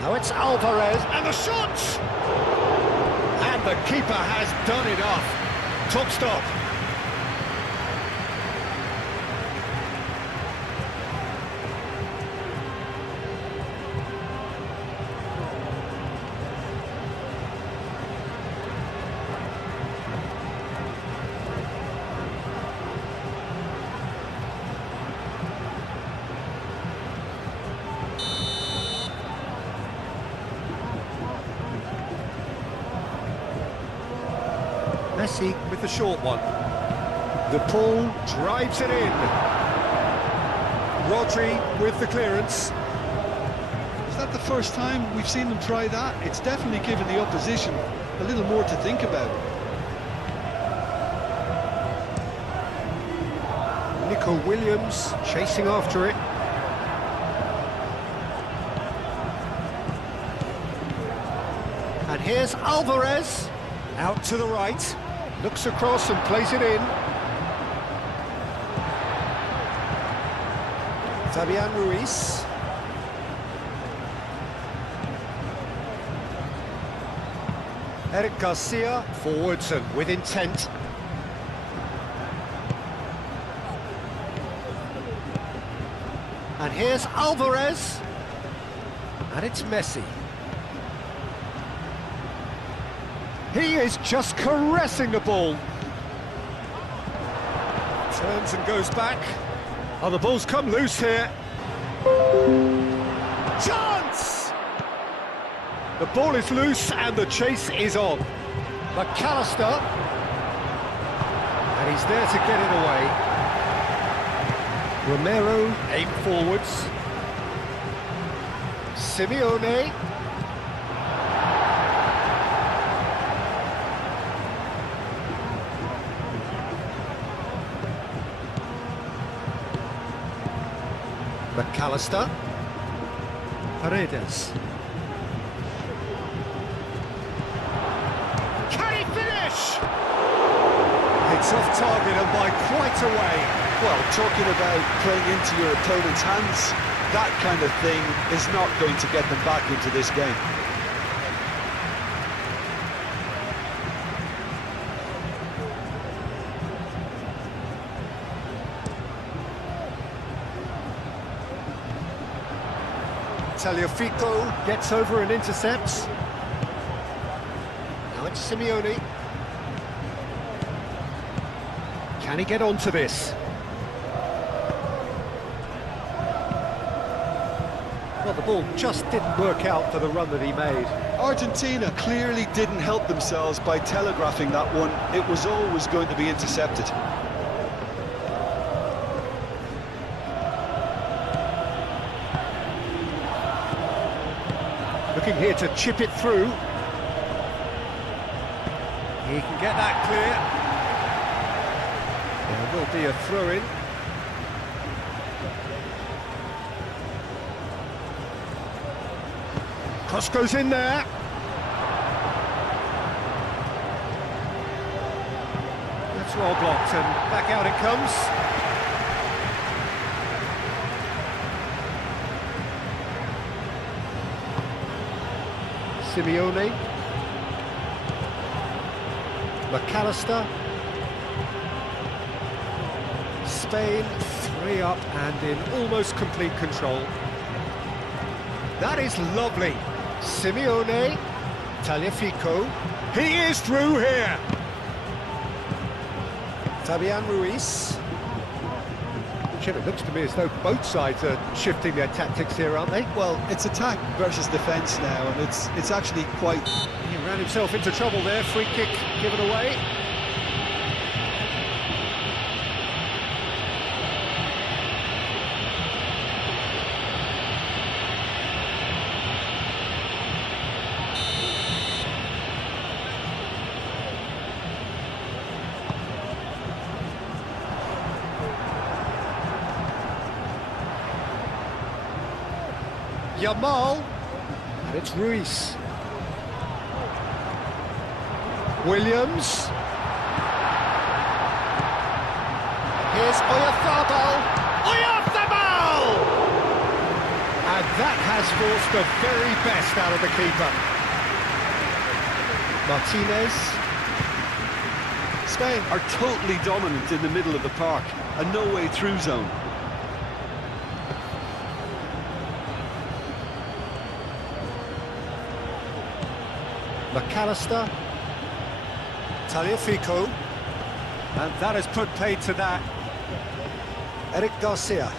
Now it's Alvarez, and the shot! And the keeper has done it off. Top stop. Messi with the short one. The ball drives it in. Rodri with the clearance. Is that the first time we've seen them try that? It's definitely given the opposition a little more to think about. Nico Williams chasing after it. And here's Alvarez. Out to the right. Looks across and plays it in. Fabian Ruiz. Eric Garcia forwards and with intent. And here's Alvarez. And it's Messi. He is just caressing the ball. Turns and goes back. Oh, the ball's come loose here. Chance! The ball is loose and the chase is on. McAllister. And he's there to get it away. Romero aim forwards. Simeone. McAllister. Paredes. Can he finish? It's off target and by quite a way. Well, talking about playing into your opponent's hands, that kind of thing is not going to get them back into this game. Tagliafico gets over and intercepts. Now it's Simeone. Can he get onto this? Well, the ball just didn't work out for the run that he made. Argentina clearly didn't help themselves by telegraphing that one. It was always going to be intercepted. Looking here to chip it through. He can get that clear. There will be a throw-in. Cross goes in there. That's well blocked and back out it comes. Simeone. McAllister. Spain 3 up and in almost complete control. That is lovely. Simeone. Tagliafico. He is through here. Fabian Ruiz. It looks to me as though both sides are shifting their tactics here, aren't they? Well, it's attack versus defence now, and it's actually quite... He ran himself into trouble there, free kick given away. Yamal, and it's Ruiz. Williams. Here's Oyarzabal. Oyarzabal! And that has has forced the very best out of the keeper. Martinez. Spain are totally dominant in the middle of the park, a no-way through zone. McAllister. Tagliafico. And that has put paid to that. Eric Garcia.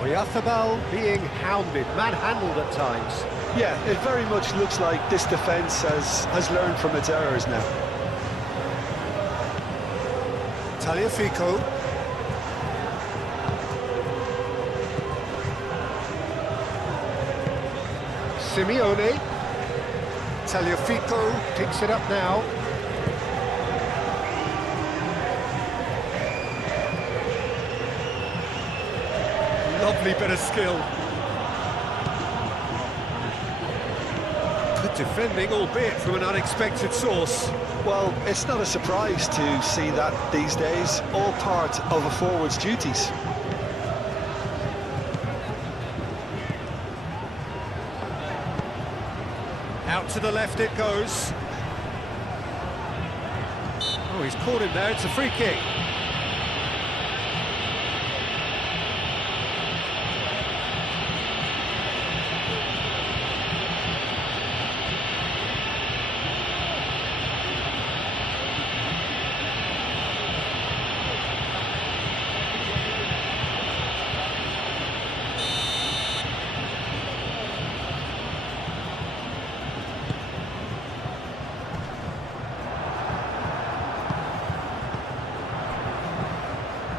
Oyarzabal being hounded, manhandled at times. Yeah, it very much looks like this defence has learned from its errors now. Tagliafico. Simeone. Tagliafico picks it up now. Lovely bit of skill. Good defending, albeit from an unexpected source. Well, it's not a surprise to see that these days, all part of a forward's duties. Out to the left it goes. Oh, he's caught him there, it's a free kick.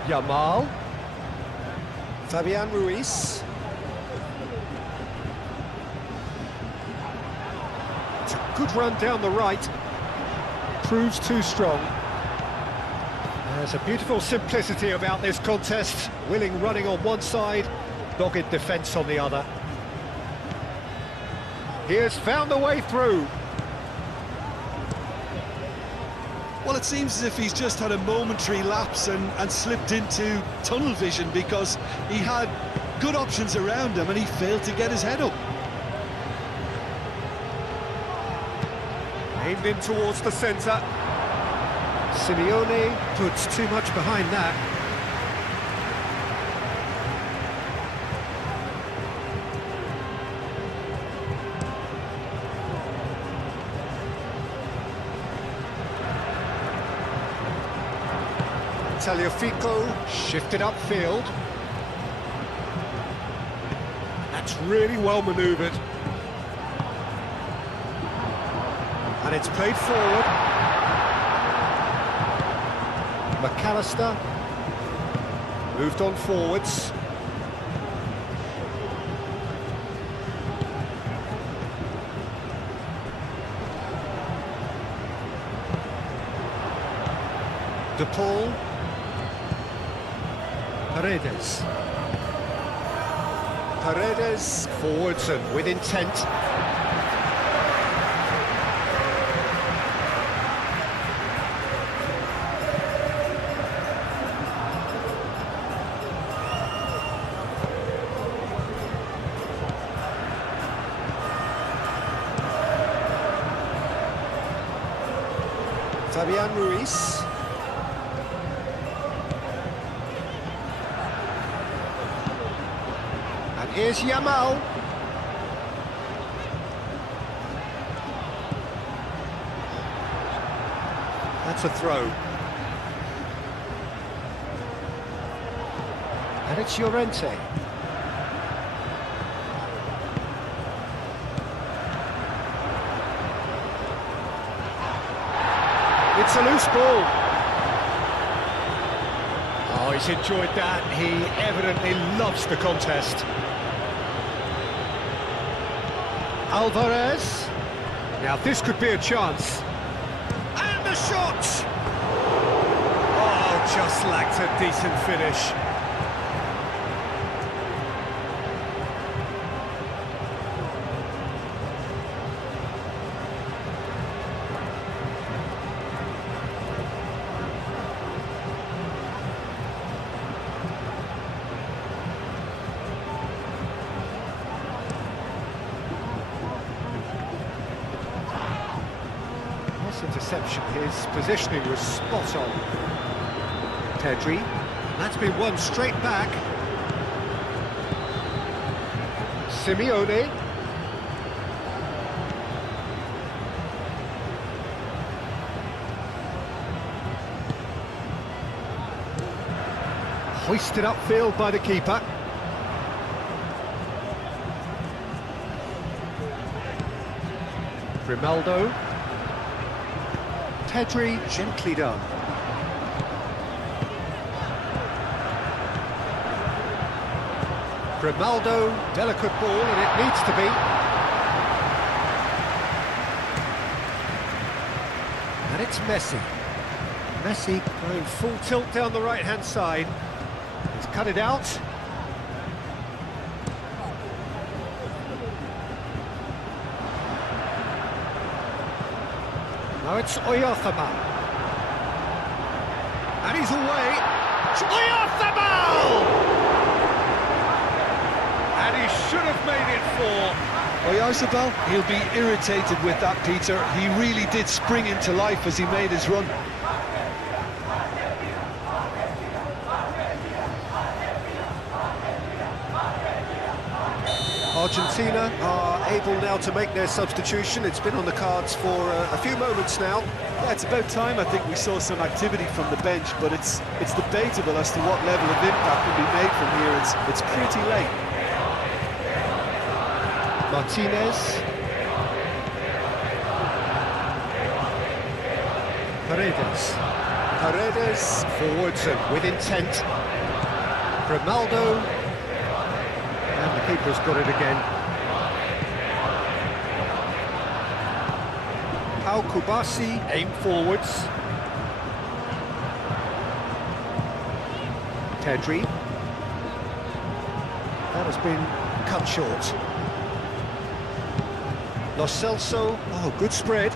Yamal. Fabian Ruiz. It's a good run down the right. Proves too strong. There's a beautiful simplicity about this contest. Willing running on one side, dogged defence on the other. He has found a way through. Well, it seems as if he's just had a momentary lapse and slipped into tunnel vision, because he had good options around him and he failed to get his head up. Aimed in towards the centre. Simeone puts too much behind that. Tagliafico shifted upfield. That's really well manoeuvred. And it's played forward. McAllister moved on forwards. De Paul. Paredes. Paredes forwards and with intent. Fabian Ruiz. Here's Yamal. That's a throw. And it's Llorente. It's a loose ball. Oh, he's enjoyed that. He evidently loves the contest. Alvarez. Now this could be a chance. And the shot! Oh, just lacked a decent finish. Nice interception, his positioning was spot on. Pedri, that's been won straight back. Simeone. Hoisted upfield by the keeper. Grimaldo. Pedri, gently done. Grimaldo, delicate ball, and it needs to be. And it's Messi. Messi going full tilt down the right-hand side. He's cut it out. Now it's Oyarzabal. And he's away. Oyarzabal! And he should have made it four. Oyarzabal, he'll be irritated with that, Peter. He really did spring into life as he made his run. Argentina are able now to make their substitution. It's been on the cards for a few moments now. Yeah, it's about time I think we saw some activity from the bench, but it's debatable as to what level of impact can be made from here. It's pretty late. Martinez. Paredes forwards and with intent. Grimaldo. And the keeper's got it again. Pau Kubasi aim forwards. Pedri. That has been cut short. Lo Celso, oh, good spread.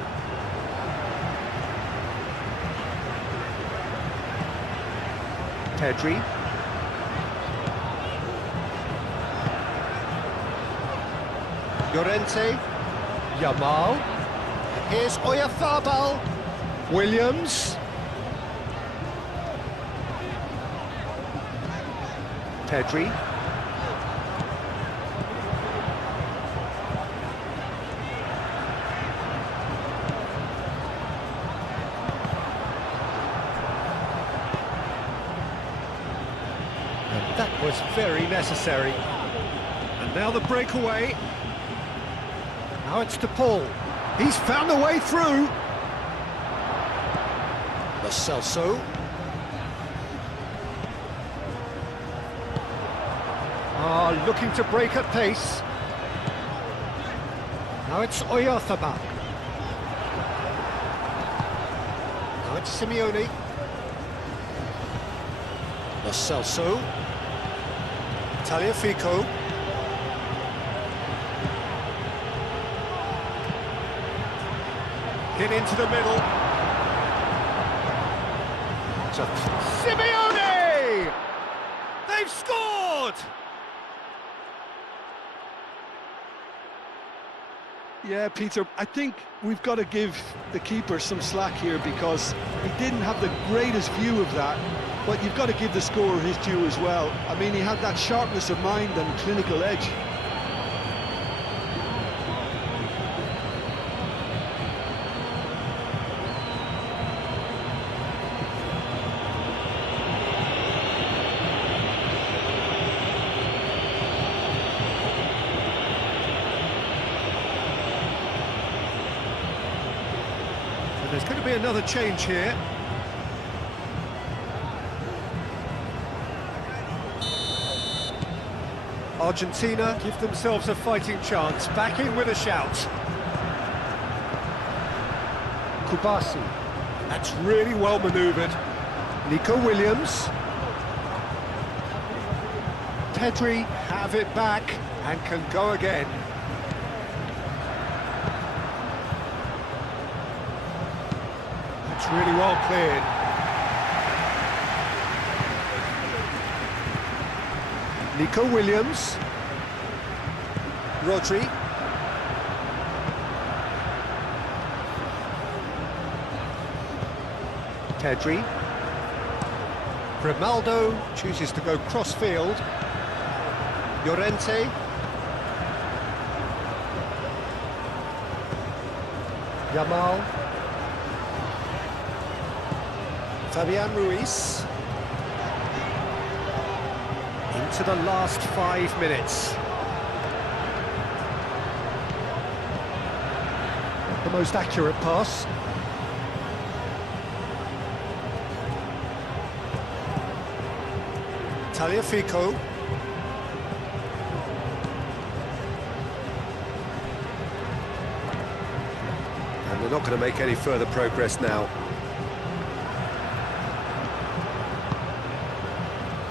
Pedri. Llorente. Yamal. And here's Oyarzabal. Williams. Pedri. That was very necessary. And now the breakaway. Now it's to Paul. He's found a way through. Lo Celso. Looking to break at pace. Now it's Oyarzabal. Now it's Simeone. Lo Celso. Tagliafico. Hit into the middle. So, Simeone! They've scored! Yeah, Peter, I think we've got to give the keeper some slack here because he didn't have the greatest view of that, but you've got to give the scorer his due as well. I mean, he had that sharpness of mind and clinical edge. There's going to be another change here. Argentina give themselves a fighting chance, back in with a shout. Kubasi, that's really well manoeuvred. Nico Williams. Pedri have it back and can go again. That's really well cleared. Nico Williams. Rodri. Pedri. Grimaldo chooses to go cross-field. Llorente. Yamal. Fabian Ruiz. Into the last 5 minutes. Not the most accurate pass. Tagliafico. And they're not going to make any further progress now.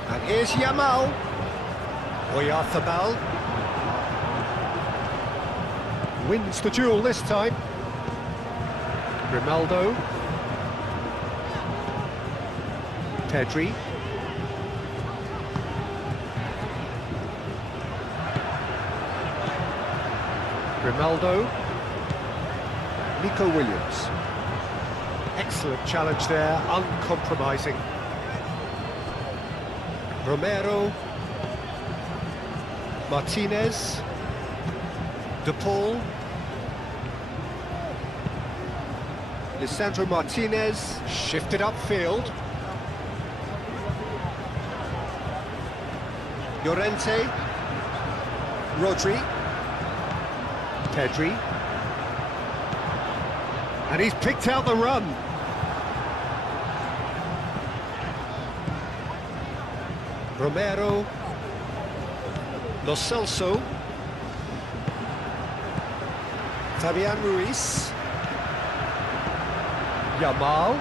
And here's Yamal. Oyarzabal. Wins the duel this time. Grimaldo. Pedri. Grimaldo. Nico Williams. Excellent challenge there, uncompromising. Romero. Martinez. De Paul. Lisandro Martinez shifted upfield. Llorente. Rodri. Pedri. And he's picked out the run. Romero. Lo Celso. Fabian Ruiz. Yamal.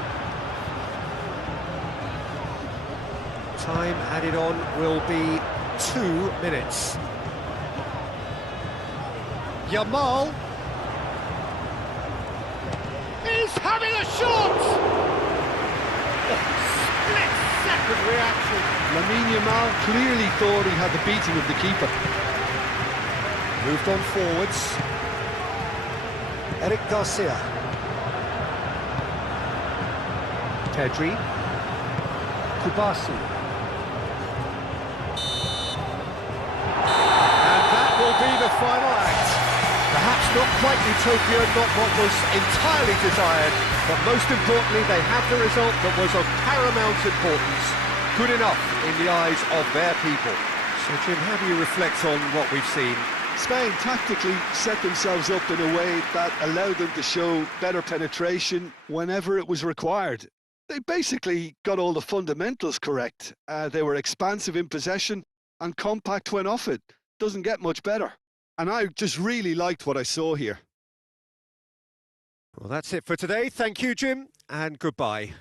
Time added on will be 2 minutes. Yamal. He's having a shot! Oh, split-second reaction. Lamine Yamal clearly thought he had the beating of the keeper. Moved on forwards. Eric Garcia. Pedri. Kubasi. And that will be the final act. Perhaps not quite utopian, not what was entirely desired, but most importantly, they have the result that was of paramount importance. Good enough in the eyes of their people. So, Jim, how do you reflect on what we've seen? Spain tactically set themselves up in a way that allowed them to show better penetration whenever it was required. They basically got all the fundamentals correct. They were expansive in possession and compact when off it. Doesn't get much better. And I just really liked what I saw here. Well, that's it for today. Thank you, Jim, and goodbye.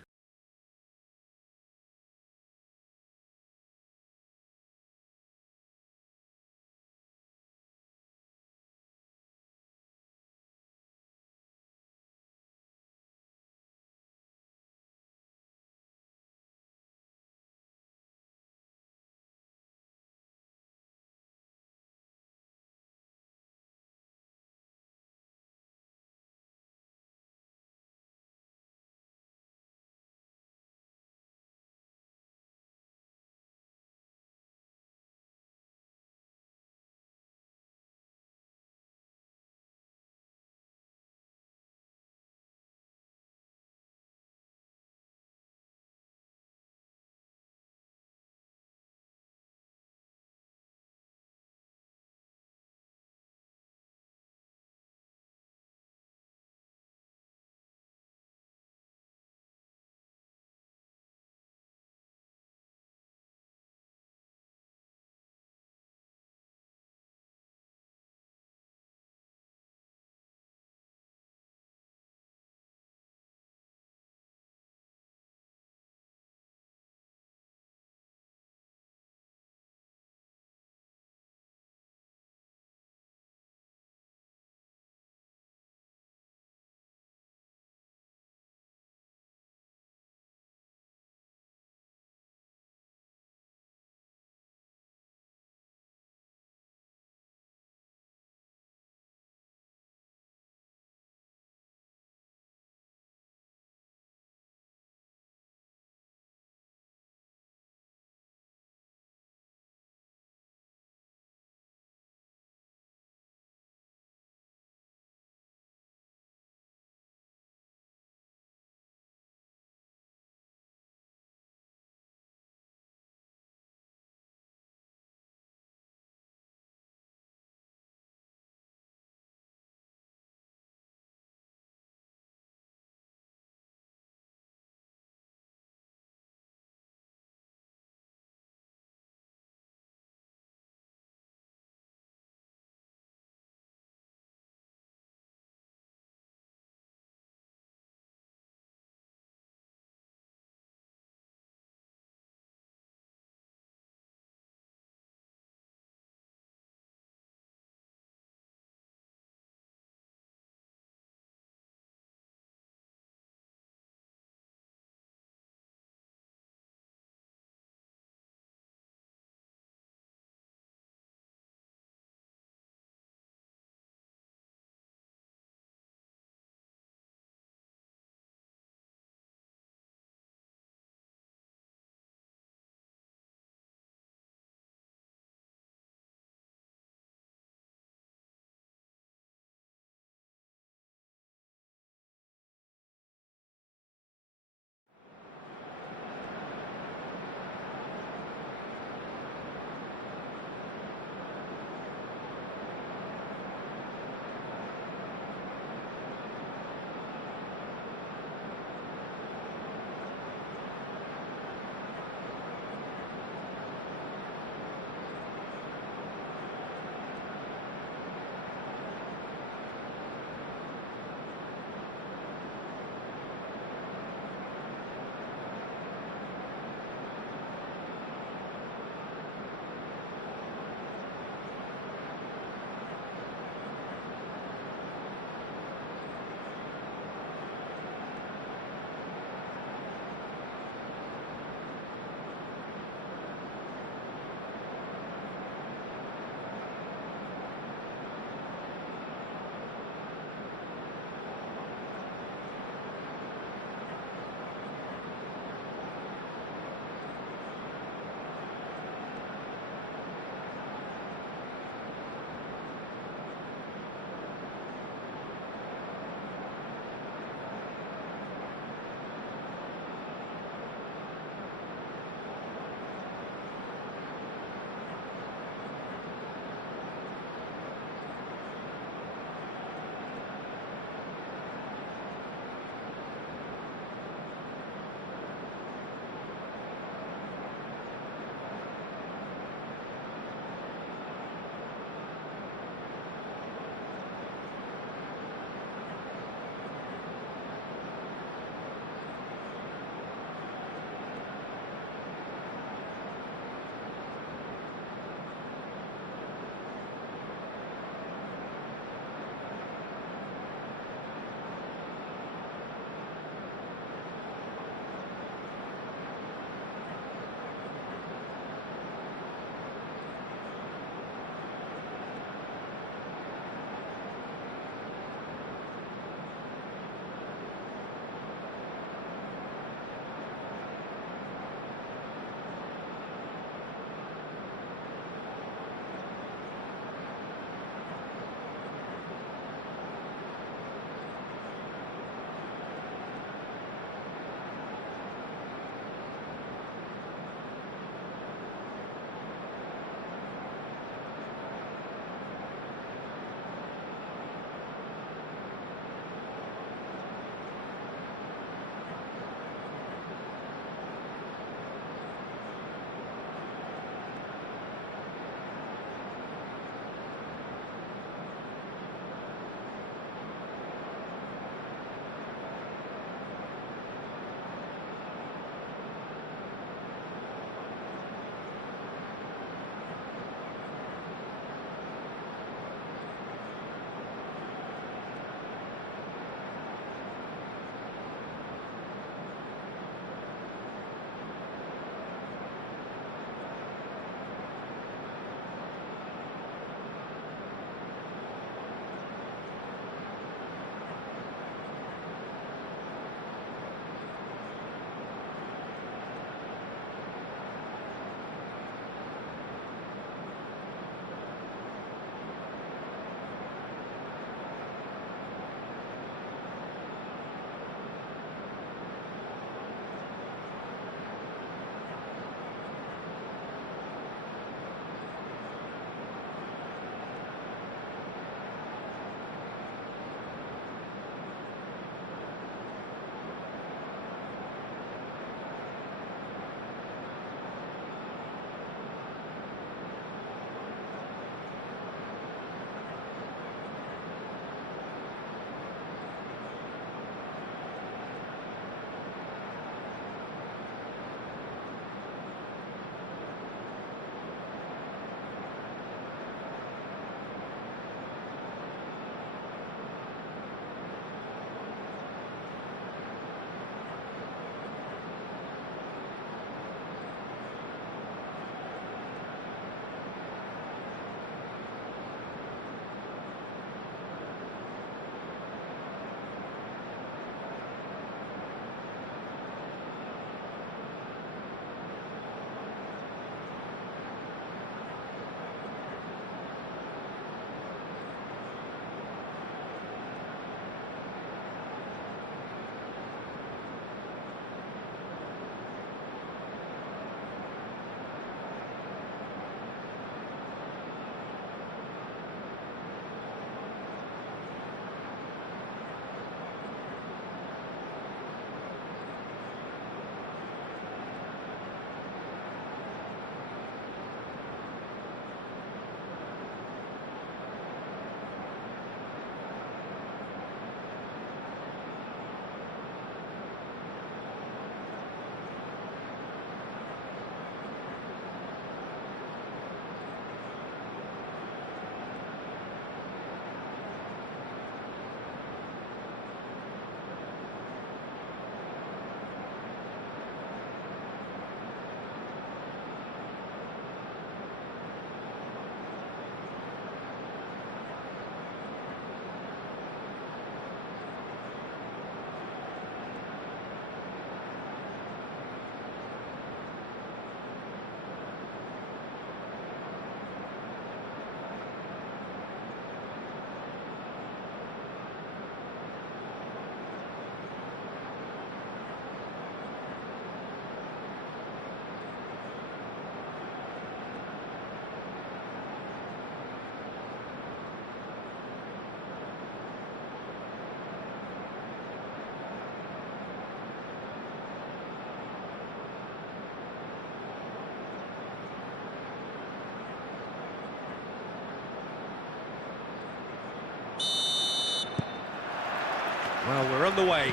Well, we're on the way.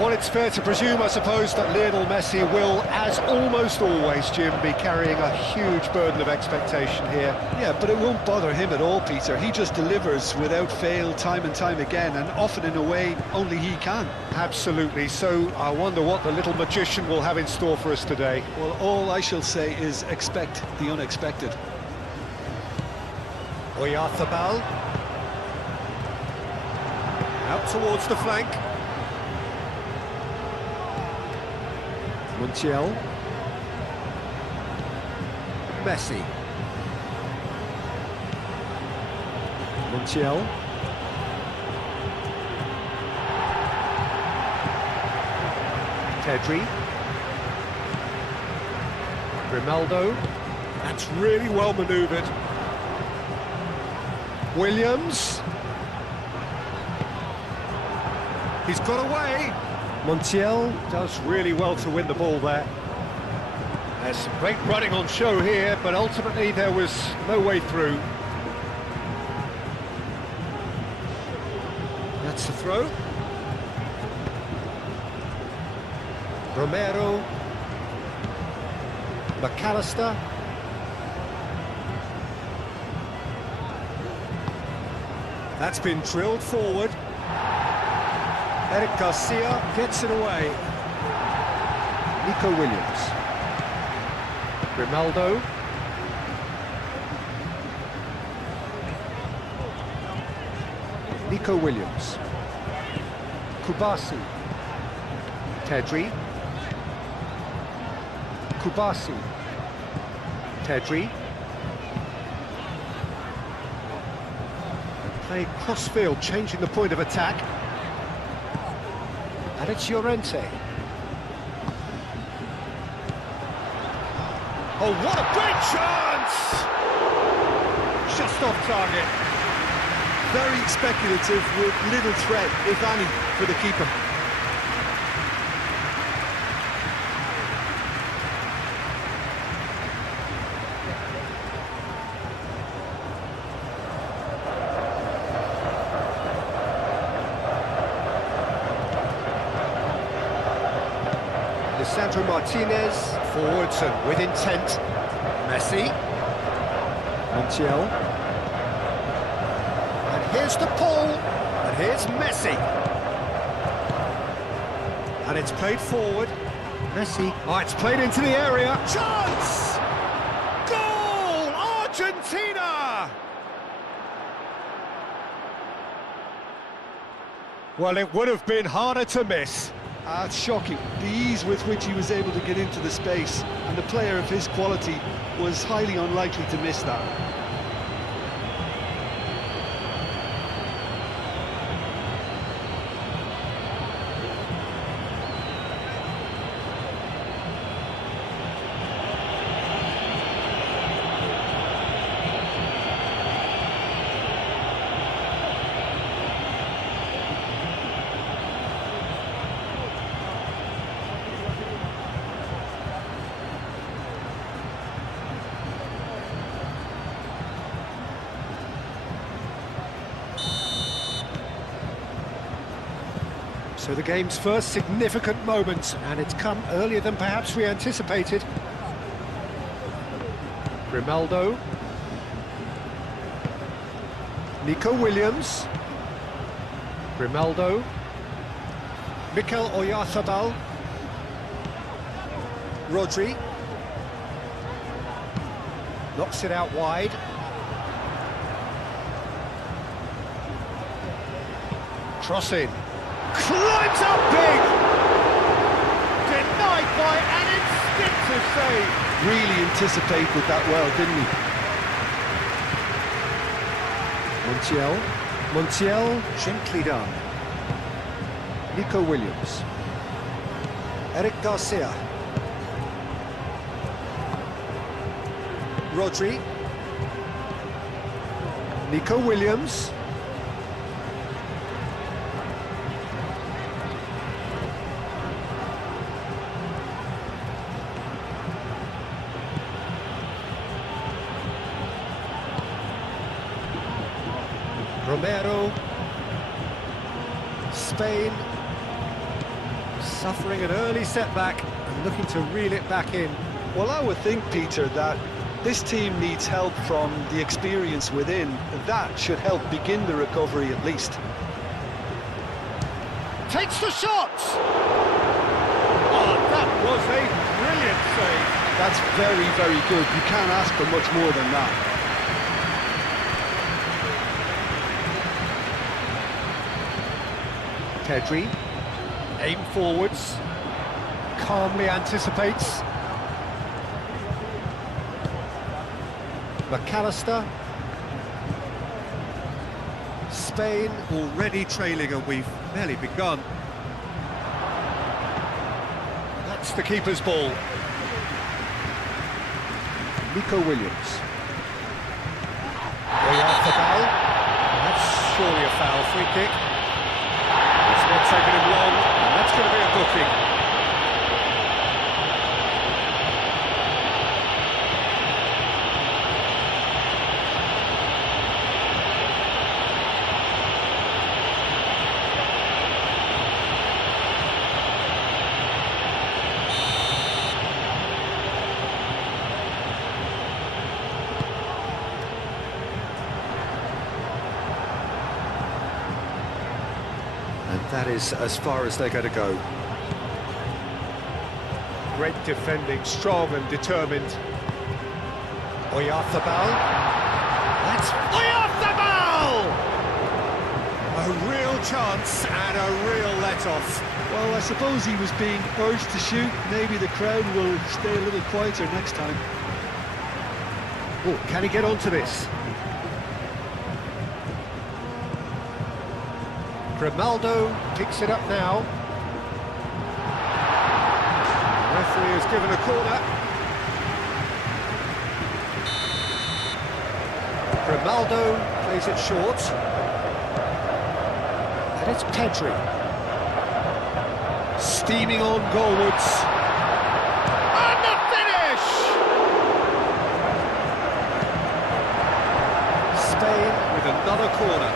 Well, it's fair to presume, I suppose, that Lionel Messi will, as almost always, Jim, be carrying a huge burden of expectation here. Yeah, but it won't bother him at all, Peter. He just delivers without fail time and time again, and often in a way only he can. Absolutely. So I wonder what the little magician will have in store for us today. Well, all I shall say is expect the unexpected. Oyarzabal. Out towards the flank. Montiel. Messi. Montiel. Pedri. Grimaldo. That's really well manoeuvred. Williams. He's got away. Montiel does really well to win the ball there. There's some great running on show here, but ultimately there was no way through. That's the throw. Romero. McAllister. That's been drilled forward. Eric Garcia gets it away. Nico Williams. Grimaldo. Nico Williams. Kubasi. Pedri. Kubasi. Pedri. Play cross-field, changing the point of attack. And it's Llorente. Oh, what a great chance! Just off target. Very speculative with little threat, if any, for the keeper. Sandro Martinez, forwards and with intent. Messi. Montiel. And here's the pull. And here's Messi. And it's played forward. Messi. Oh, it's played into the area. Chance! Goal! Argentina! Well, it would have been harder to miss. It's shocking, the ease with which he was able to get into the space, and a player of his quality was highly unlikely to miss that. So the game's first significant moment, and it's come earlier than perhaps we anticipated. Grimaldo. Nico Williams. Grimaldo. Mikel Oyarzabal. Rodri. Knocks it out wide. Crossing. Climbs up big! Denied by an instinctive save. Really anticipated that well, didn't he? Montiel. Montiel, gently done. Nico Williams. Eric Garcia. Rodri. Nico Williams. Romero. Spain suffering an early setback and looking to reel it back in. Well, I would think, Peter, that this team needs help from the experience within. That should help begin the recovery at least. Takes the shot! Oh, that was a brilliant save. That's very, very good. You can't ask for much more than that. Pedri, aim forwards, calmly anticipates. McAllister. Spain already trailing and we've barely begun. That's the keeper's ball. Nico Williams. Way off the foul. That's surely a foul. Free kick. It's not taking him long, and that's going to be a booking. And that is as far as they're going to go. Great defending, strong and determined. Oyarzabal. That's Oyarzabal! A real chance and a real let-off. Well, I suppose he was being urged to shoot. Maybe the crowd will stay a little quieter next time. Oh, can he get onto this? Grimaldo picks it up now. The referee has given a corner. Grimaldo plays it short. And it's Pedri. Steaming on goalwards. And the finish! Spain with another corner.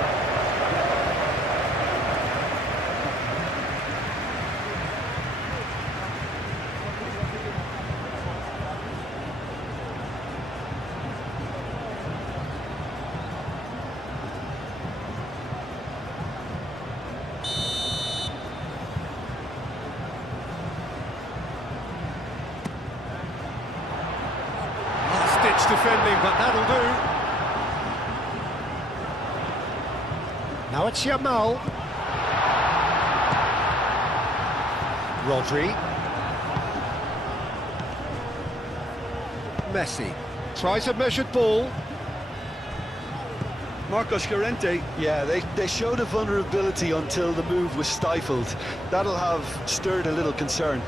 Defending, but that'll do. Now it's Yamal. Rodri. Messi tries a measured ball. Marcos Llorente, yeah, they showed a vulnerability until the move was stifled. That'll have stirred a little concern.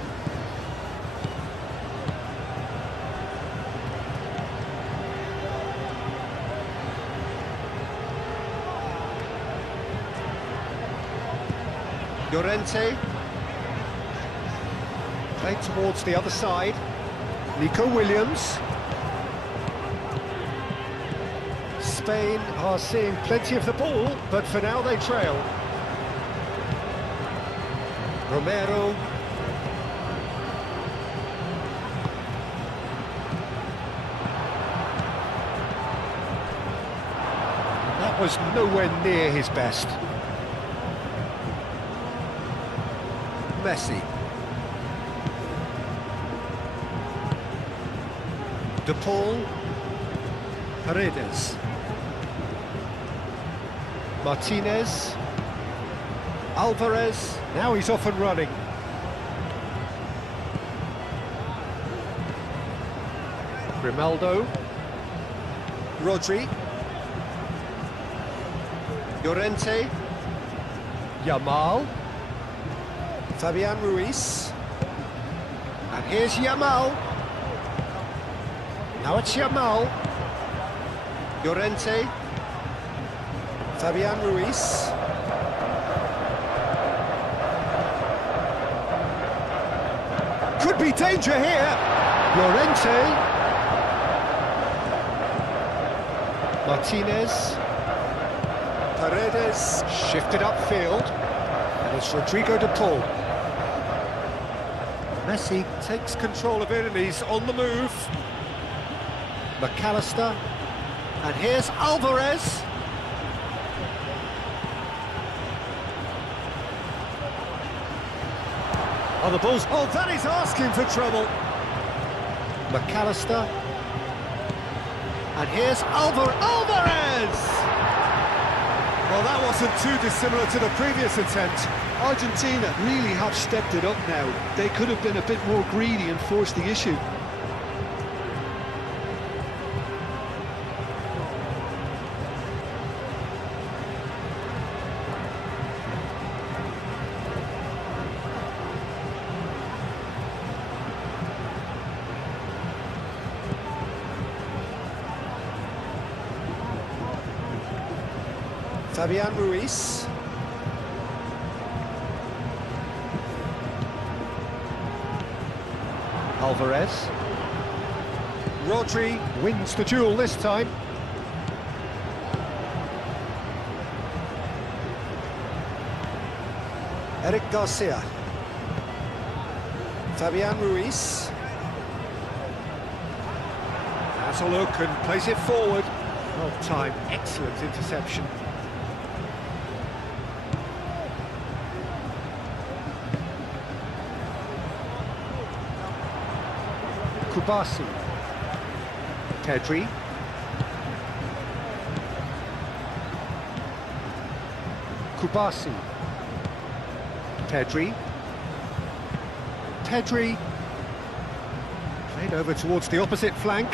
Llorente, played towards the other side. Nico Williams. Spain are seeing plenty of the ball, but for now they trail. Romero. That was nowhere near his best. Messi. De Paul. Paredes. Martinez. Alvarez. Now he's off and running. Grimaldo. Rodri. Llorente. Yamal. Fabian Ruiz. And here's Yamal. Now it's Yamal. Llorente. Fabian Ruiz. Could be danger here. Llorente. Martinez. Paredes shifted upfield. And It's Rodrigo de Paul. Messi takes control of it and he's on the move. McAllister. And here's Alvarez. Oh, the ball's... Oh, that is asking for trouble. McAllister. And here's Alvarez! Well, that wasn't too dissimilar to the previous attempt. Argentina really have stepped it up now. They could have been a bit more greedy and forced the issue. Fabian Ruiz. Alvarez. Rodri wins the duel this time. Eric Garcia. Fabian Ruiz. Has a look and plays it forward. Well timed, excellent interception. Kubasi. Pedri. Kubasi. Pedri. Pedri. Played over towards the opposite flank.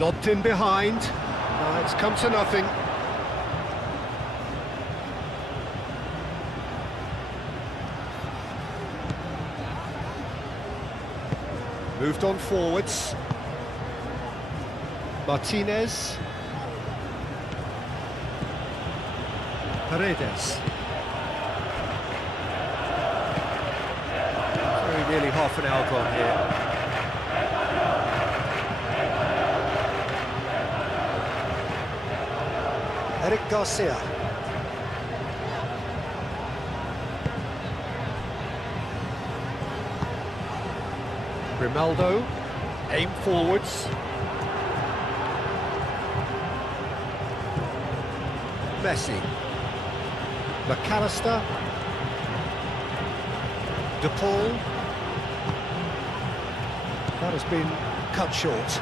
Lobbed in behind. Now it's come to nothing. Moved on forwards. Martinez. Paredes. Very nearly half an hour gone here. Eric Garcia. Grimaldo, aim forwards. Messi. McAllister. De Paul. That has been cut short.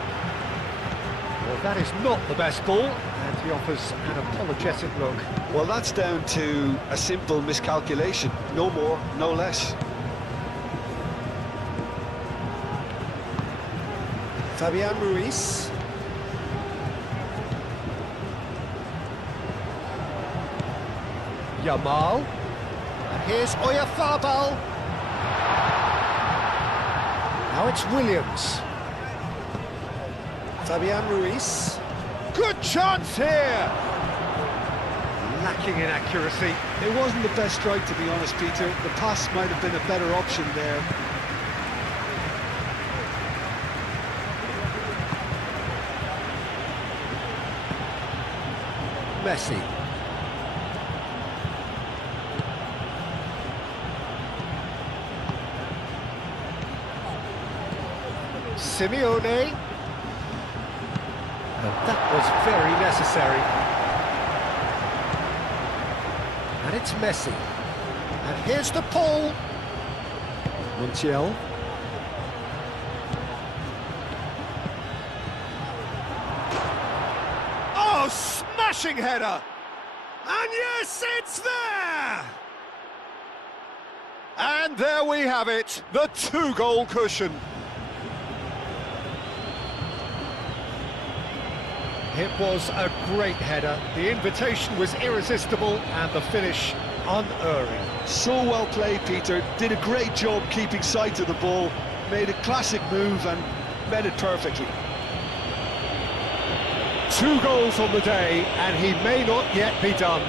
Well, that is not the best ball, and he offers an apologetic look. Well, that's down to a simple miscalculation. No more, no less. Fabian Ruiz. Yamal. And here's Oyarzabal. Now it's Williams. Fabian Ruiz. Good chance here! Lacking in accuracy. It wasn't the best strike, to be honest, Peter. The pass might have been a better option there. Messi. Simeone. And that was very necessary. And it's Messi. And here's the Paul. Montiel. Oh, smashing header! And yes, it's there! And there we have it, the two-goal cushion. It was a great header. The invitation was irresistible and the finish unerring. So well played, Peter. Did a great job keeping sight of the ball. Made a classic move and met it perfectly. 2 goals on the day, and he may not yet be done.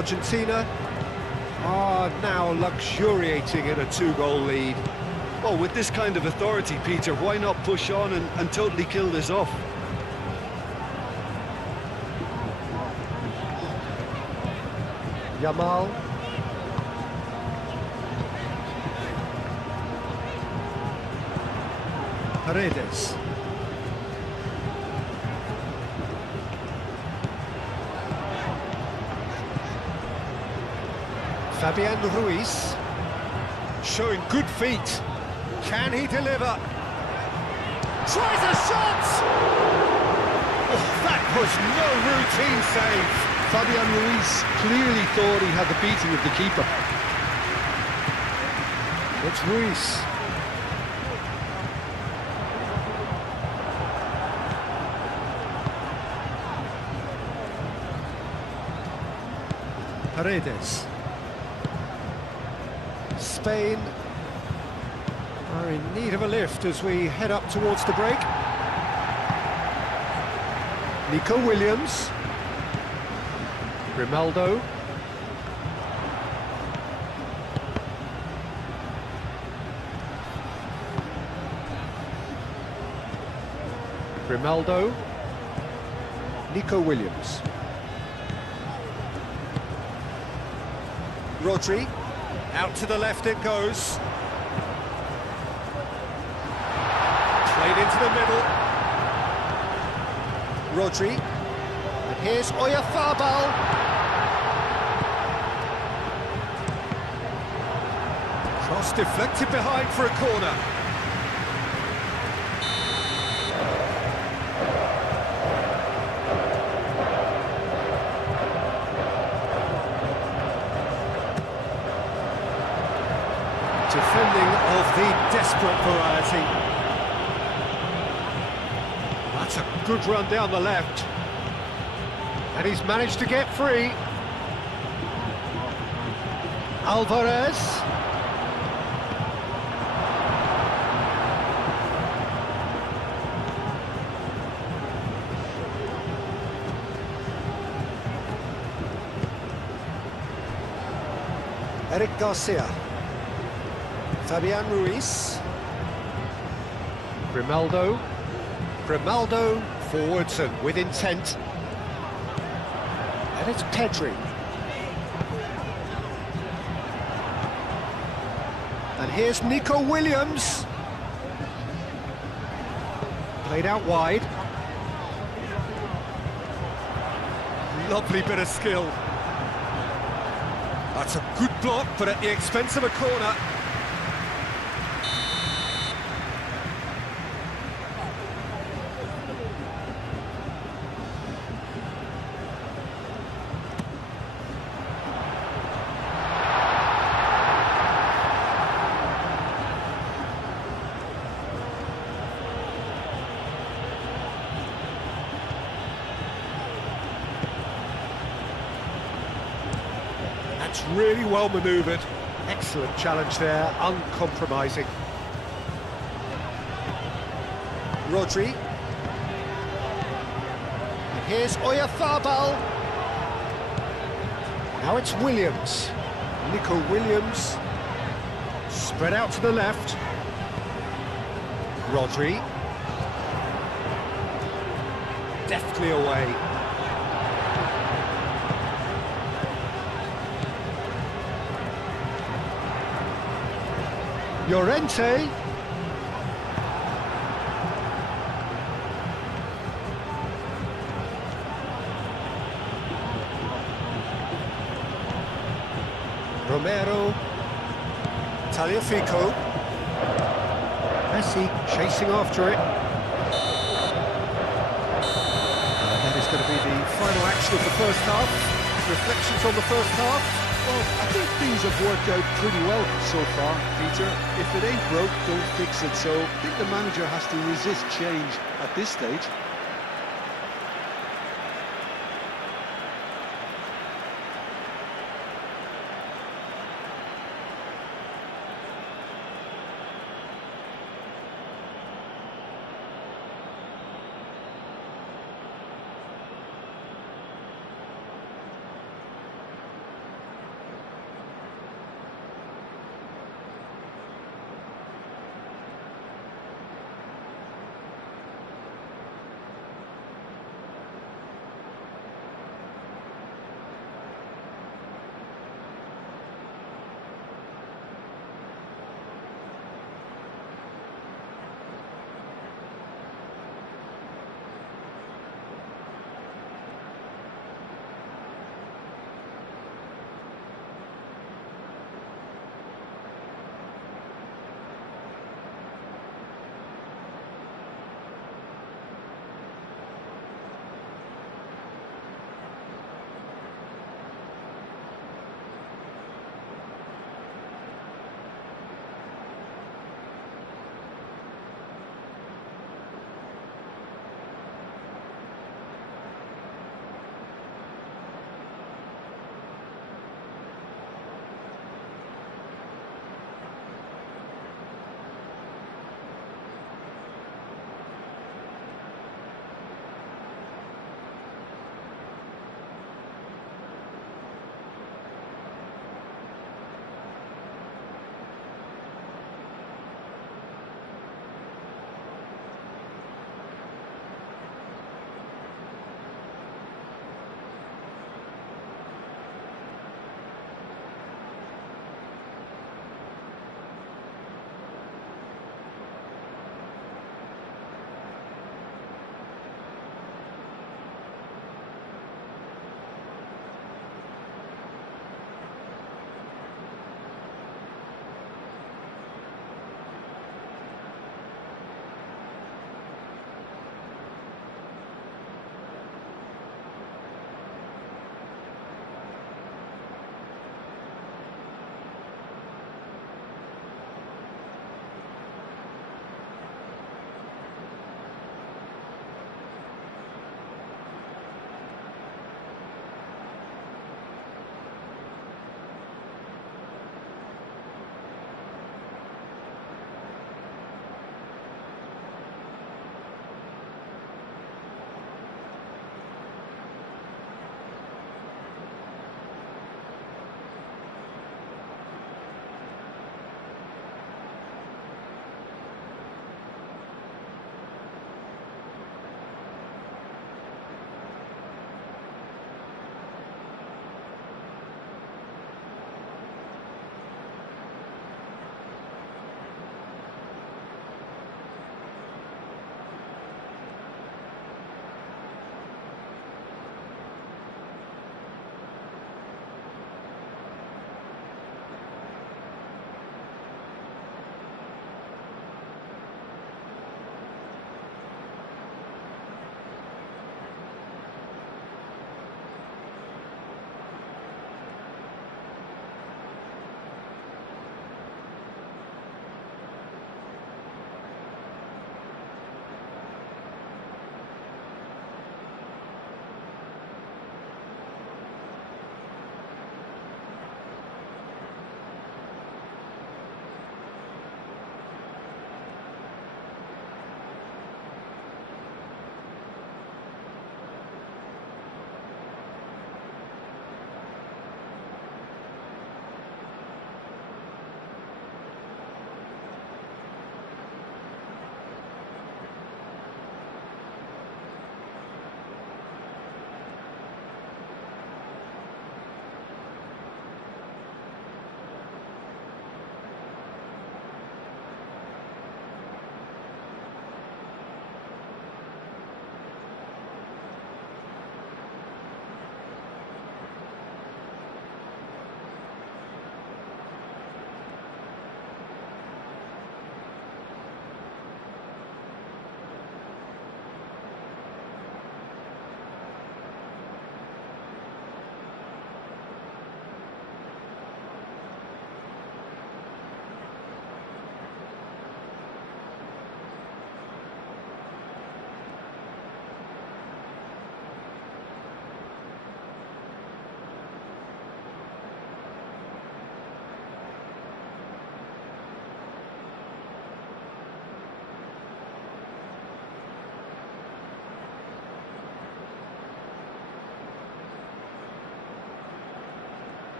Argentina are now luxuriating in a 2-goal lead. Well, with this kind of authority, Peter, why not push on and totally kill this off? Yamal. Paredes. Fabian Ruiz, showing good feet. Can he deliver? Tries a shot! Oh, that was no routine save. Fabian Ruiz clearly thought he had the beating of the keeper. It's Ruiz. Paredes. Spain are in need of a lift as we head up towards the break. Nico Williams. Grimaldo. Grimaldo. Nico Williams. Rodri. Out to the left it goes. Played into the middle. Rodri. And here's Oyarzabal. Cross deflected behind for a corner. Defending of the desperate variety. That's a good run down the left. And he's managed to get free. Alvarez. Eric Garcia. Fabian Ruiz. Grimaldo. Grimaldo forwards and with intent. And it's Pedri. And here's Nico Williams. Played out wide. Lovely bit of skill. That's a good block, but at the expense of a corner. That's really well manoeuvred. Excellent challenge there, uncompromising. Rodri. And here's Oyarzabal. Now it's Williams. Nico Williams. Spread out to the left. Rodri. Deftly away. Llorente. Romero. Tagliafico. Messi chasing after it. That is going to be the final action of the first half. Reflections on the first half. Well, I think things have worked out pretty well so far, Peter. If it ain't broke, don't fix it. So I think the manager has to resist change at this stage.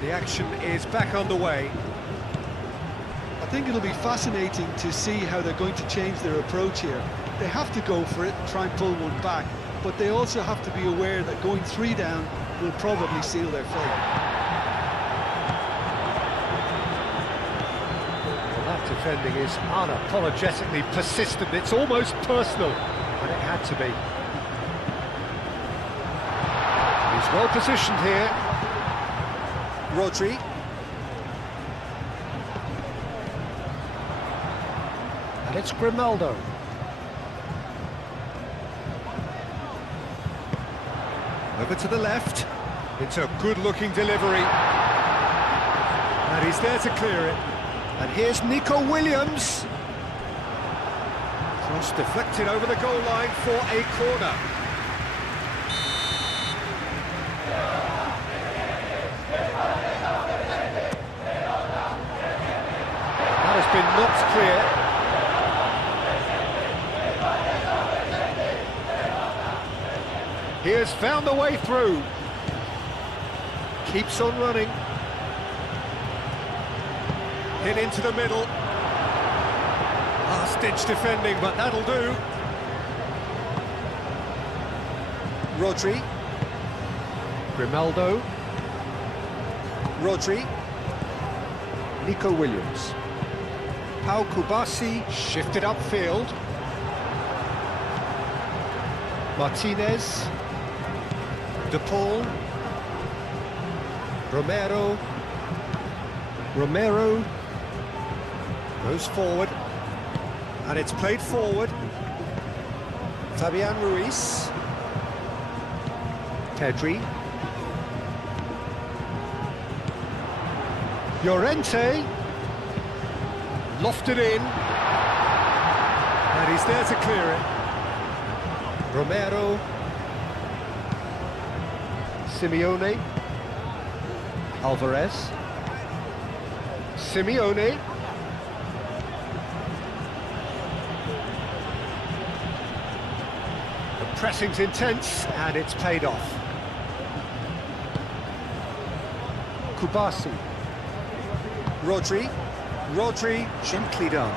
The action is back underway. I think it'll be fascinating to see how they're going to change their approach here. They have to go for it and try and pull one back, but they also have to be aware that going 3 down will probably seal their fate. Well, that defending is unapologetically persistent. It's almost personal, and it had to be. He's well positioned here. Rodri. And it's Grimaldo. Over to the left. It's a good-looking delivery. And he's there to clear it. And here's Nico Williams. Cross deflected over the goal line for a corner. That has been knocked clear. He has found a way through. Keeps on running. Hit into the middle. Last-ditch defending, but that'll do. Rodri. Grimaldo. Rodri. Nico Williams. Pau Kubasi shifted upfield. Martinez. De Paul. Romero goes forward, and it's played forward. Fabian Ruiz. Pedri. Llorente. Lofted in, and he's there to clear it. Romero. Simeone. Alvarez. Simeone. The pressing's intense, and it's paid off. Kubasi. Rodri. Gently done.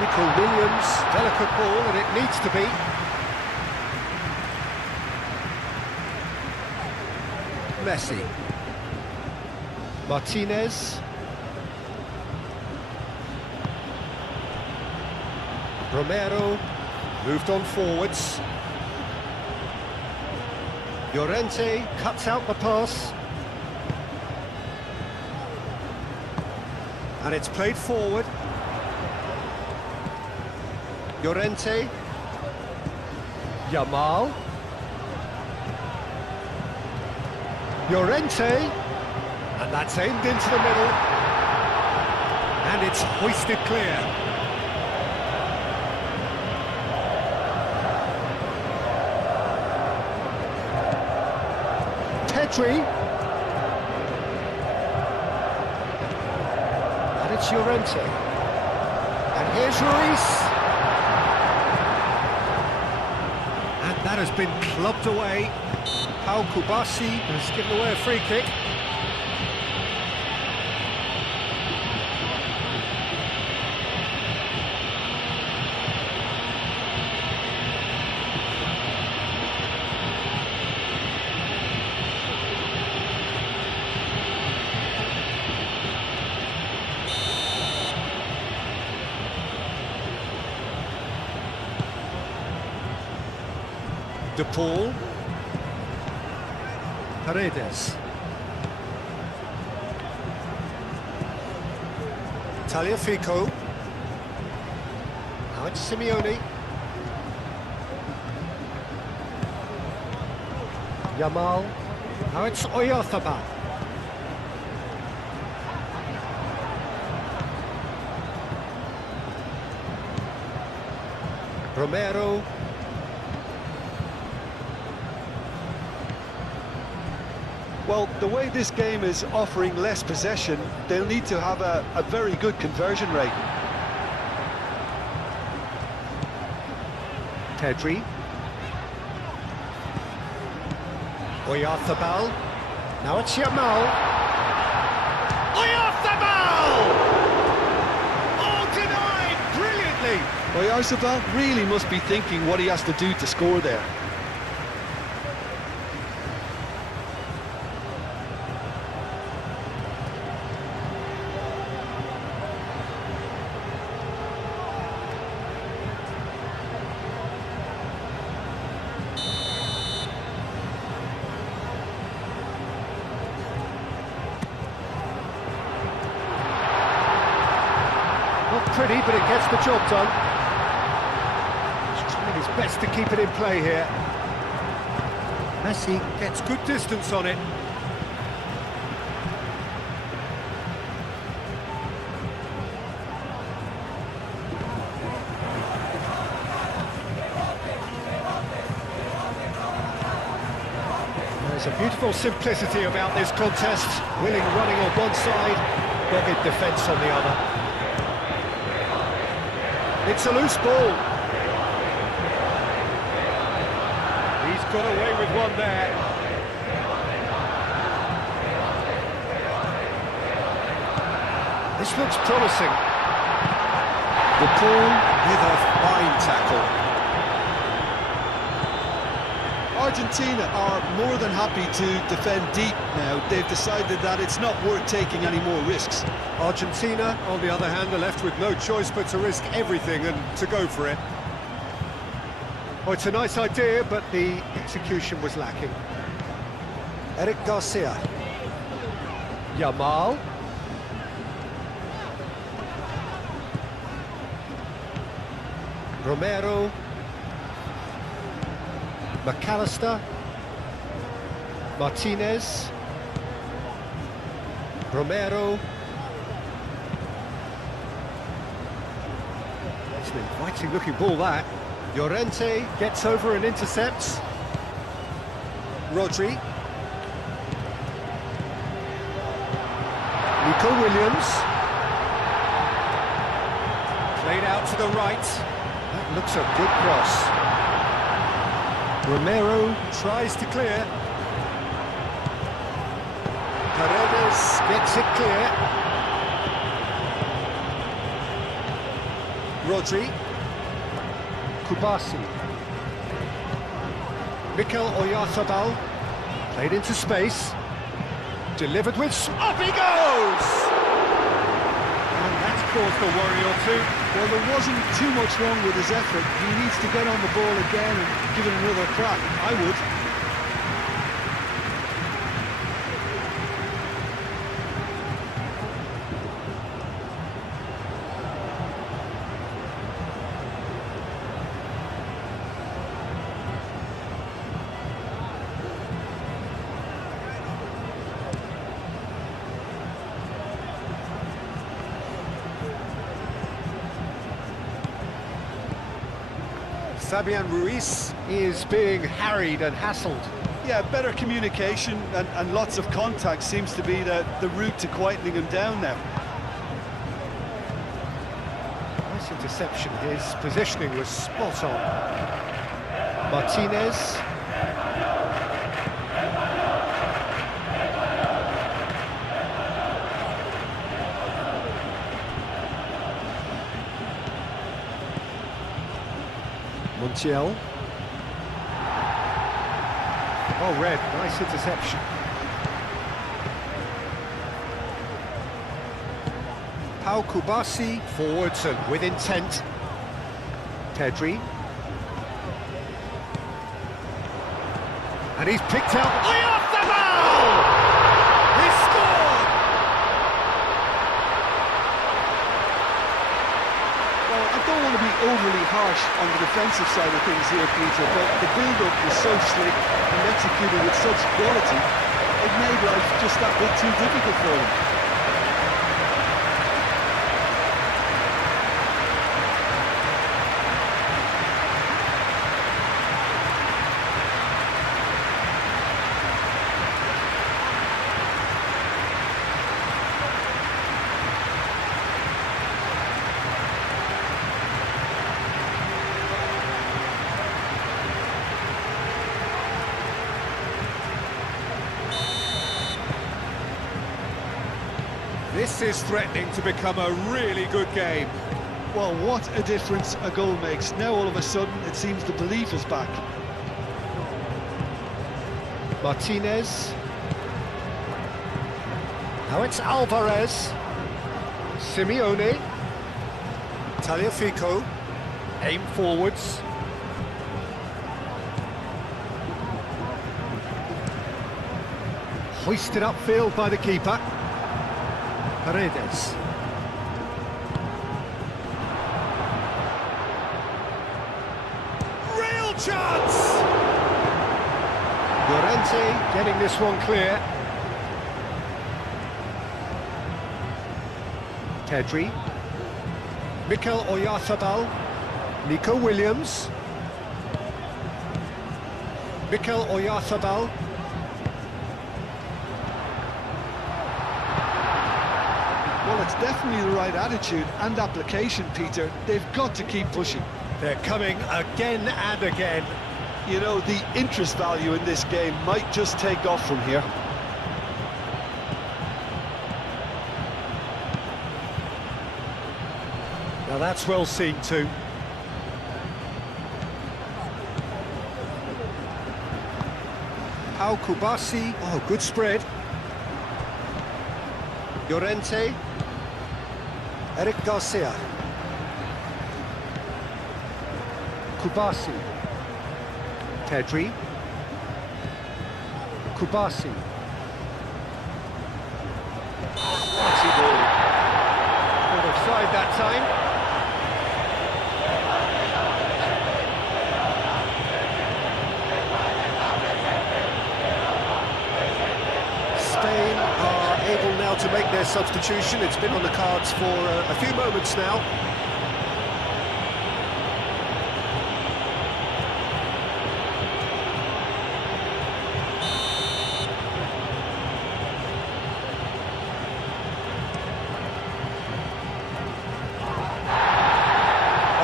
Nico Williams, delicate ball, and it needs to be. Messi. Martinez. Romero moved on forwards. Llorente cuts out the pass. And it's played forward. Llorente. Yamal. Llorente. And that's aimed into the middle. And it's hoisted clear. Pedri. And it's Llorente. And here's Ruiz. And that has been clubbed away. Pau Kubasi has given away a free kick. De Paul. Paredes. Tagliafico. Now it's Simeone. Yamal. Now it's Oyarzabal. Romero. Well, the way this game is offering less possession, they'll need to have a very good conversion rate. Pedri. Oyarzabal. Now it's Yamal. Oyarzabal! Oh, denied brilliantly! Oyarzabal really must be thinking what he has to do to score there. Not pretty, but it gets the job done. He's trying his best to keep it in play here. Messi gets good distance on it. There's a beautiful simplicity about this contest. Willing running on one side, dogged defence on the other. It's a loose ball. He's got away with one there. This looks promising. The ball with a fine tackle. Argentina are more than happy to defend deep now. They've decided that it's not worth taking any more risks. Argentina, on the other hand, are left with no choice but to risk everything and to go for it. Oh, it's a nice idea, but the execution was lacking. Eric Garcia. Yamal. Romero. McAllister. Martinez. Romero. It's an inviting looking ball, that. Llorente gets over and intercepts. Rodri. Nico Williams. Played out to the right. That looks a good cross. Romero tries to clear. Paredes gets it clear. Rodri. Kubasi. Mikel Oyarzabal. Played into space. Delivered with... Up he goes! And that's caused a worry or two. Well, there wasn't too much wrong with his effort. He needs to get on the ball again and give it another crack. I would. Fabian Ruiz is being harried and hassled. Yeah, better communication and lots of contact seems to be the route to quietening him down now. Nice interception. His positioning was spot on. Martinez. Montiel. Oh, red, nice interception. Pau Kubasi, forwards and with intent. Pedri. And he's picked out... Oyarzabal! He's scored! Well, I don't want to be overly harsh on the defensive side of things here, Peter, but the build-up was so slick and executed with such quality, it made life just that bit too difficult for them. This is threatening to become a really good game. Well, what a difference a goal makes. Now all of a sudden it seems the belief is back. Martinez. Now it's Alvarez. Simeone. Tagliafico. Aim forwards. Hoisted upfield by the keeper. Paredes. Real chance! Llorente getting this one clear. Pedri. Mikel Oyarzabal. Nico Williams. Mikel Oyarzabal. Well, it's definitely the right attitude and application, Peter. They've got to keep pushing. They're coming again and again. You know, the interest value in this game might just take off from here. Now that's well seen too. Pau Kubasi. Oh, good spread. Llorente. Eric Garcia. Kubasi. Pedri. Kubasi. Quality ball. Caught offside that time. Spain are able now to make their substitution. It's been on the cards for a few moments now.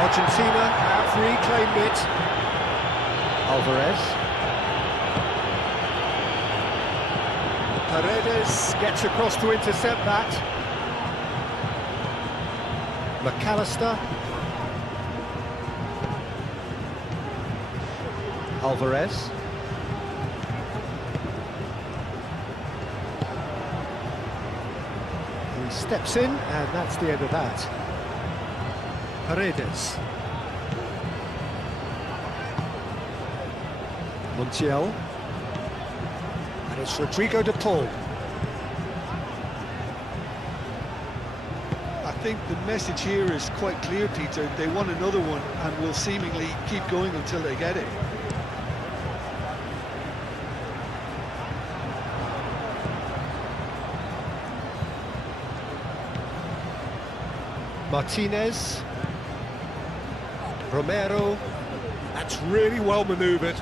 Argentina have reclaimed it. Alvarez. Paredes gets across to intercept that. McAllister. Alvarez. He steps in, and that's the end of that. Paredes. Montiel. And it's Rodrigo de Paul. I think the message here is quite clear, Peter. They want another one and will seemingly keep going until they get it. Martinez. Romero. That's really well manoeuvred.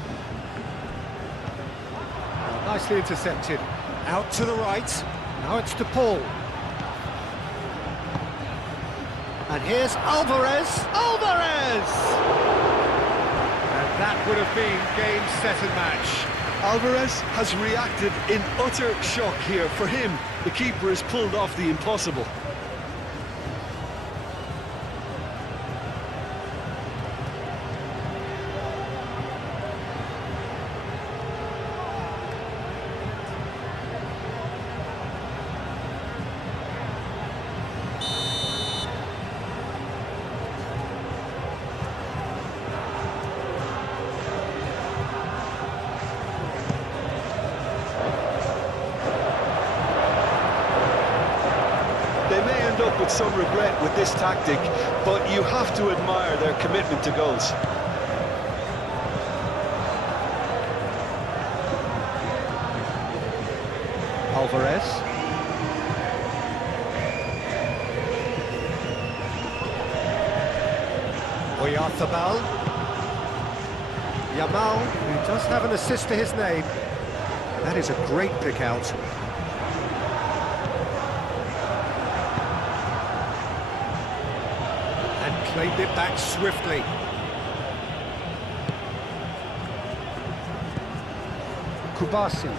Nicely intercepted. Out to the right. Now it's De Paul. And here's Alvarez. Alvarez! And that would have been game, set and match. Alvarez has reacted in utter shock here. For him, the keeper has pulled off the impossible. They may end up with some regret with this tactic, but you have to admire their commitment to goals. Alvarez. Oyarzabal. Yamal, who does have an assist to his name. That is a great pick out. And claimed it back swiftly. Kubasi.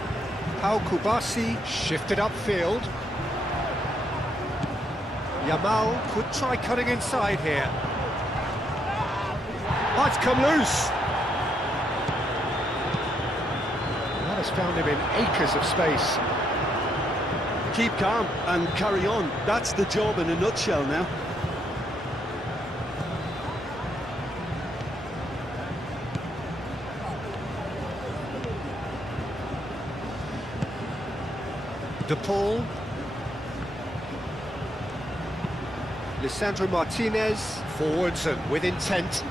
Pau Kubasi shifted upfield. Yamal could try cutting inside here. Oh, it's come loose. That has found him in acres of space. Keep calm and carry on. That's the job in a nutshell now. De Paul. Lisandro Martinez, forwards and with intent.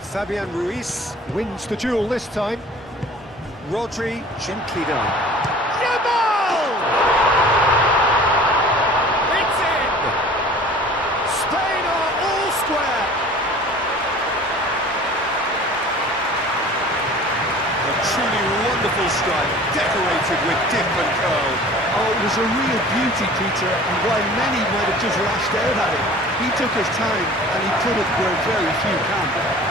Fabian Ruiz wins the duel this time. Rodri, gently done. Yamal! It's in! Spain are all square! A truly wonderful strike, decorated with dip and curl. Oh, it was a real beauty, Peter, and while many might have just lashed out at it, he took his time and he put it where very few can.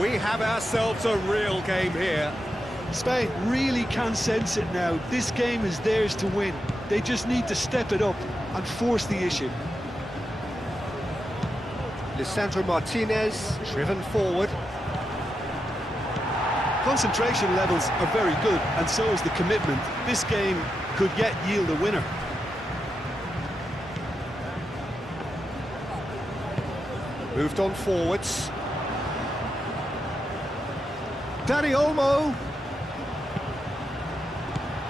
We have ourselves a real game here. Spain really can sense it now. This game is theirs to win. They just need to step it up and force the issue. Lisandro Martinez, driven forward. Concentration levels are very good, and so is the commitment. This game could yet yield a winner. Moved on forwards. Dani Olmo.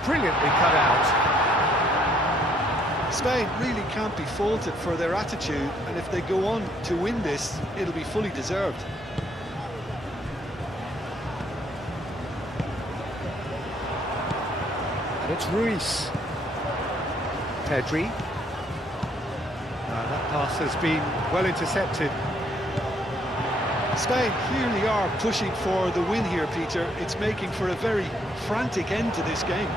Brilliantly cut out. Spain really can't be faulted for their attitude, and if they go on to win this, it'll be fully deserved. And it's Ruiz. Pedri. That pass has been well intercepted. Spain clearly are pushing for the win here, Peter. It's making for a very frantic end to this game.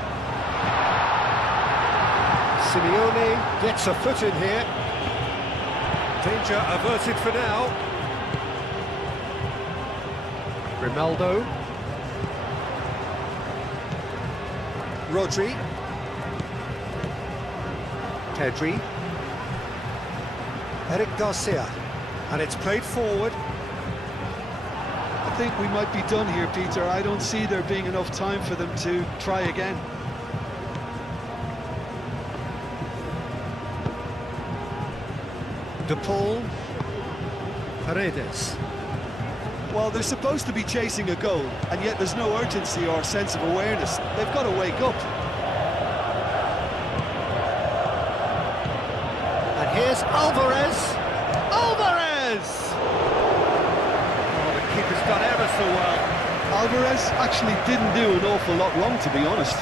Simeone gets a foot in here. Danger averted for now. Grimaldo. Rodri. Pedri. Eric Garcia. And it's played forward. I think we might be done here, Peter. I don't see there being enough time for them to try again. De Paul. Paredes. Well, they're supposed to be chasing a goal, and yet there's no urgency or sense of awareness. They've got to wake up. And here's Alvarez. Alvarez! Keeper's done ever so well. Alvarez actually didn't do an awful lot wrong, to be honest.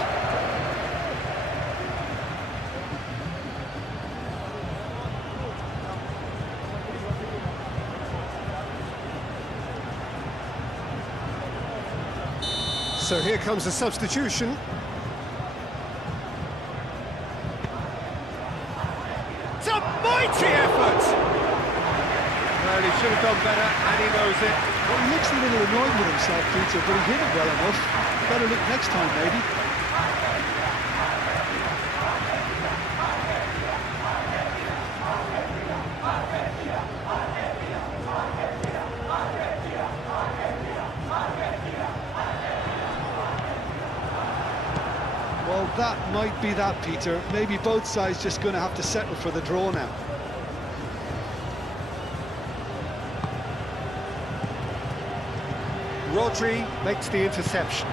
So here comes a substitution. It's a mighty effort! Well, he should have done better, and he knows it. Well, he looks a little annoyed with himself, Peter, but he hit it well enough. Better look next time, maybe. Well, that might be that, Peter. Maybe both sides just going to have to settle for the draw now. Rodri makes the interception.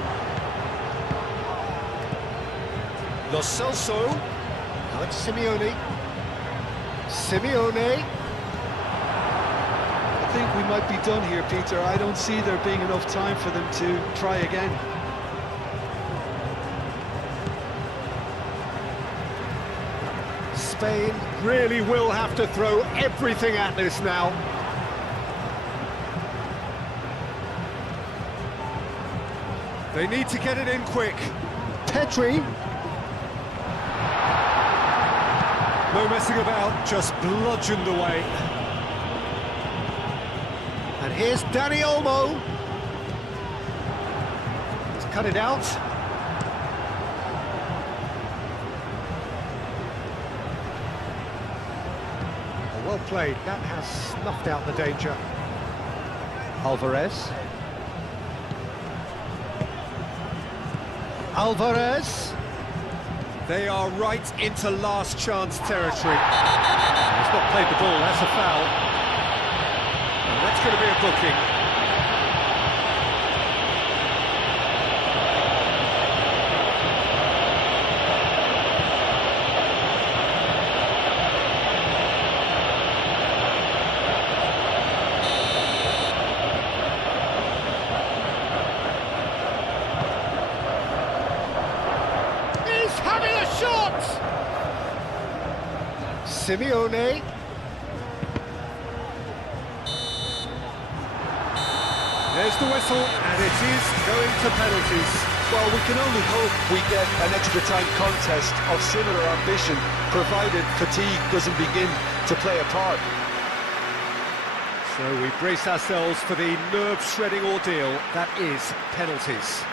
Lo Celso. Now it's Simeone. Simeone. I think we might be done here, Peter. I don't see there being enough time for them to try again. Spain really will have to throw everything at this now. They need to get it in quick. Pedri. No messing about, just bludgeoned away. And here's Danny Olmo. He's cut it out. Well played, that has snuffed out the danger. Alvarez. Alvarez. They are right into last chance territory. He's not played the ball, that's a foul. And that's going to be a booking. Having a shot! Simeone. There's the whistle, and it is going to penalties. Well, we can only hope we get an extra time contest of similar ambition, provided fatigue doesn't begin to play a part. So we brace ourselves for the nerve-shredding ordeal that is penalties.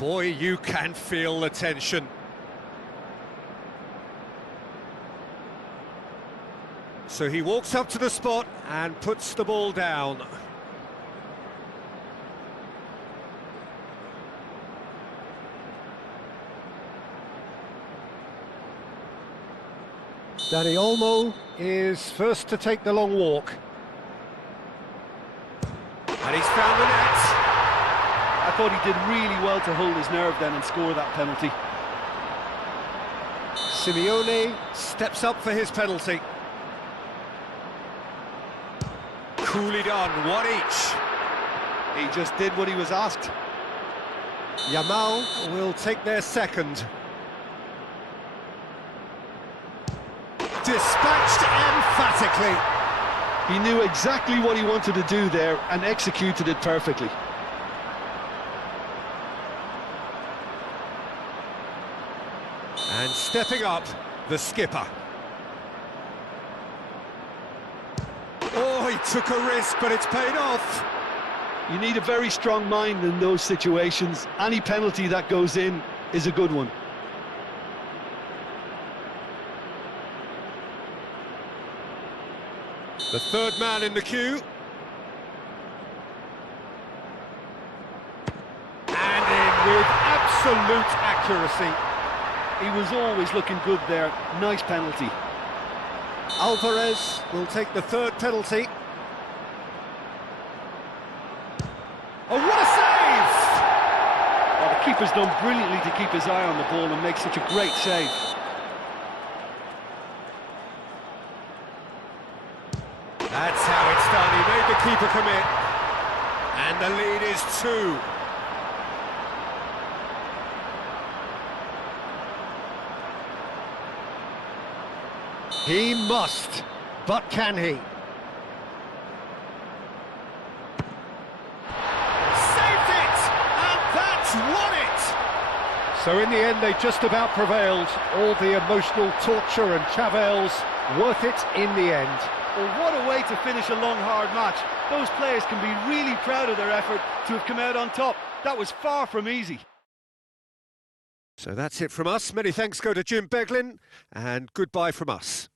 Boy, you can feel the tension. So he walks up to the spot and puts the ball down. Dani Olmo is first to take the long walk. And he's found the net. I thought he did really well to hold his nerve then and score that penalty. Simeone steps up for his penalty. Coolly done, one each. He just did what he was asked. Yamal will take their second. Dispatched emphatically. He knew exactly what he wanted to do there and executed it perfectly. And stepping up, the skipper. Oh, he took a risk, but it's paid off. You need a very strong mind in those situations. Any penalty that goes in is a good one. The third man in the queue. And in with absolute accuracy. He was always looking good there. Nice penalty. Alvarez will take the third penalty. Oh, what a save! Well, the keeper's done brilliantly to keep his eye on the ball and make such a great save. That's how it's done. He made the keeper commit. And the lead is 2. He must, but can he? Saved it! And that's won it! So in the end, they just about prevailed. All the emotional torture and travails, worth it in the end. Well, what a way to finish a long, hard match. Those players can be really proud of their effort to have come out on top. That was far from easy. So that's it from us. Many thanks go to Jim Beglin, and goodbye from us.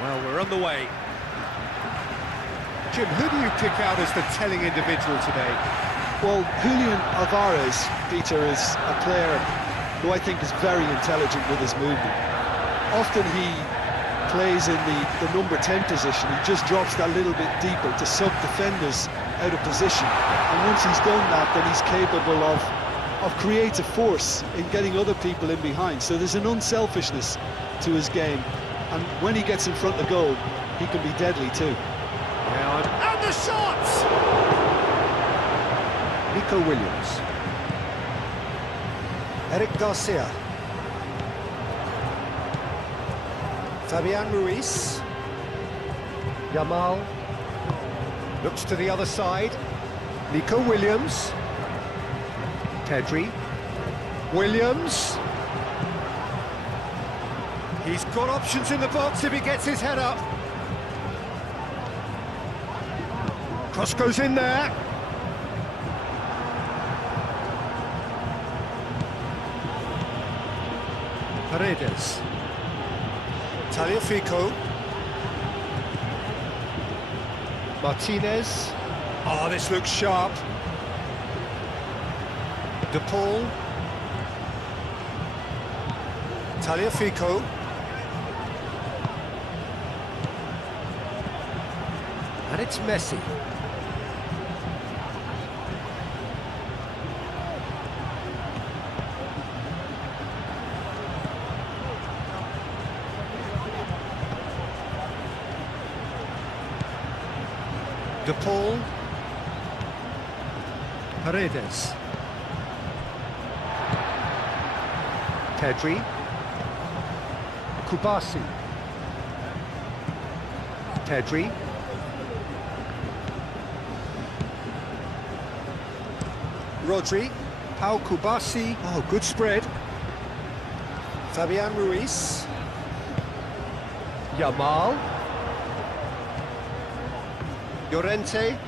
Well, we're on the way. Jim, who do you pick out as the telling individual today? Well, Julian Alvarez, Peter, is a player who I think is very intelligent with his movement. Often he plays in the number 10 position. He just drops that little bit deeper to sub defenders out of position. And once he's done that, then he's capable of creative force in getting other people in behind. So there's an unselfishness to his game. And when he gets in front of goal, he can be deadly too. And the shot! Nico Williams. Eric Garcia. Fabian Ruiz. Yamal. Looks to the other side. Nico Williams. Pedri. Williams. He's got options in the box if he gets his head up. Cross goes in there. Paredes. Tagliafico. Martinez. Oh, this looks sharp. De Paul. Tagliafico. And it's Messi. De Paul. Paredes. Pedri. Kubasi. Pedri. Rodri. Pau Kubasi. Oh, good spread. Fabian Ruiz. Yamal. Llorente.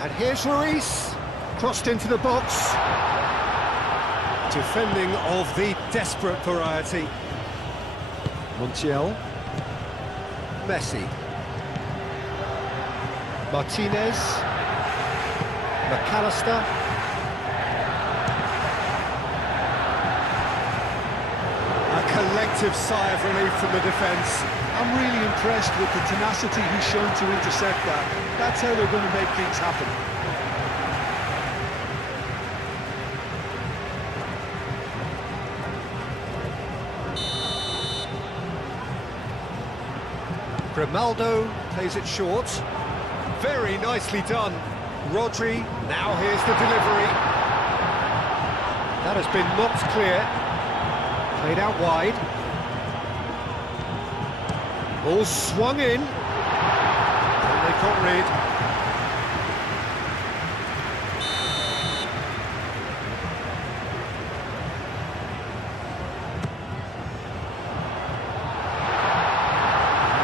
And here's Ruiz. Crossed into the box. Defending of the desperate variety. Montiel. Messi. Martinez. McAllister. A collective sigh of relief from the defence. I'm really impressed with the tenacity he's shown to intercept that. That's how they're going to make things happen. Grimaldo plays it short. Very nicely done. Rodri, now here's the delivery. That has been knocked clear. Played out wide. Ball swung in. And they got rid.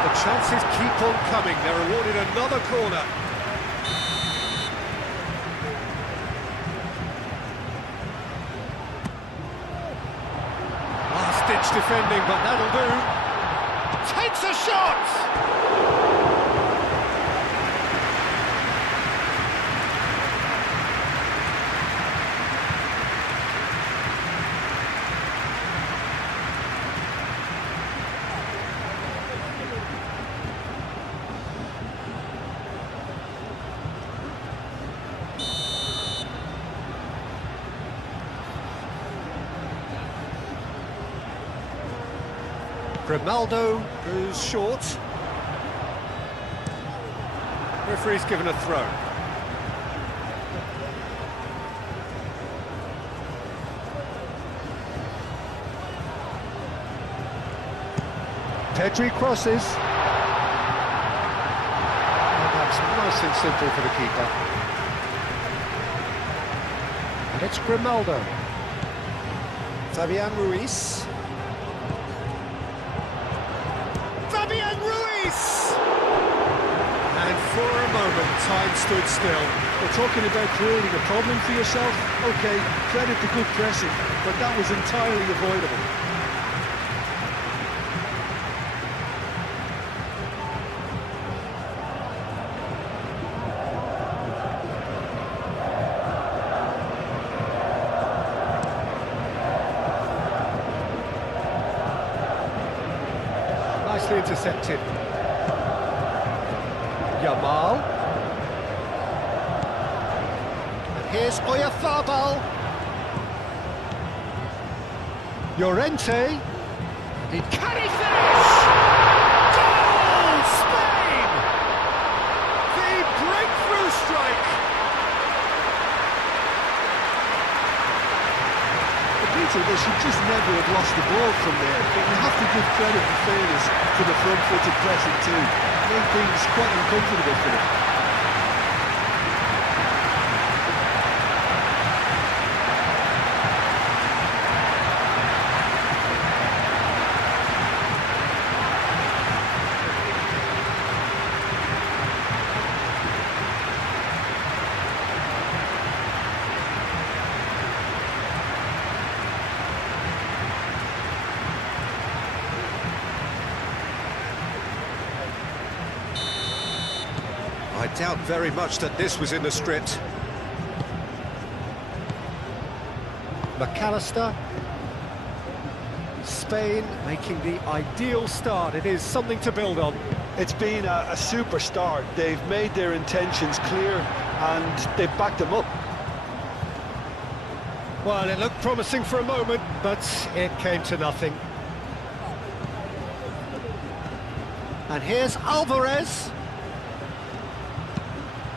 The chances keep on coming. They're awarded another corner. Last-ditch defending, but that'll do. Takes a shot! Grimaldo goes short. Referee's given a throw. Pedri crosses. And that's nice and simple for the keeper. And it's Grimaldo. Fabian Ruiz. And for a moment, time stood still. We're talking about creating a problem for yourself. OK, credit to good pressing, but that was entirely avoidable. nicely intercepted. Yamal. And here's Oyarzabal. Llorente. Can he finish? Goal! Spain! The breakthrough strike! Peter, they should just never have lost the ball from there, but you have to give credit and fairness to the front-footed pressing too. Made things quite uncomfortable for them. I doubt very much that this was in the script. McAllister. Spain making the ideal start. It is something to build on. It's been a super start. They've made their intentions clear and they've backed them up. Well, it looked promising for a moment, but it came to nothing. And here's Alvarez.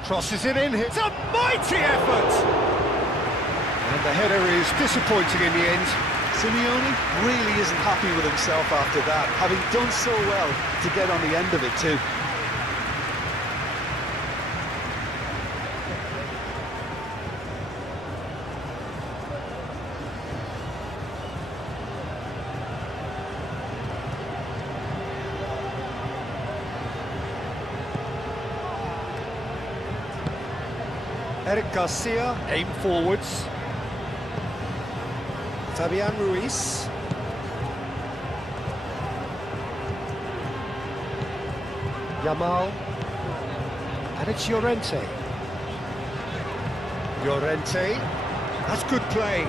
Crosses it in. It's a mighty effort! And the header is disappointing in the end. Simeone really isn't happy with himself after that, having done so well to get on the end of it too. Eric Garcia, aim forwards. Fabian Ruiz. Yamal. And it's Llorente. Llorente. That's good play.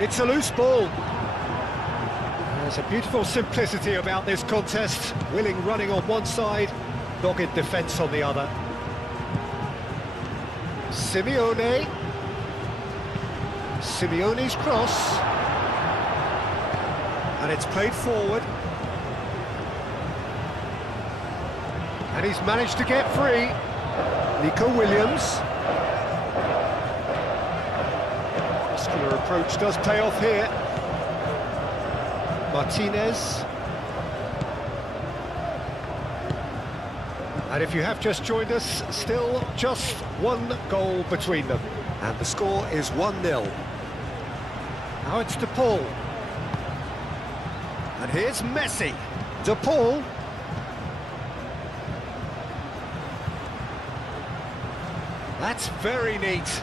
It's a loose ball. There's a beautiful simplicity about this contest. Willing running on one side, dogged defence on the other. Simeone. Simeone's cross. And it's played forward. And he's managed to get free. Nico Williams. Muscular approach does pay off here. Martinez. And if you have just joined us, still just one goal between them. And the score is 1-0. Now it's De Paul. And here's Messi. De Paul. That's very neat.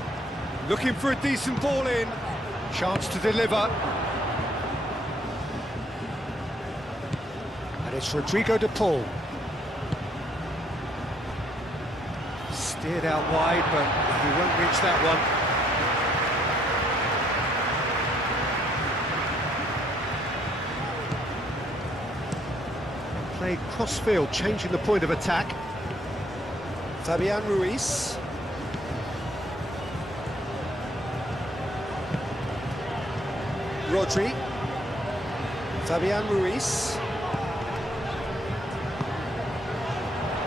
Looking for a decent ball in. Chance to deliver. And it's Rodrigo De Paul. Steered out wide, but he won't reach that one. Played cross-field, changing the point of attack. Fabian Ruiz. Rodri. Fabian Ruiz.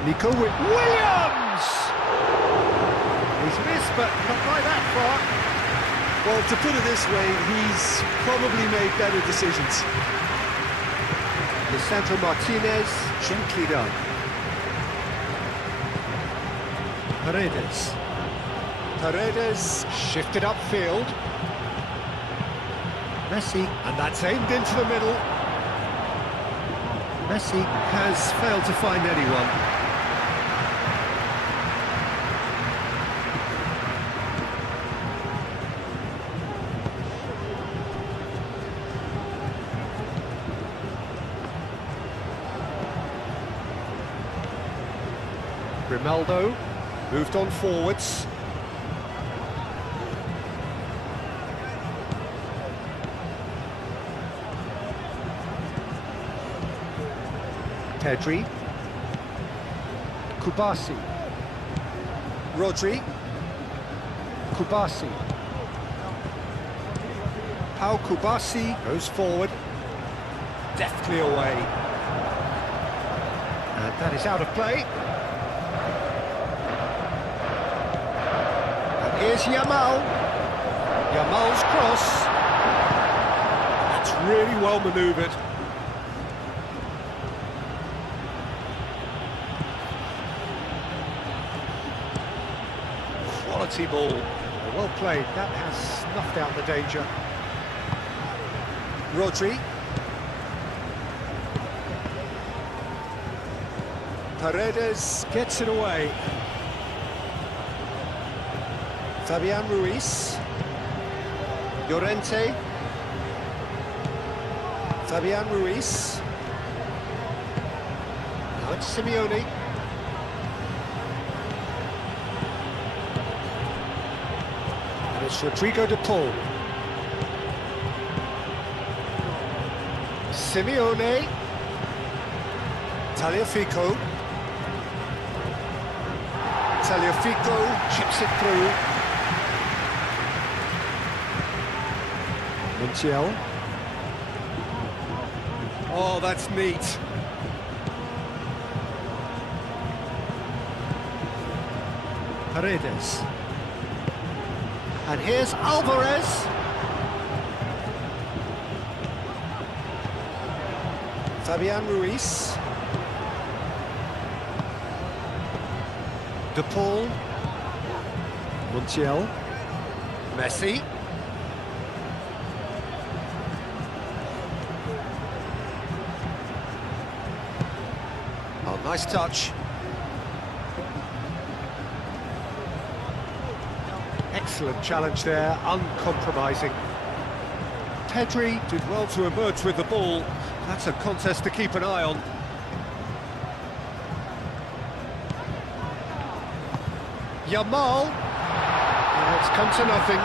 Nico Williams! He's missed, but not by that far. Well, to put it this way, he's probably made better decisions. Lisandro Martinez, gently done. Paredes. Paredes shifted upfield. Messi, and that's aimed into the middle. Messi has failed to find anyone. Grimaldo moved on forwards. Pedri. Kubasi. Rodri. Kubasi. Pau Kubasi Goes forward. Deftly away. And that is out of play. And here's Yamal. Yamal's cross. It's really well manoeuvred. Quality ball. Well played. That has snuffed out the danger. Rodri. Paredes Gets it away. Fabian Ruiz. Llorente. Fabian Ruiz. Now it's Simeone. And it's Rodrigo de Paul. Simeone. Tagliafico. Tagliafico Chips it through. Montiel. Oh, that's neat. Paredes. And here's Alvarez. Fabian Ruiz. De Paul. Montiel. Messi. Oh, nice touch. Excellent challenge there, uncompromising. Pedri did well to emerge with the ball. That's a contest to keep an eye on. Yamal. And it's come to nothing.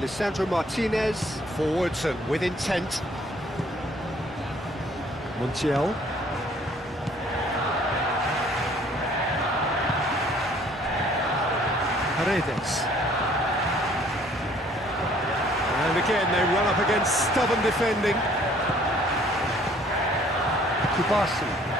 Lisandro Martinez, forwards and with intent. Montiel. Paredes. And again, they run up against stubborn defending. Kubasi.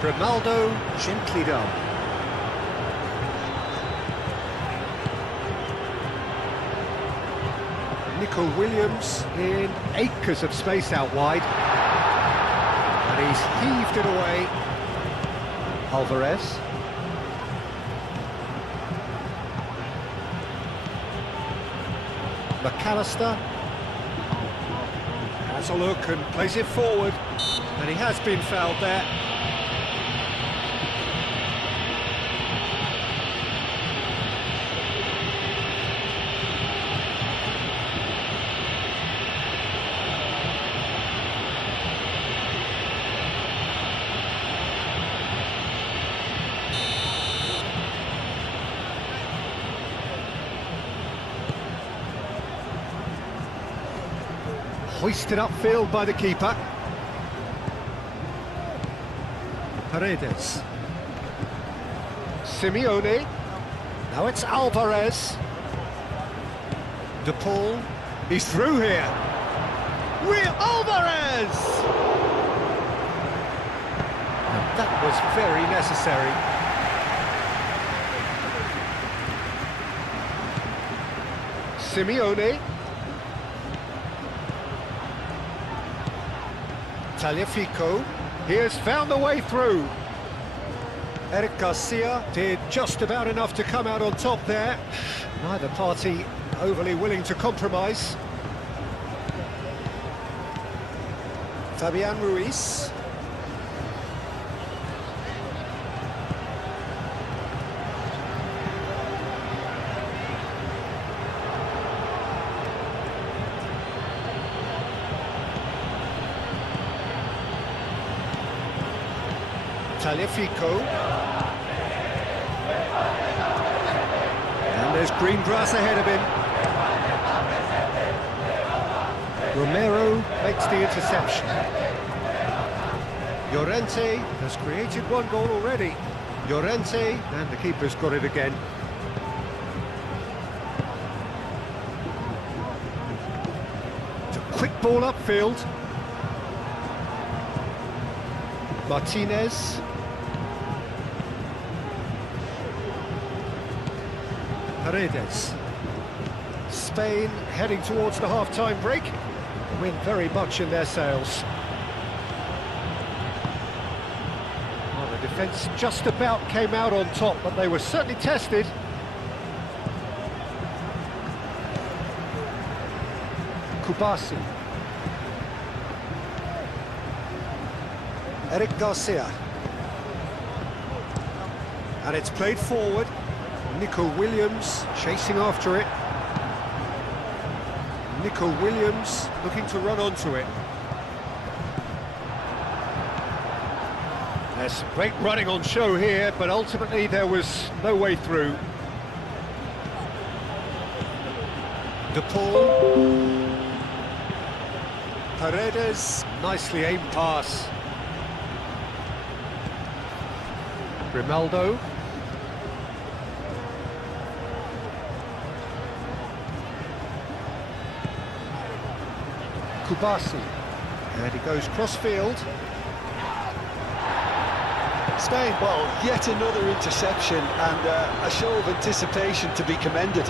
Grimaldo gently done. Nico Williams in acres of space out wide. And he's heaved it away. Alvarez. McAllister. Has a look and plays it forward. And he has been fouled there. Hoisted upfield by the keeper. Paredes. Simeone. Now it's Alvarez. De Paul. He's through here. Real Alvarez! And that was very necessary. Simeone. Tagliafico. He has found the way through. Eric Garcia did just about enough to come out on top there. Neither party overly willing to compromise. Fabian Ruiz. Tagliafico. And there's green grass ahead of him. Romero makes the interception. Llorente has created one goal already. Llorente, and the keeper's got it again. It's a quick ball upfield. Martinez. Paredes. Spain heading towards the half-time break. Win very much in their sails. Well, the defence just about came out on top, but they were certainly tested. Kubasi. Eric Garcia. And it's played forward. Nico Williams chasing after it. Nico Williams looking to run onto it. There's some great running on show here, but ultimately there was no way through. De Paul. Paredes, nicely aimed pass. Grimaldo. Kubasi, and he goes cross-field. Spain, well, yet another interception and a show of anticipation to be commended.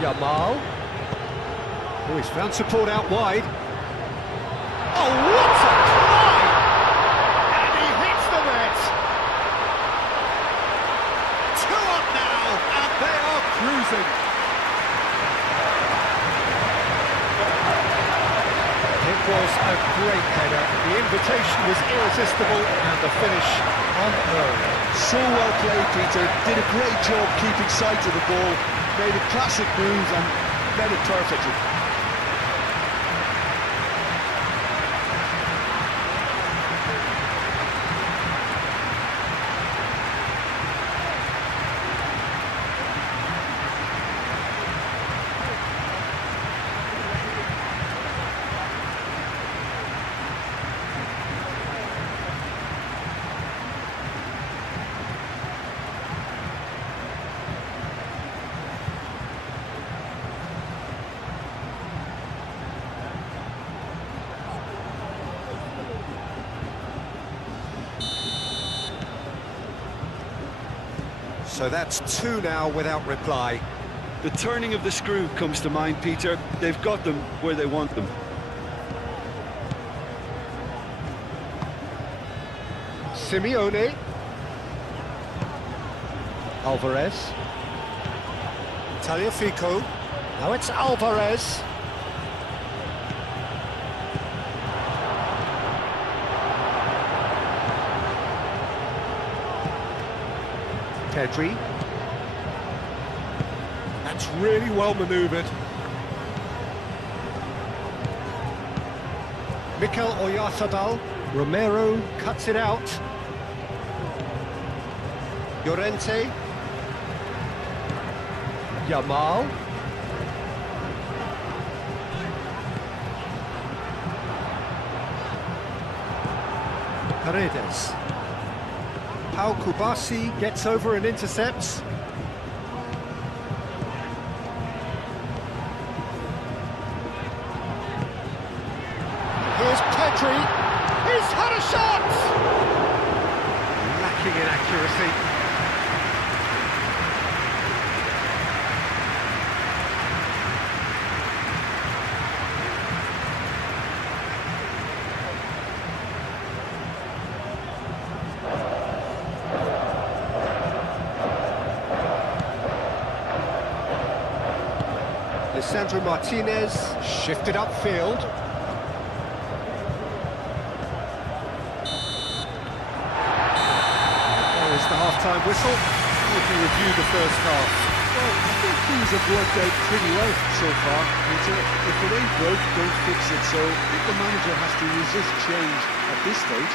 Yamal. Oh, he's found support out wide. Oh, what a try! And he hits the net! 2 up now, and they are cruising. It was a great header. The invitation was irresistible, and the finish unearned. So well played, Peter. Did a great job keeping sight of the ball. Made a classic move and met it perfectly. So that's 2 now without reply. The turning of the screw comes to mind, Peter. They've got them where they want them. Simeone. Alvarez. Tagliafico. Now it's Alvarez. Pedri. That's really well manoeuvred. Mikel Oyarzabal. Romero cuts it out. Llorente. Yamal. Paredes. Pau Kubasi gets over and intercepts. Here's Pedri. He's had a shot! Lacking in accuracy. Lisandro Martinez shifted upfield. There is the half-time whistle. If you review the first half. Well, I think things have worked out pretty well so far, Peter. If it ain't broke, don't fix it. So I think the manager has to resist change at this stage.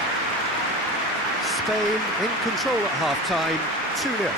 Spain in control at half-time, 2-0.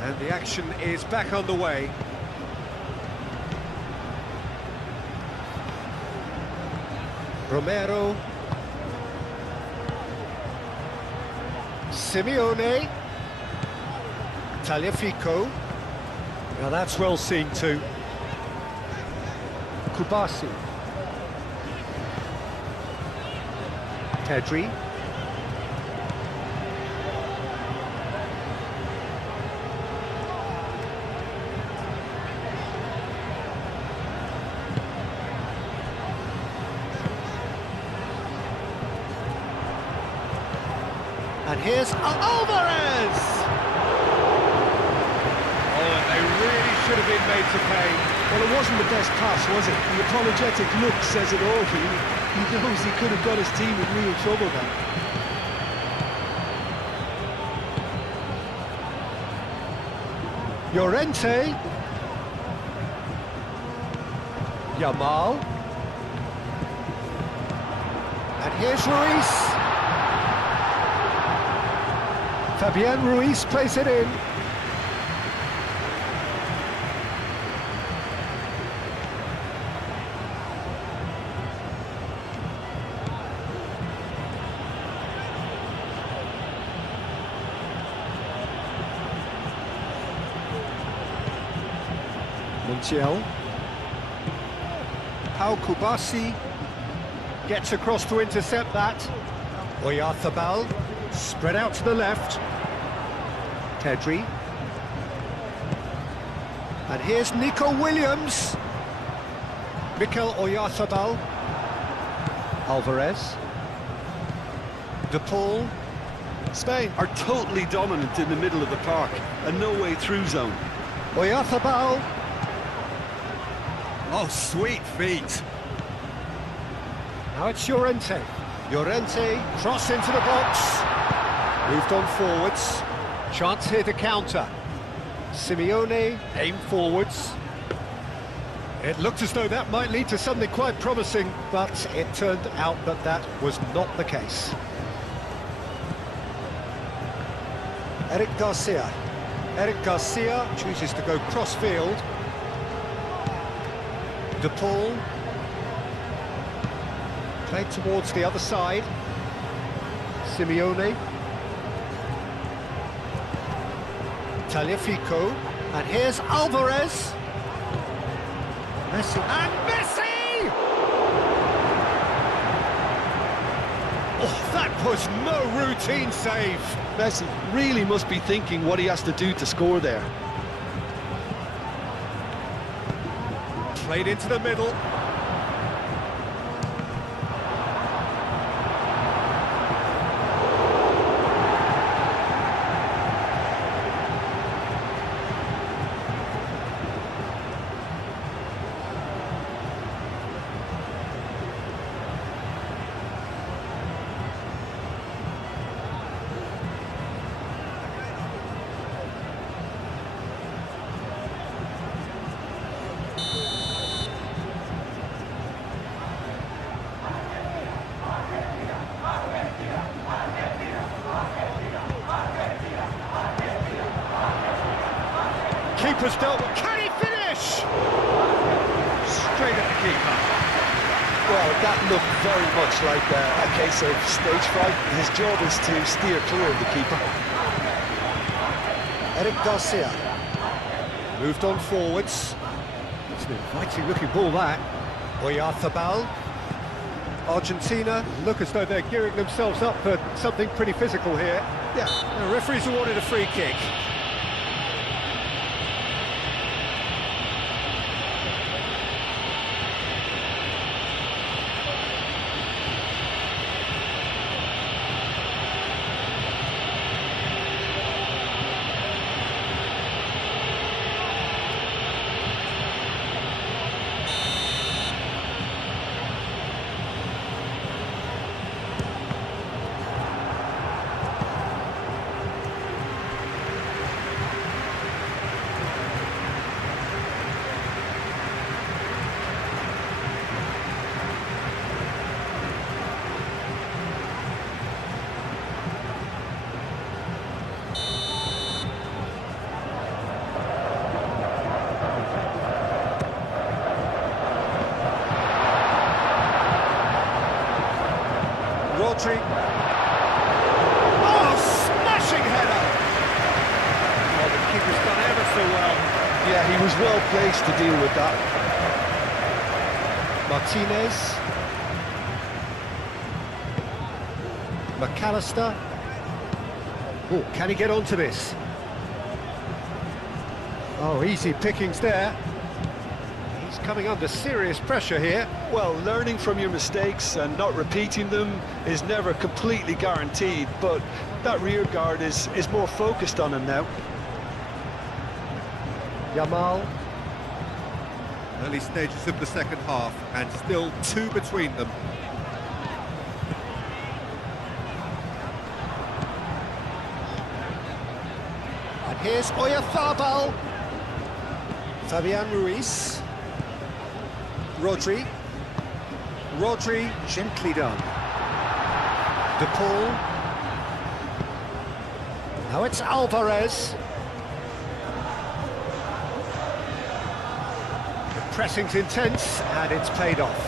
And the action is back on the way. Romero. Simeone. Tagliafico. Now that's well seen too. Kubasi. Pedri. And here's Alvarez! Oh, and they really should have been made to pay. Well, it wasn't the best pass, was it? The apologetic look says it all, really. He knows he could have got his team in real trouble then. Llorente. Yamal. And here's Ruiz. Fabian Ruiz plays it in. Montiel. Pau Kubasi gets across to intercept that. Oyarzabal spread out to the left. Pedri. And here's Nico Williams. Mikel Oyarzabal. Alvarez. De Paul. Spain are totally dominant in the middle of the park, a no-way-through zone. Oyarzabal. Oh, sweet feet. Now it's Llorente. Llorente, cross into the box. Moved on forwards. Chance here to counter. Simeone, aim forwards. It looked as though that might lead to something quite promising, but it turned out that that was not the case. Eric Garcia. Eric Garcia chooses to go cross-field. De Paul. Played towards the other side. Simeone. Tagliafico. And here's Alvarez. Messi. And Messi! Oh, that was no routine save. Messi really must be thinking what he has to do to score there. Played into the middle. Keeper's dealt with. Can he finish? Straight at the keeper. Well, that looked very much like a case of stage fright. His job is to steer clear of the keeper. Eric Garcia. Moved on forwards. It's an inviting looking ball, that. Oyarzabal. Argentina look as though they're gearing themselves up for something pretty physical here. Yeah, the referee's awarded a free kick. Rodri. Oh, smashing header! Oh, the keeper's done ever so well. Yeah, he was well placed to deal with that. Martinez. McAllister. Oh, can he get onto this? Oh, easy pickings there. He's coming under serious pressure here. Well, learning from your mistakes and not repeating them is never completely guaranteed, but that rear guard is more focused on him now. Yamal. Early stages of the second half, and still two between them. And here's Oyarzabal. Fabian Ruiz. Rodri. Rodri, gently done. De Paul. Now it's Alvarez. The pressing's intense, and it's paid off.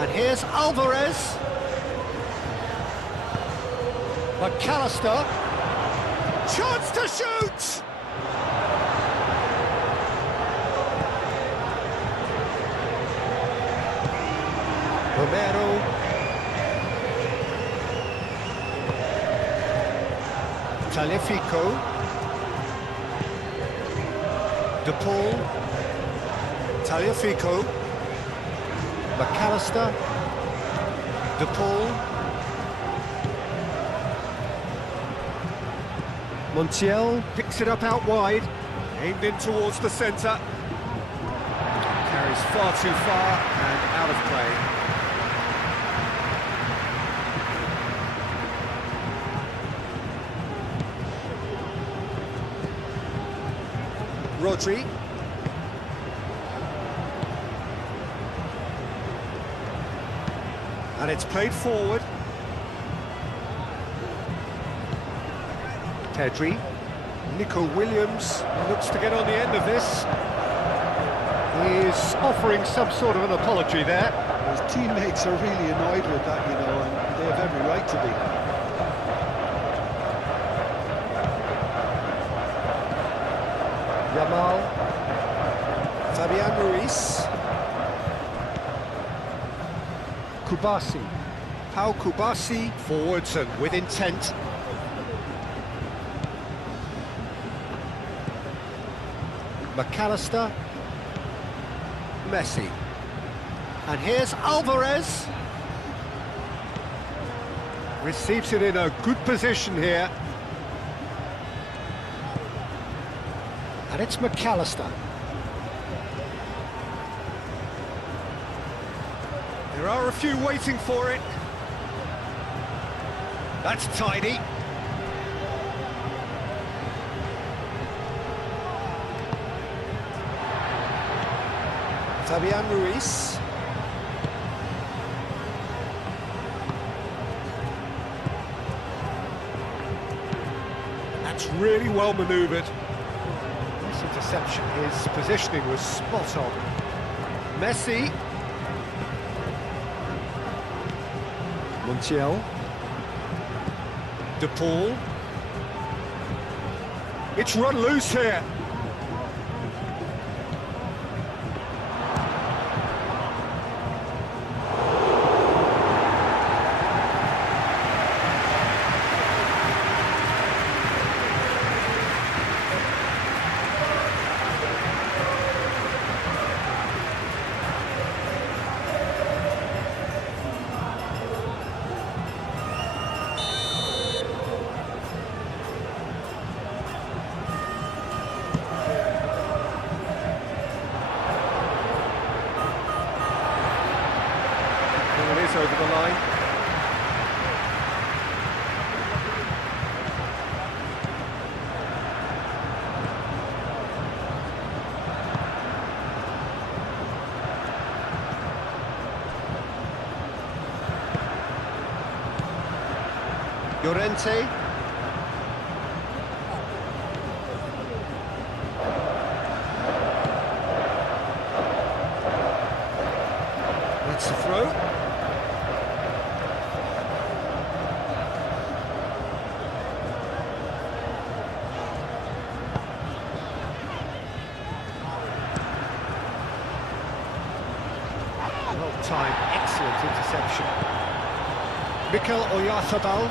And here's Alvarez. McAllister. Chance to shoot! Romero. Tagliafico. De Paul. Tagliafico. McAllister. De Paul. Montiel picks it up out wide. Aimed in towards the centre. Carries far too far and out of play. Rodri. And it's played forward. Pedri. Nico Williams looks to get on the end of this. He's offering some sort of an apology there. His teammates are really annoyed with that, you know, and they have every right to be. Yamal. Fabian Ruiz. Kubasi. Pau Kubasi. Forwards and with intent. McAllister. Messi. And here's Alvarez. Receives it in a good position here. And it's McAllister. There are a few waiting for it. That's tidy. Fabian Ruiz. That's really well manoeuvred. This interception, his positioning was spot on. Messi. Montiel. De Paul. It's run loose here. Over the line. Llorente. That's the throw. Time, excellent interception. Mikel Oyarzabal.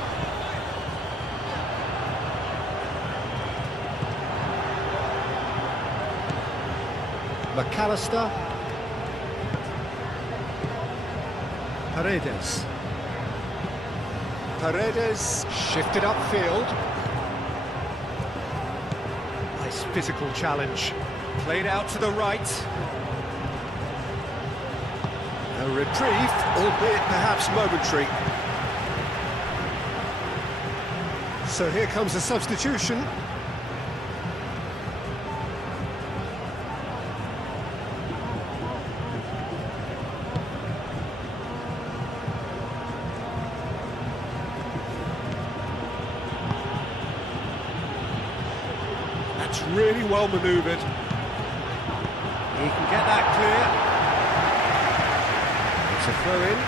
McAllister. Paredes. Paredes shifted upfield. Nice physical challenge. Played out to the right. A reprieve, albeit perhaps momentary. So here comes a substitution. That's really well manoeuvred. He can get that clear. It's a throw-in.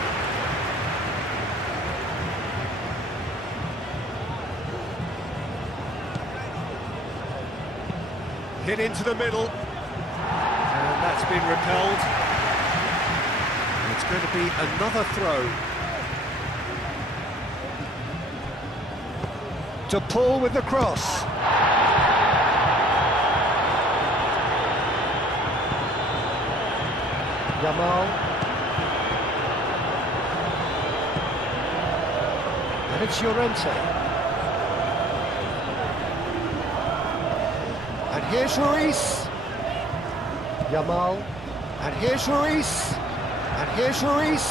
Hit into the middle. And that's been repelled. It's going to be another throw. De Paul with the cross. Yamal. And it's Llorente. And here's Ruiz. Yamal. And here's Ruiz. And here's Ruiz.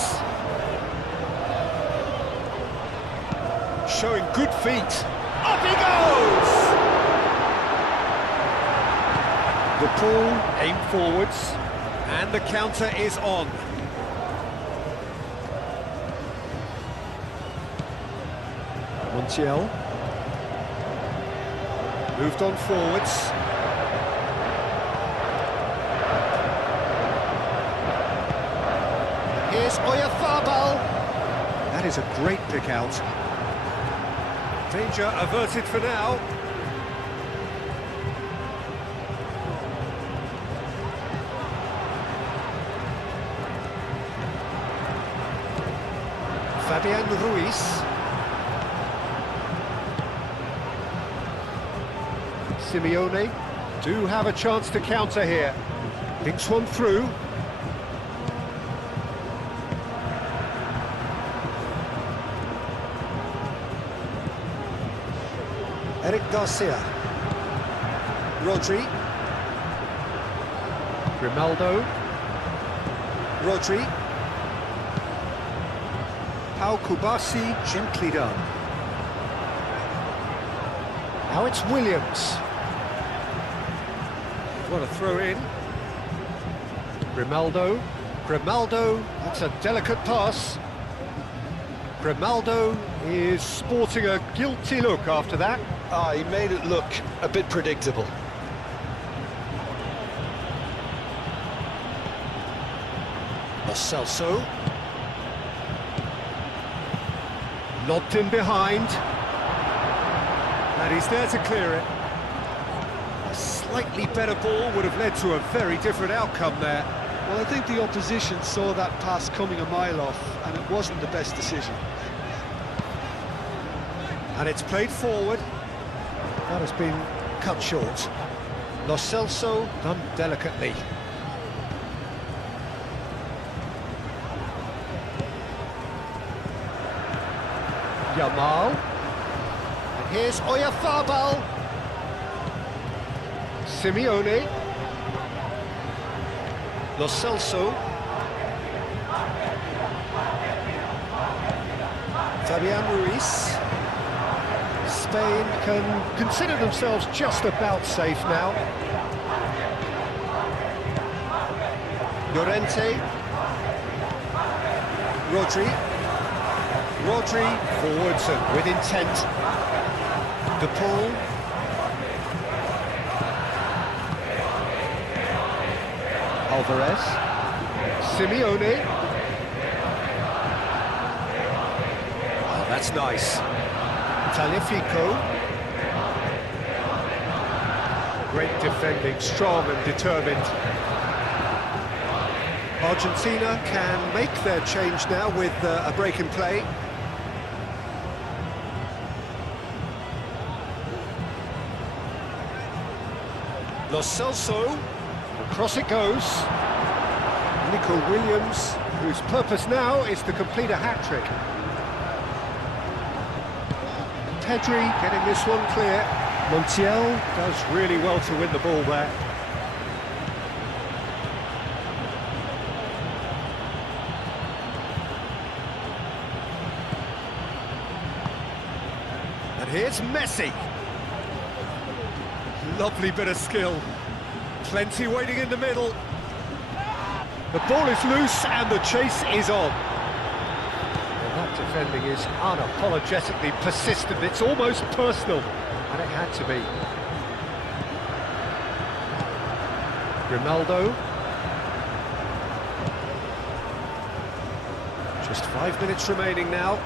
Showing good feet. Up he goes! The ball aimed forwards. And the counter is on. Montiel. Moved on forwards. here's Oyarzabal. That is a great pick out. Danger averted for now. Fabian Ruiz. Simeone do have a chance to counter here. Thinks one through. Eric Garcia. Rodri. Grimaldo. Rodri. Pau Kubasi, gently done. Now it's Williams. What a throw in. Grimaldo. Grimaldo, that's a delicate pass. Grimaldo is sporting a guilty look after that. He made it look a bit predictable. Lo Celso. Lobbed in behind. And he's there to clear it. A slightly better ball would have led to a very different outcome there. Well, I think the opposition saw that pass coming a mile off, and it wasn't the best decision. And it's played forward. That has been cut short. Lo Celso done delicately. Yamal. And here's Oyarzabal. Simeone. Lo Celso. Fabian Ruiz. Spain can consider themselves just about safe now. Llorente. Rodri. Rodri forwards and with intent. De Paul. Alvarez. Simeone. Oh, that's nice. Tagliafico. Great defending, strong and determined. Argentina can make their change now with a break in play. Lo Celso, across it goes. Nico Williams, whose purpose now is to complete a hat-trick. Pedri getting this one clear. Montiel does really well to win the ball there. And here's Messi. Lovely bit of skill. Plenty waiting in the middle. The ball is loose and the chase is on. Well, that defending is unapologetically persistent. It's almost personal, and it had to be. Grimaldo. Just 5 minutes remaining now.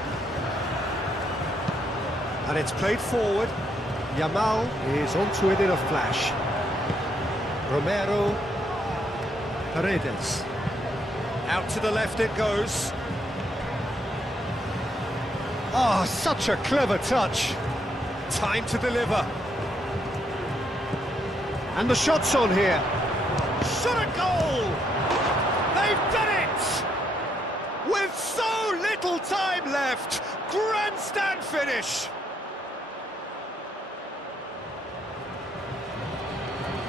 And it's played forward. Yamal is onto it in a flash. Romero. Paredes. Out to the left it goes. Oh, such a clever touch. Time to deliver. And the shot's on here. Shot a goal! They've done it! With so little time left. Grandstand finish.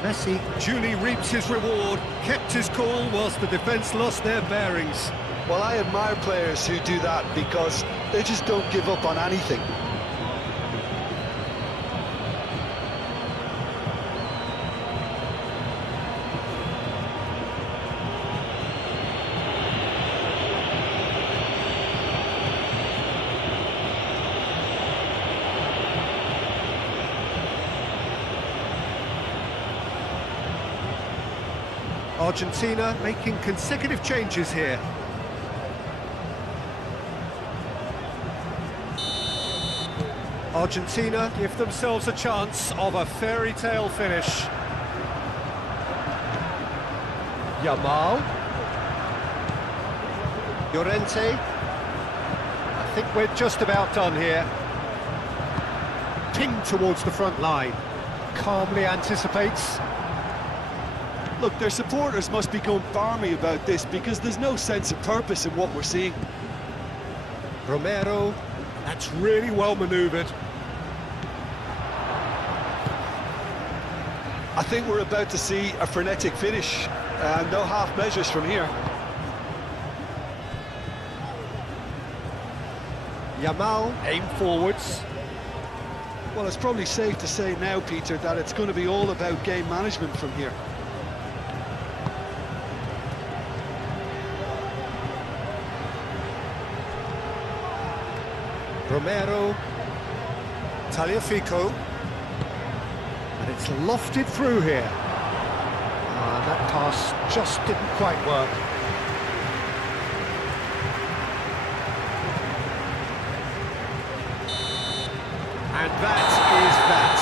Messi duly reaps his reward, kept his cool whilst the defence lost their bearings. Well, I admire players who do that because they just don't give up on anything. Argentina making consecutive changes here. Argentina give themselves a chance of a fairy tale finish. Yamal. Llorente. I think we're just about done here. Ping towards the front line. Calmly anticipates. Look, their supporters must be going barmy about this because there's no sense of purpose in what we're seeing. Romero. That's really well manoeuvred. I think we're about to see a frenetic finish. No half measures from here. Yamal, aim forwards. Well, it's probably safe to say now, Peter, that it's going to be all about game management from here. Romero. Tagliafico. And it's lofted through here. That pass just didn't quite work. And that is that.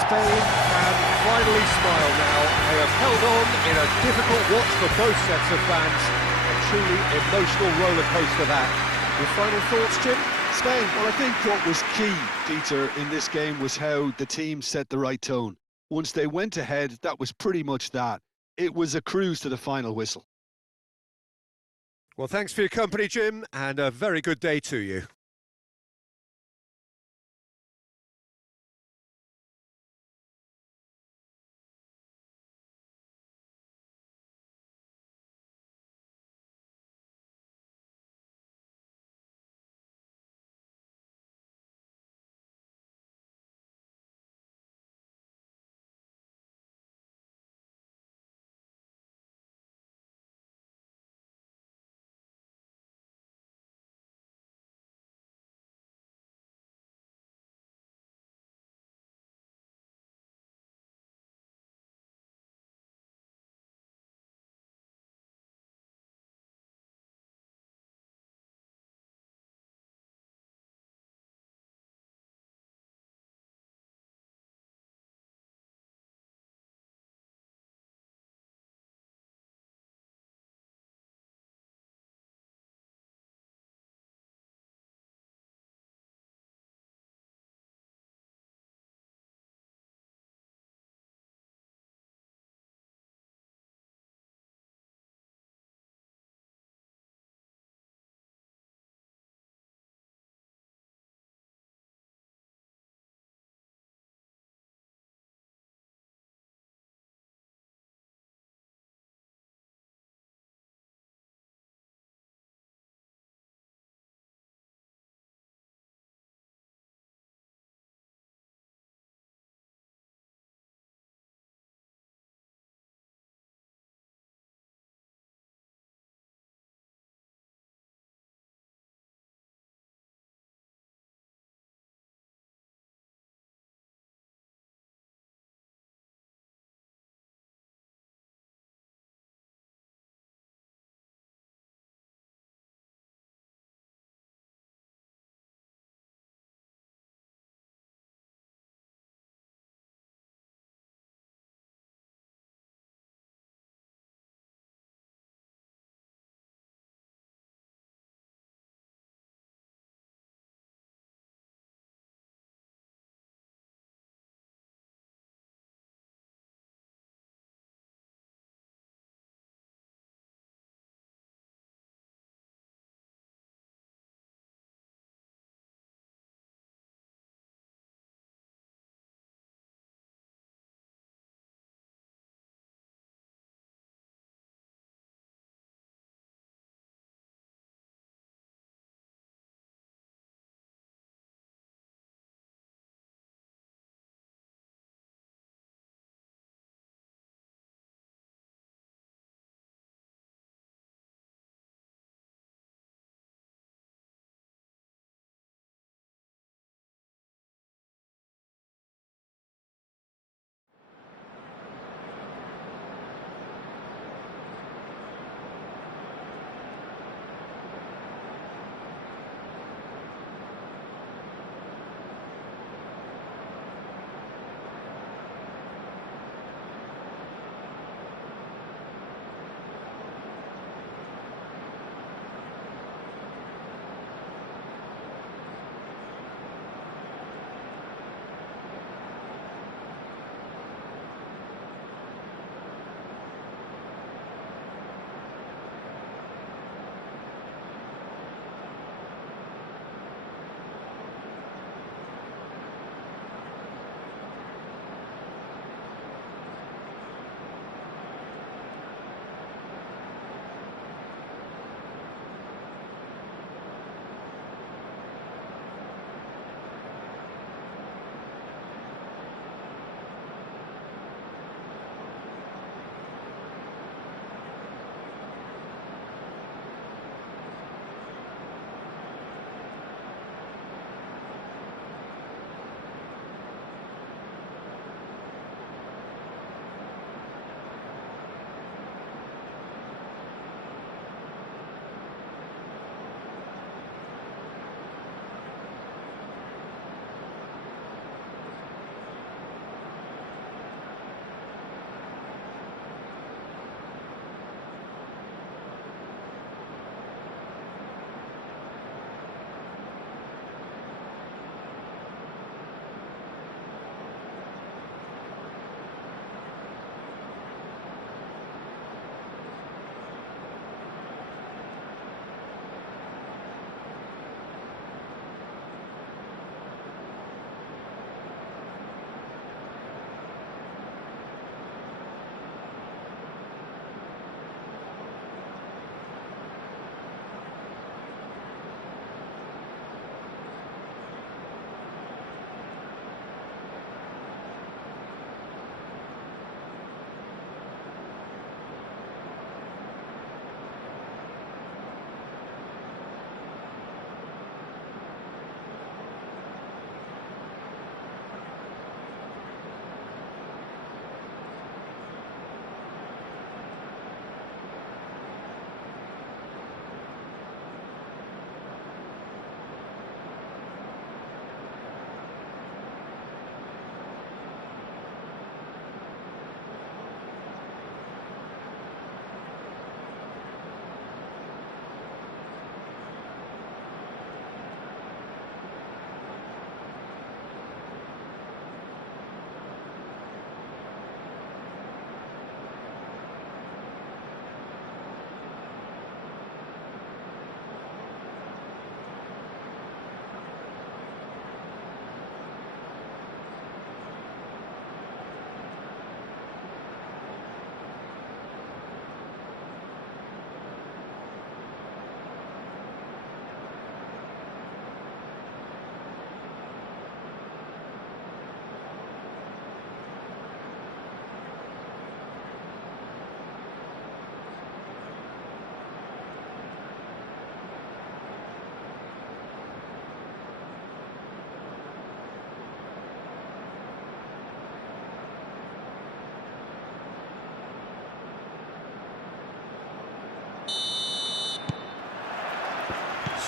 Spain can finally smile now. They have held on in a difficult watch for both sets of fans. A truly emotional roller coaster that. Your final thoughts, Jim? Spain, well, I think what was key, Peter, in this game was how the team set the right tone. Once they went ahead, that was pretty much that. It was a cruise to the final whistle. Well, thanks for your company, Jim, and a very good day to you.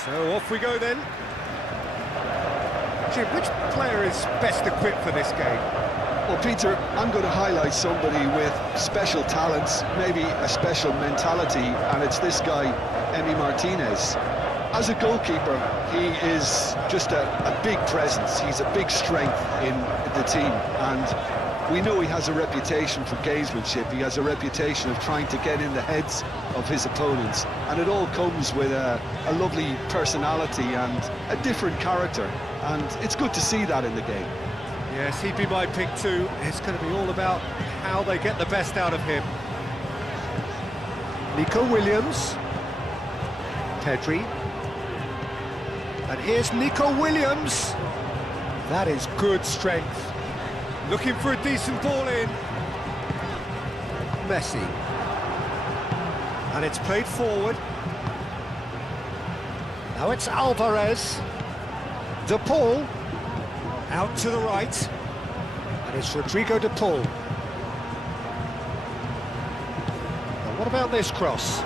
So off we go then. Jim, which player is best equipped for this game? Well, Peter, I'm going to highlight somebody with special talents, maybe a special mentality, and it's this guy, Emi Martinez. As a goalkeeper, he is just a big presence. He's a big strength in the team, and we know he has a reputation for gamesmanship. He has a reputation of trying to get in the heads of his opponents, and it all comes with a lovely personality and a different character, and it's good to see that in the game. Yes, he'd be my pick too. It's going to be all about how they get the best out of him. Nico Williams. Pedri. And here's Nico Williams. That is good strength. Looking for a decent ball in. Messi. And it's played forward. Now it's Alvarez. De Paul. Out to the right. And it's Rodrigo De Paul. Now what about this cross?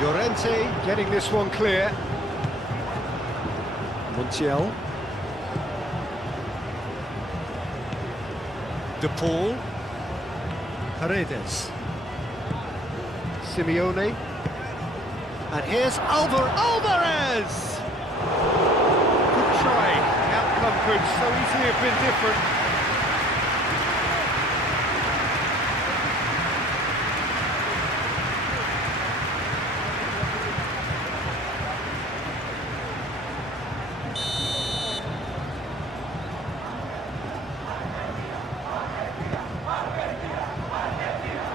Llorente getting this one clear. Montiel. De Paul. Paredes. Simeone. And here's Alvarez! Good try. Outcome could so easily have been different.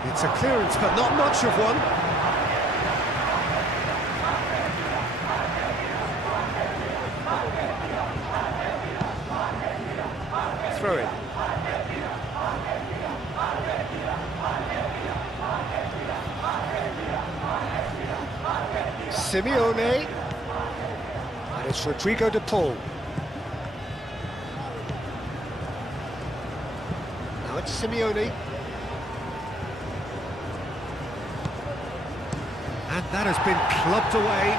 It's a clearance, but not much of one. Throw it. Simeone. And it's Rodrigo De Paul. Now it's Simeone. And that has been clubbed away.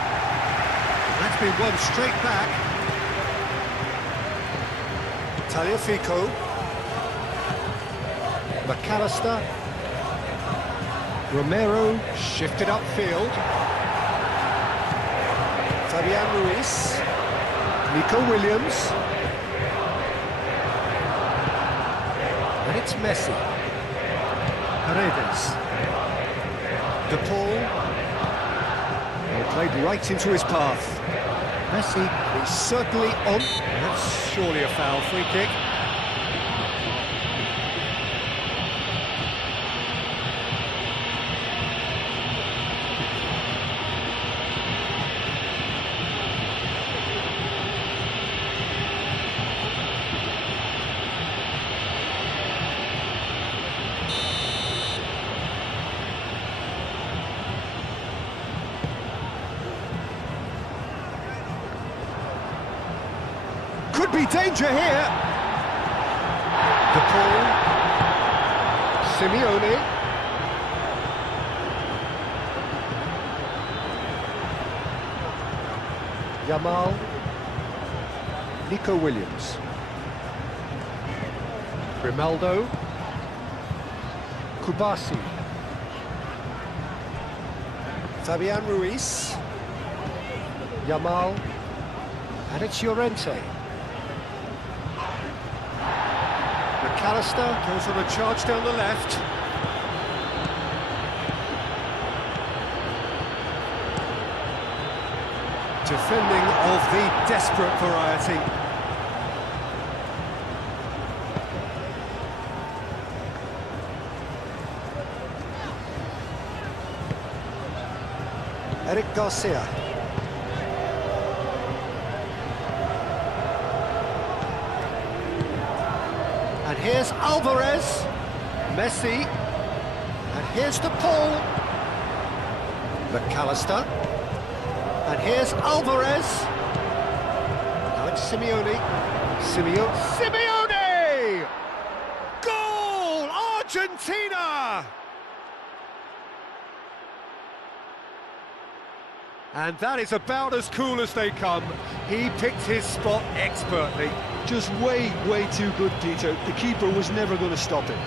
That's been won straight back. Tagliafico. McAllister. Romero shifted upfield. Fabian Ruiz. Nico Williams. And it's Messi. Paredes. De Paul. Played right into his path. Messi is certainly on. That's surely a foul. Free kick. Could be danger here. De Paul. Simeone. Yamal. Nico Williams. Grimaldo. Kubasi. Fabian Ruiz. Yamal. And it's Llorente. McAllister goes on a charge down the left. Defending of the desperate variety. Eric Garcia. And here's Alvarez, Messi, and here's De Paul, McAllister, and here's Alvarez. Now it's Simeone, Simeone! Goal! Argentina! 1-0 And that is about as cool as they come. He picked his spot expertly. Just way too good, Peter. The keeper was never going to stop it.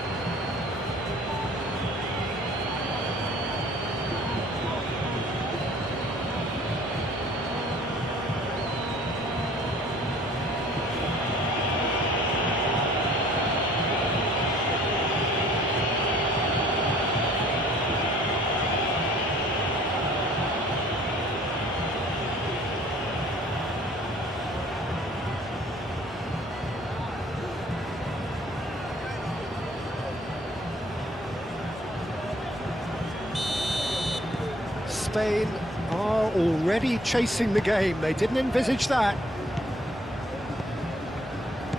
Spain are already chasing the game. They didn't envisage that.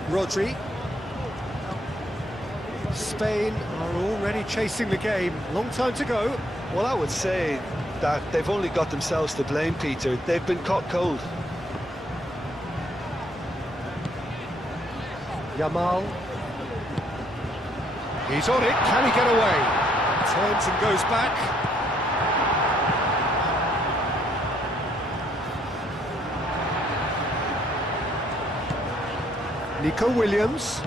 Rodri. Spain are already chasing the game. Long time to go. Well, I would say that they've only got themselves to blame, Peter. They've been caught cold. Yamal. He's on it. Can he get away? Turns and goes back. Nico Williams.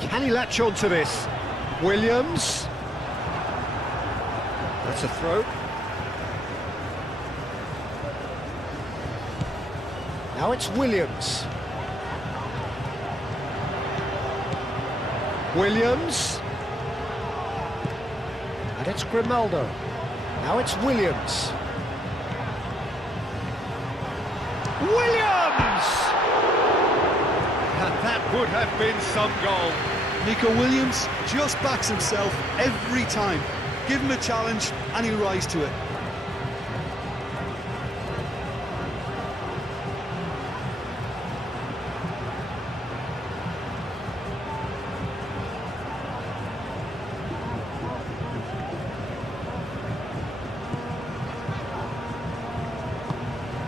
Can he latch on to this? Williams. That's a throw. Now it's Williams. Williams. And it's Grimaldo. Now it's Williams. Williams! And that would have been some goal. Nico Williams just backs himself every time. Give him a challenge and he'll rise to it.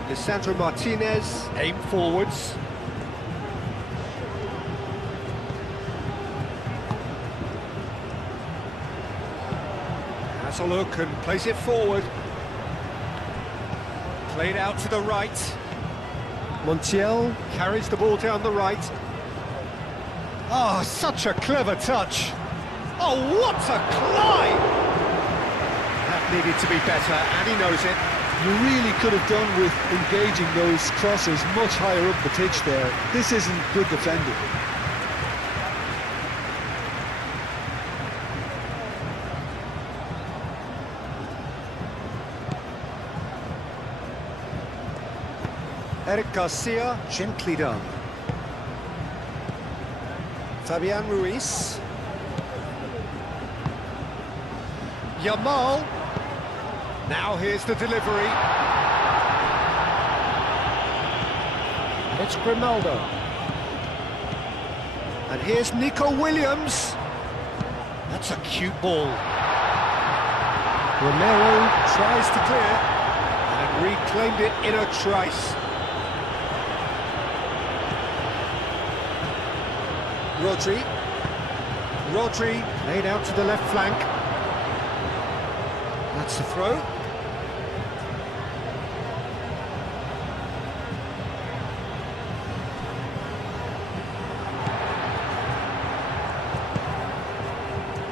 Lisandro Martinez, aim forwards. Has a look and plays it forward. Played out to the right. Montiel carries the ball down the right. Oh, such a clever touch. Oh, what a climb! That needed to be better, and he knows it. You really could have done with engaging those crosses much higher up the pitch there. This isn't good defending. Eric Garcia, gently done. Fabian Ruiz. Yamal. Now here's the delivery. And it's Grimaldo. And here's Nico Williams. That's a cute ball. Romero tries to clear and reclaimed it in a trice. Rodri laid out to the left flank. That's the throw.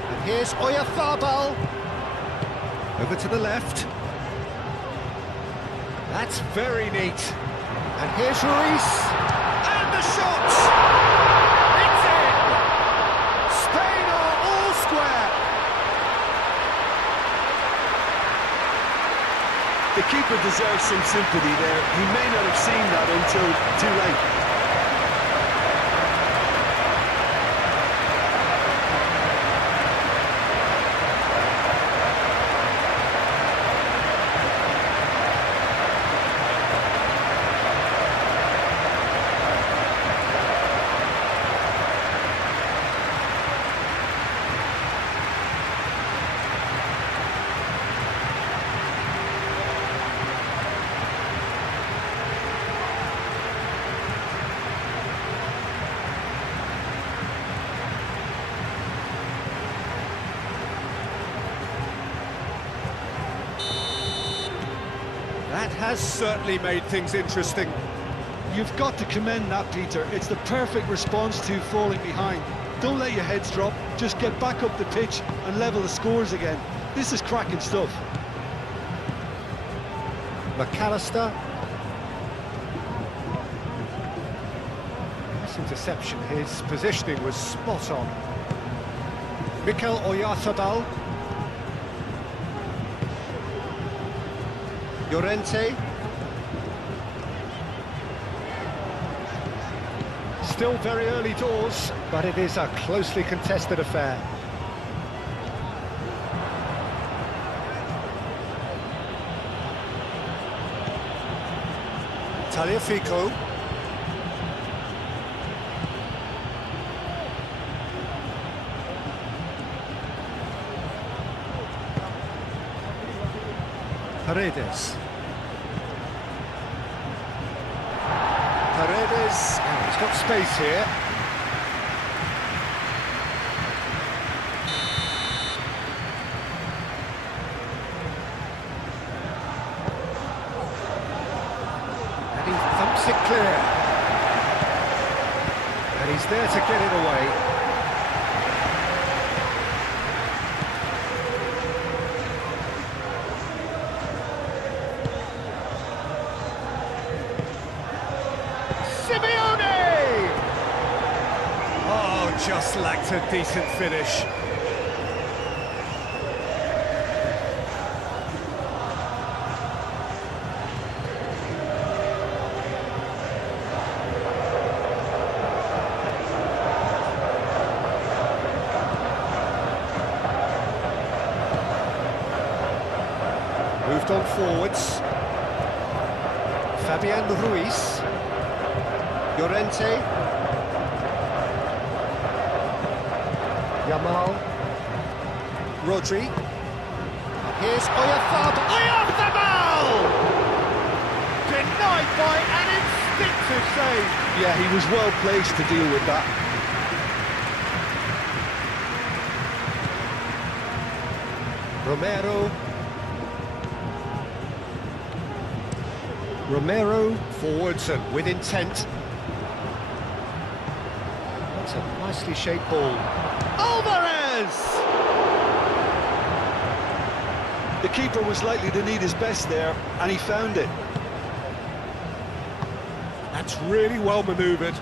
And here's Oyarzabal. Over to the left. That's very neat. And here's Ruiz. And the shot! The keeper deserves some sympathy there. He may not have seen that until too late. That has certainly made things interesting. You've got to commend that, Peter. It's the perfect response to falling behind. Don't let your heads drop, just get back up the pitch and level the scores again. This is cracking stuff. McAllister. This interception, his positioning was spot on. Mikel Oyarzabal. Llorente. Still very early doors, but it is a closely contested affair. Tagliafico. Paredes. Paredes, oh, he's got space here. And he thumps it clear. And he's there to get it away. Just lacked a decent finish. Moved on forwards. Fabian Ruiz. Llorente. Yamal. Rodri. Here's Oyarzabal! Denied by an instinctive save. Yeah, he was well placed to deal with that. Romero forwards and with intent. That's a nicely shaped ball. Alvarez! The keeper was likely to need his best there, and he found it. That's really well manoeuvred.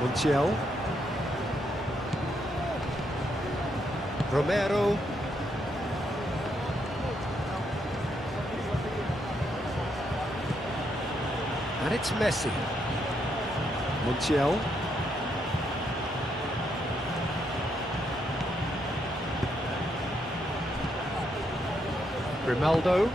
Montiel. Romero. And it's Messi. Montiel. Grimaldo.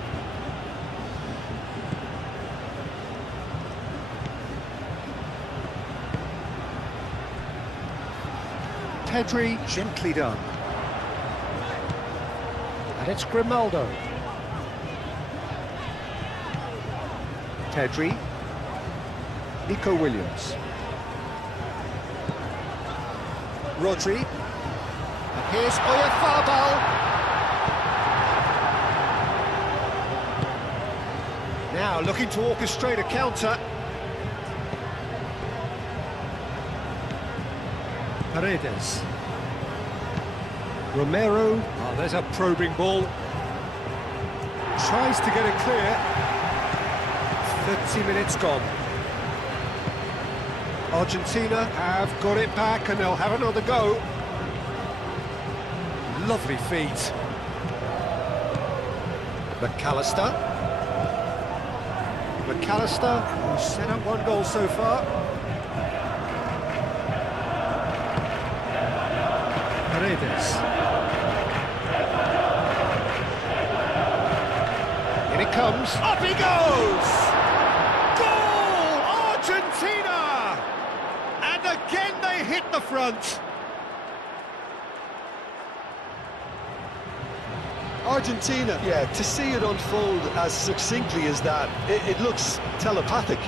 Pedri, gently done. And it's Grimaldo. Pedri. Nico Williams. Rodri. And here's Oyarzabal. Now looking to orchestrate a counter. Paredes. Romero. Oh, there's a probing ball. Tries to get it clear. 30 minutes gone. Argentina have got it back and they'll have another go. Lovely feet. McAllister. McAllister, who's set up one goal so far. Paredes. In it comes. Up he goes! Goal! Argentina! And again they hit the front. Argentina, yeah, to see it unfold as succinctly as that, it looks telepathic.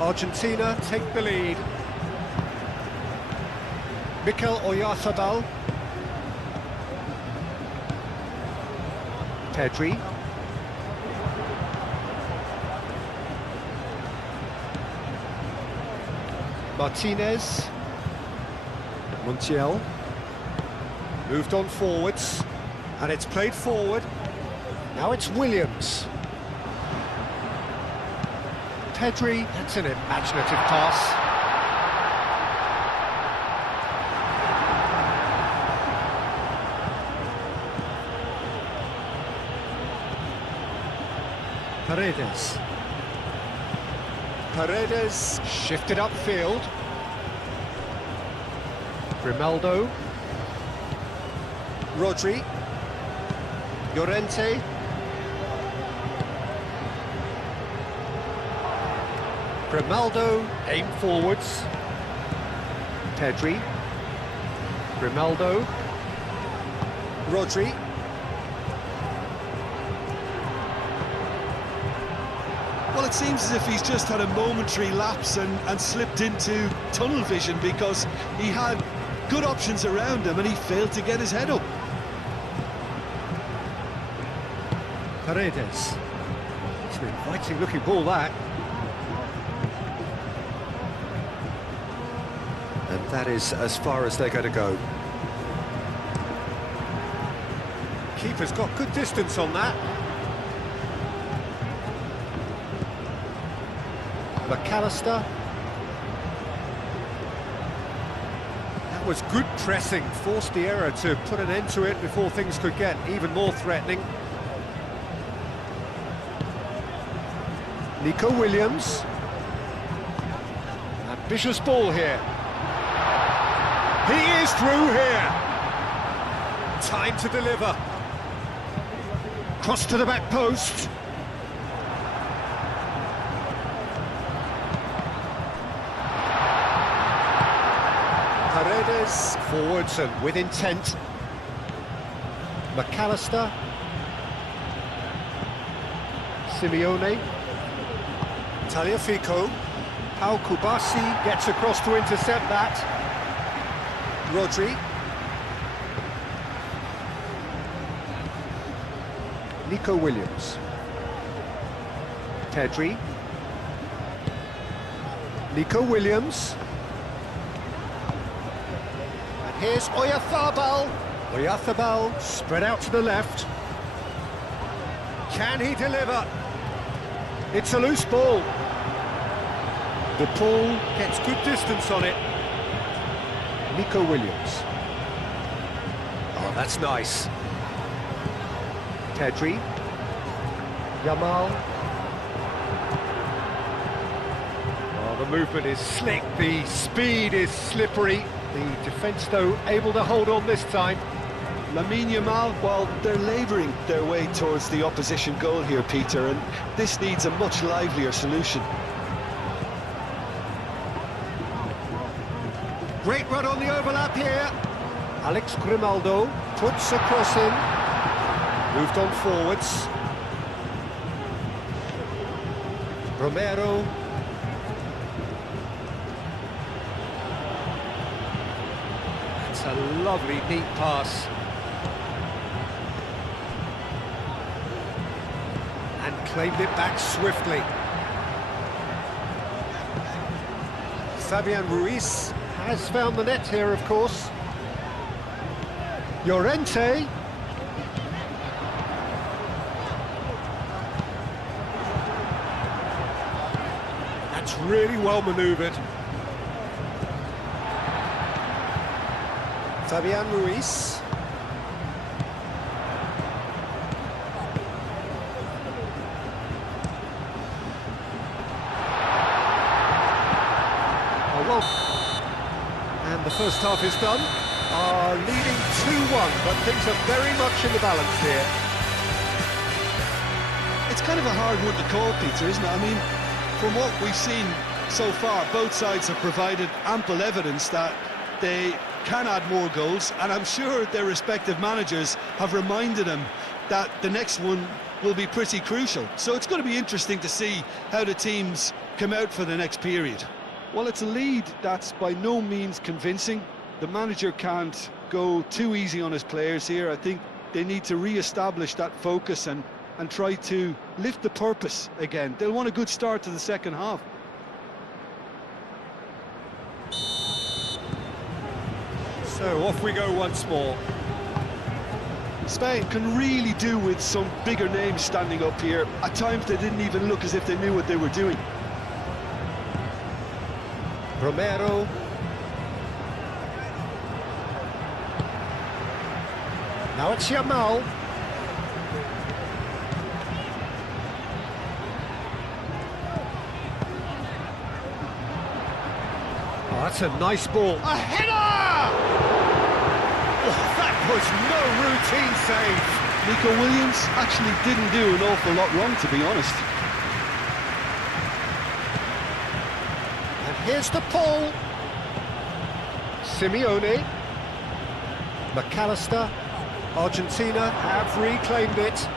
Argentina take the lead. Mikel Oyarzabal. Pedri. Martinez. Montiel. Moved on forwards. And it's played forward. Now it's Williams. Pedri, that's an imaginative pass. Paredes. Paredes shifted upfield. Grimaldo. Rodri. Llorente. Grimaldo, aim forwards. Pedri. Grimaldo. Rodri. Well, it seems as if he's just had a momentary lapse and slipped into tunnel vision, because he had good options around him and he failed to get his head up. Paredes. It's an inviting looking ball, that. And that is as far as they're going to go. Keeper's got good distance on that. McAllister. That was good pressing, forced the error to put an end to it before things could get even more threatening. Nico Williams. Ambitious ball here. He is through here. Time to deliver. Cross to the back post. Paredes forwards and with intent. McAllister. Simeone. Tagliafico. Pau Kubasi gets across to intercept that. Rodri. Nico Williams. Pedri. Nico Williams. And here's Oyarzabal. Oyarzabal spread out to the left. Can he deliver? It's a loose ball. The ball gets good distance on it. Nico Williams. Oh, that's nice. Pedri. Yamal. Oh, the movement is slick, the speed is slippery. The defence, though, able to hold on this time. Lamine Yamal, well, they're labouring their way towards the opposition goal here, Peter, and this needs a much livelier solution. Great run on the overlap here. Alex Grimaldo puts a cross in. Moved on forwards. Romero. That's a lovely neat pass. And claimed it back swiftly. Fabian Ruiz has found the net here, of course. Llorente. That's really well manoeuvred. Fabian Ruiz. Oh, well. And the first half is done. Are leading 2-1, but things are very much in the balance here. It's kind of a hard one to call, Peter, isn't it? I mean, from what we've seen so far, both sides have provided ample evidence that they can add more goals, and I'm sure their respective managers have reminded them that the next one will be pretty crucial. So it's going to be interesting to see how the teams come out for the next period. Well, it's a lead that's by no means convincing. The manager can't go too easy on his players here. I think they need to re-establish that focus and try to lift the purpose again. They'll want a good start to the second half. So off we go once more. Spain can really do with some bigger names standing up here. At times they didn't even look as if they knew what they were doing. Romero. Now it's Yamal. Oh, that's a nice ball. A header! Oh, that was no routine save. Nico Williams actually didn't do an awful lot wrong, to be honest. And here's the pull. Simeone. McAllister. Argentina have reclaimed it.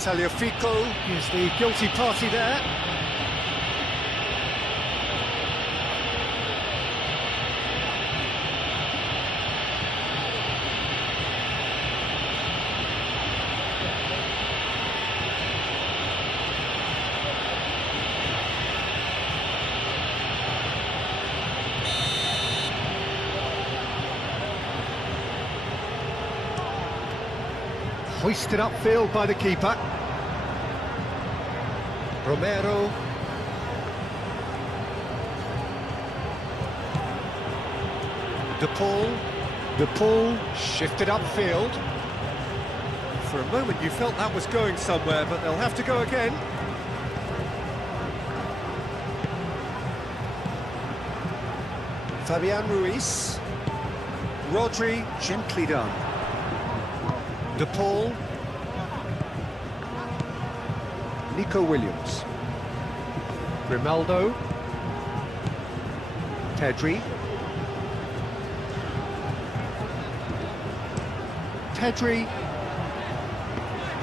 Tagliafico is the guilty party there. Hoisted upfield by the keeper. Romero. De Paul shifted upfield. For a moment you felt that was going somewhere, but they'll have to go again. Fabian Ruiz. Rodri, gently done. De Paul. Nico Williams. Grimaldo. Pedri. Pedri.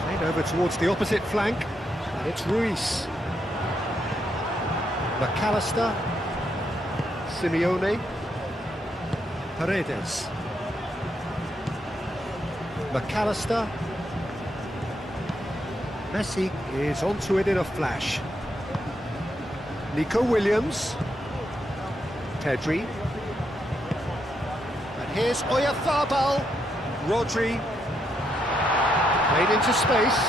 Played over towards the opposite flank. And it's Ruiz. McAllister. Simeone. Paredes. McAllister. Messi is onto it in a flash. Nico Williams. Pedri. And here's Oyarzabal. Rodri. Played into space.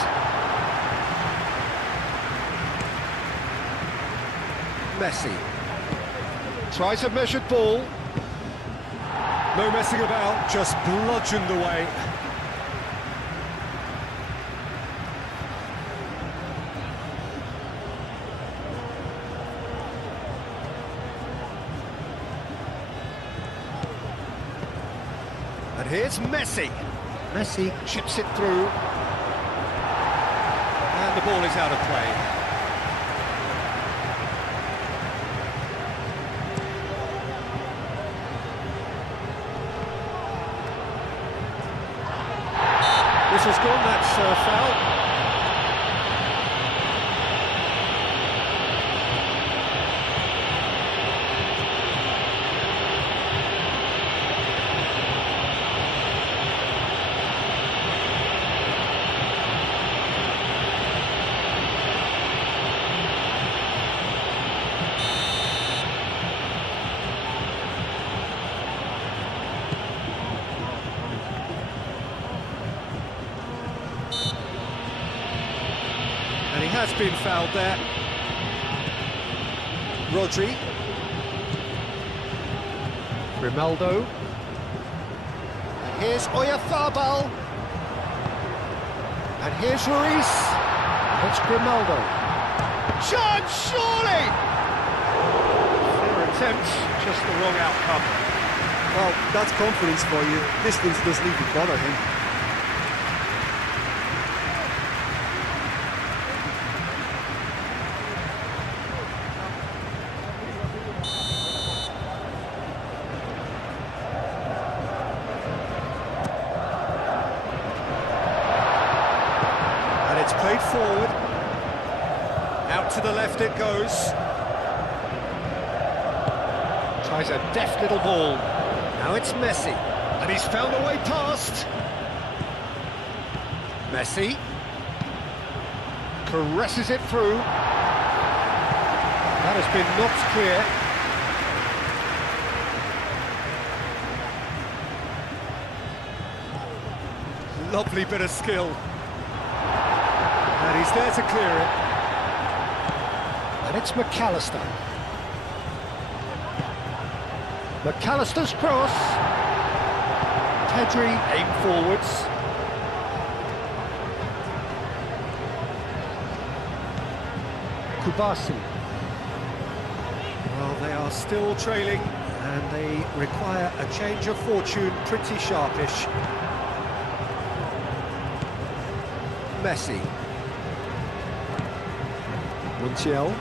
Messi. Tries a measured ball. No messing about, just bludgeoned away. And here's Messi. Messi chips it through. And the ball is out of play. This has gone, that's foul. And he has been fouled there. Rodri. Grimaldo. And here's Oyarzabal. And here's Ruiz. It's Grimaldo. Chance, surely! Fair attempt, just the wrong outcome. Well, that's confidence for you. Distance doesn't even bother him. to the left it goes. Tries a deft little ball. Now it's Messi. And he's found a way past. Messi. Caresses it through. That has been knocked clear. Lovely bit of skill. And he's there to clear it. And it's McAllister. McAllister's cross. Pedri aim forwards. Kubasi. Well, they are still trailing, and they require a change of fortune pretty sharpish. Messi. Montiel.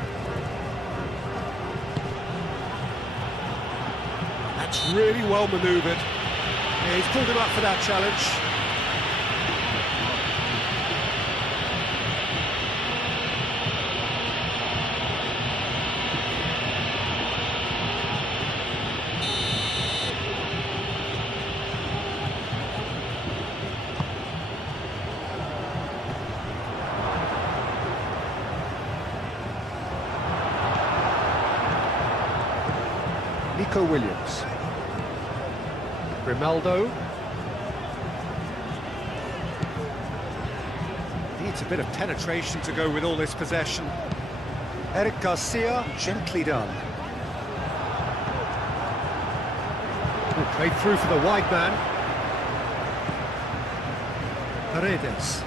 That's really well manoeuvred. Yeah, he's pulled him up for that challenge. Nico Williams. Grimaldo. Needs a bit of penetration to go with all this possession. Eric Garcia, gently done. Played through for the wide man. Paredes.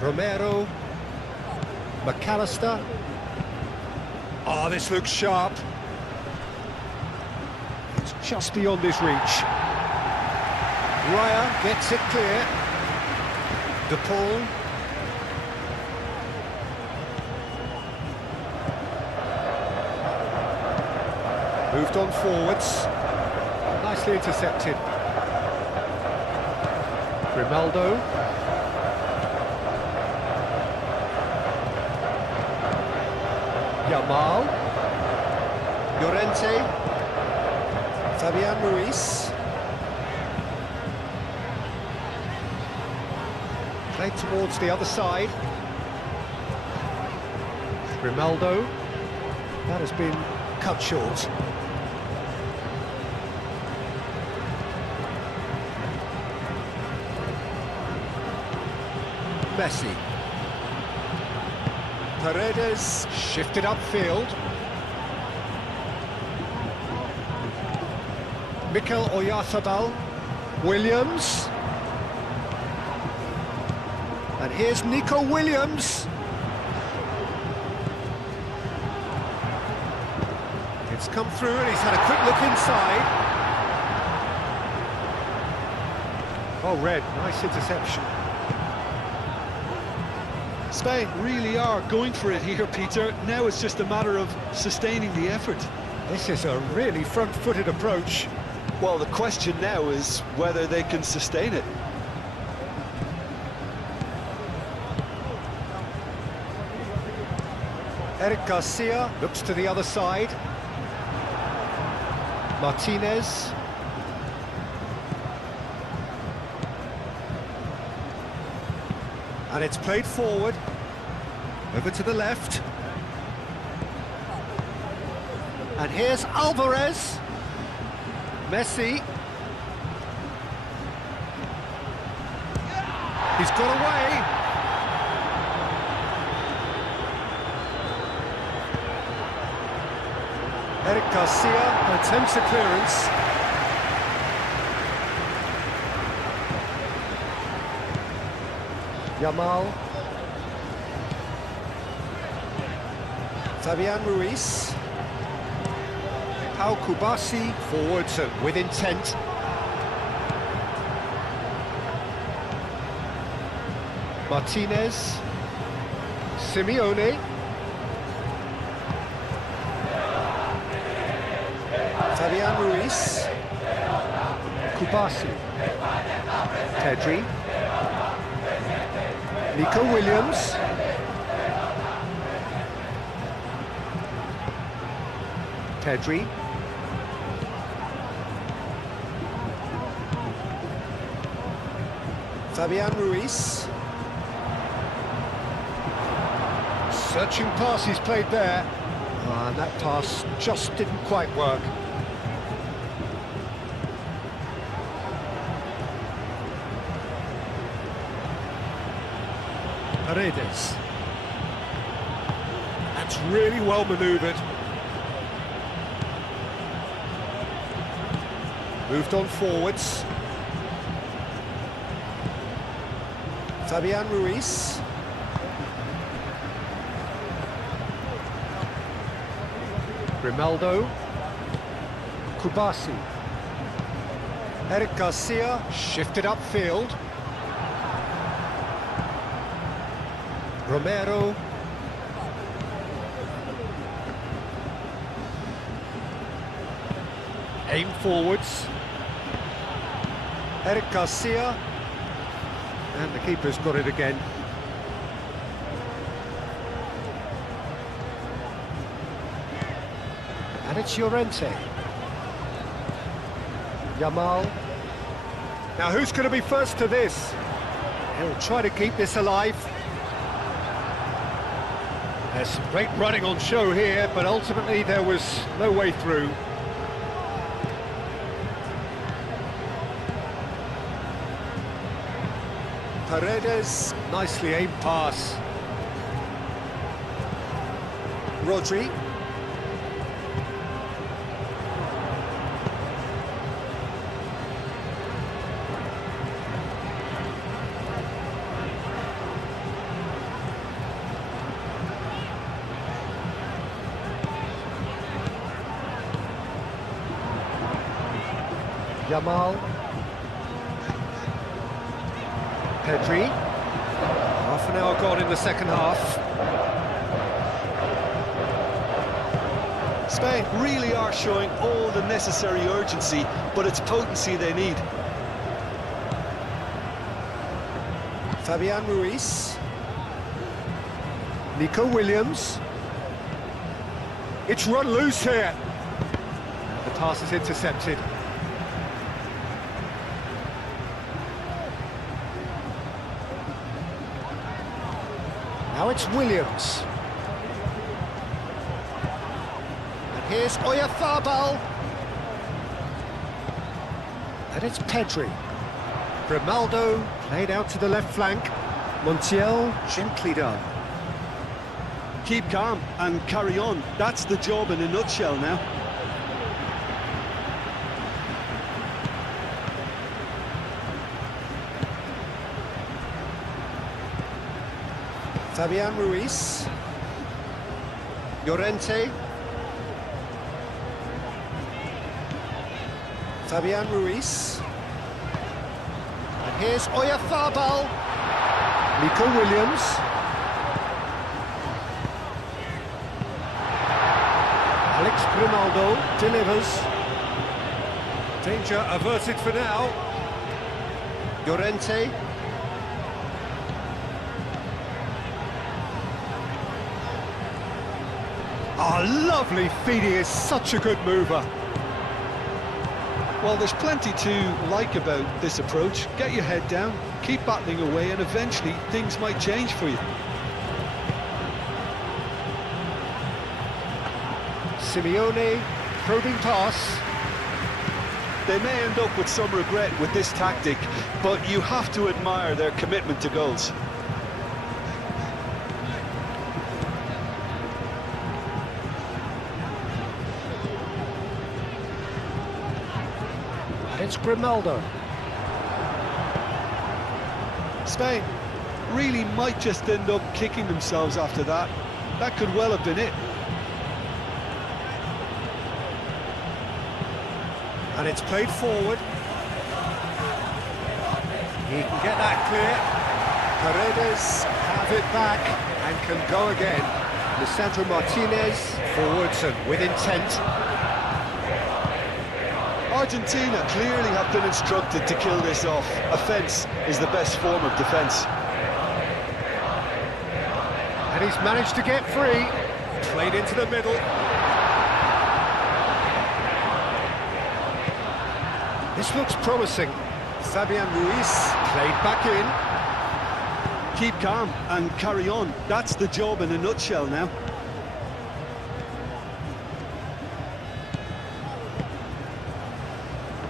Romero. McAllister. Oh, this looks sharp. It's just beyond his reach. Raya gets it clear. De Paul. Moved on forwards. Nicely intercepted. Grimaldo. Yamal. Llorente. Fabian Ruiz. Played towards the other side. Grimaldo. That has been cut short. Messi. Paredes. Shifted upfield. Mikel Oyarzabal. Williams. And here's Nico Williams. It's come through and he's had a quick look inside. Oh, Red, nice interception. Spain really are going for it here, Peter. Now it's just a matter of sustaining the effort. This is a really front-footed approach. Well, the question now is whether they can sustain it. Eric Garcia looks to the other side. Martinez. And it's played forward. Over to the left. And here's Alvarez. Messi. He's got away. Eric Garcia attempts a clearance. Yamal. Fabian Ruiz. Pau Kubasi forwards and with intent. Martinez. Simeone. Fabian Ruiz. Kubasi. Pedri. Nico Williams. Pedri. Fabian Ruiz. Searching pass he's played there. And that pass just didn't quite work. Paredes. That's really well manoeuvred. Moved on forwards. Fabian Ruiz. Grimaldo. Kubasi. Eric Garcia shifted upfield. Romero. Aim forwards. Eric Garcia. And the keeper's got it again. And it's Llorente. Yamal. Now who's going to be first to this? He'll try to keep this alive. There's some great running on show here, but ultimately there was no way through. Paredes, nicely aimed pass. Rodri. Yamal. Pedri. Half an hour gone in the second half. Spain really are showing all the necessary urgency, but it's potency they need. Fabian Ruiz. Nico Williams. It's run loose here. The pass is intercepted. Now it's Williams. And here's Oyarzabal. And it's Pedri. Grimaldo played out to the left flank. Montiel gently done. Keep calm and carry on. That's the job in a nutshell now. Fabian Ruiz. Llorente. Fabian Ruiz. And here's Oyarzabal. Nico Williams. Alex Grimaldo delivers. Danger averted for now. Llorente. Oh, lovely feed, he is such a good mover. Well, there's plenty to like about this approach. Get your head down, keep battling away, and eventually things might change for you. Simeone, probing pass. They may end up with some regret with this tactic, but you have to admire their commitment to goals. It's Grimaldo. Spain really might just end up kicking themselves after that. That could well have been it. And it's played forward. He can get that clear. Paredes have it back and can go again. Lisandro Martinez forwards and with intent. Argentina clearly have been instructed to kill this off. Offence is the best form of defence. And he's managed to get free. Played into the middle. This looks promising. Fabian Ruiz played back in. Keep calm and carry on. That's the job in a nutshell now.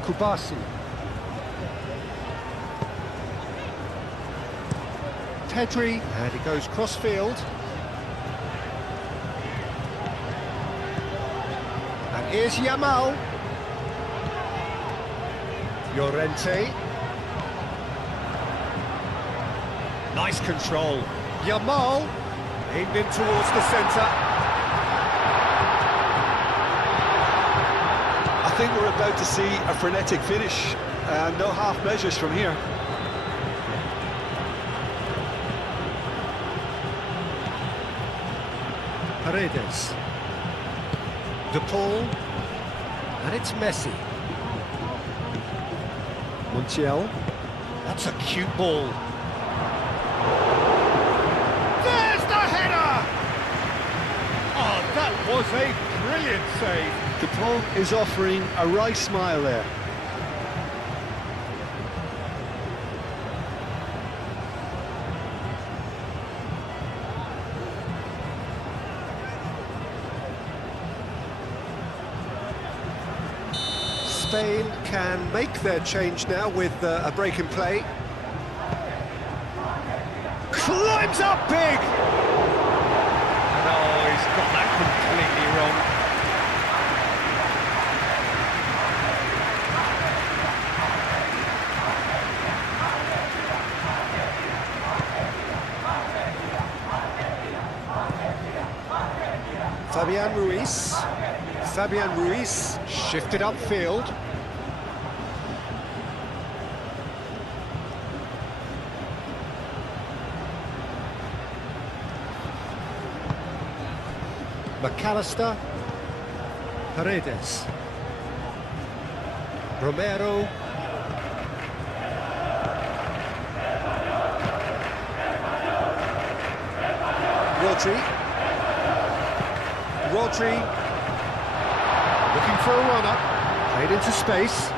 Kubasi. Pedri, and he goes cross-field. And here's Yamal. Llorente. Nice control. Yamal, aimed in towards the centre. I think we're about to see a frenetic finish. No half measures from here. Paredes. De Paul. And it's Messi. Montiel. That's a cute ball. There's the header! Oh, that was a brilliant save. De Paul is offering a wry smile there. Spain can make their change now with a break in play. Climbs up big! No, he's got that completely wrong. Fabian Ruiz shifted upfield. McAllister. Paredes. Romero. Rodri. Looking for a run-up. Played into space.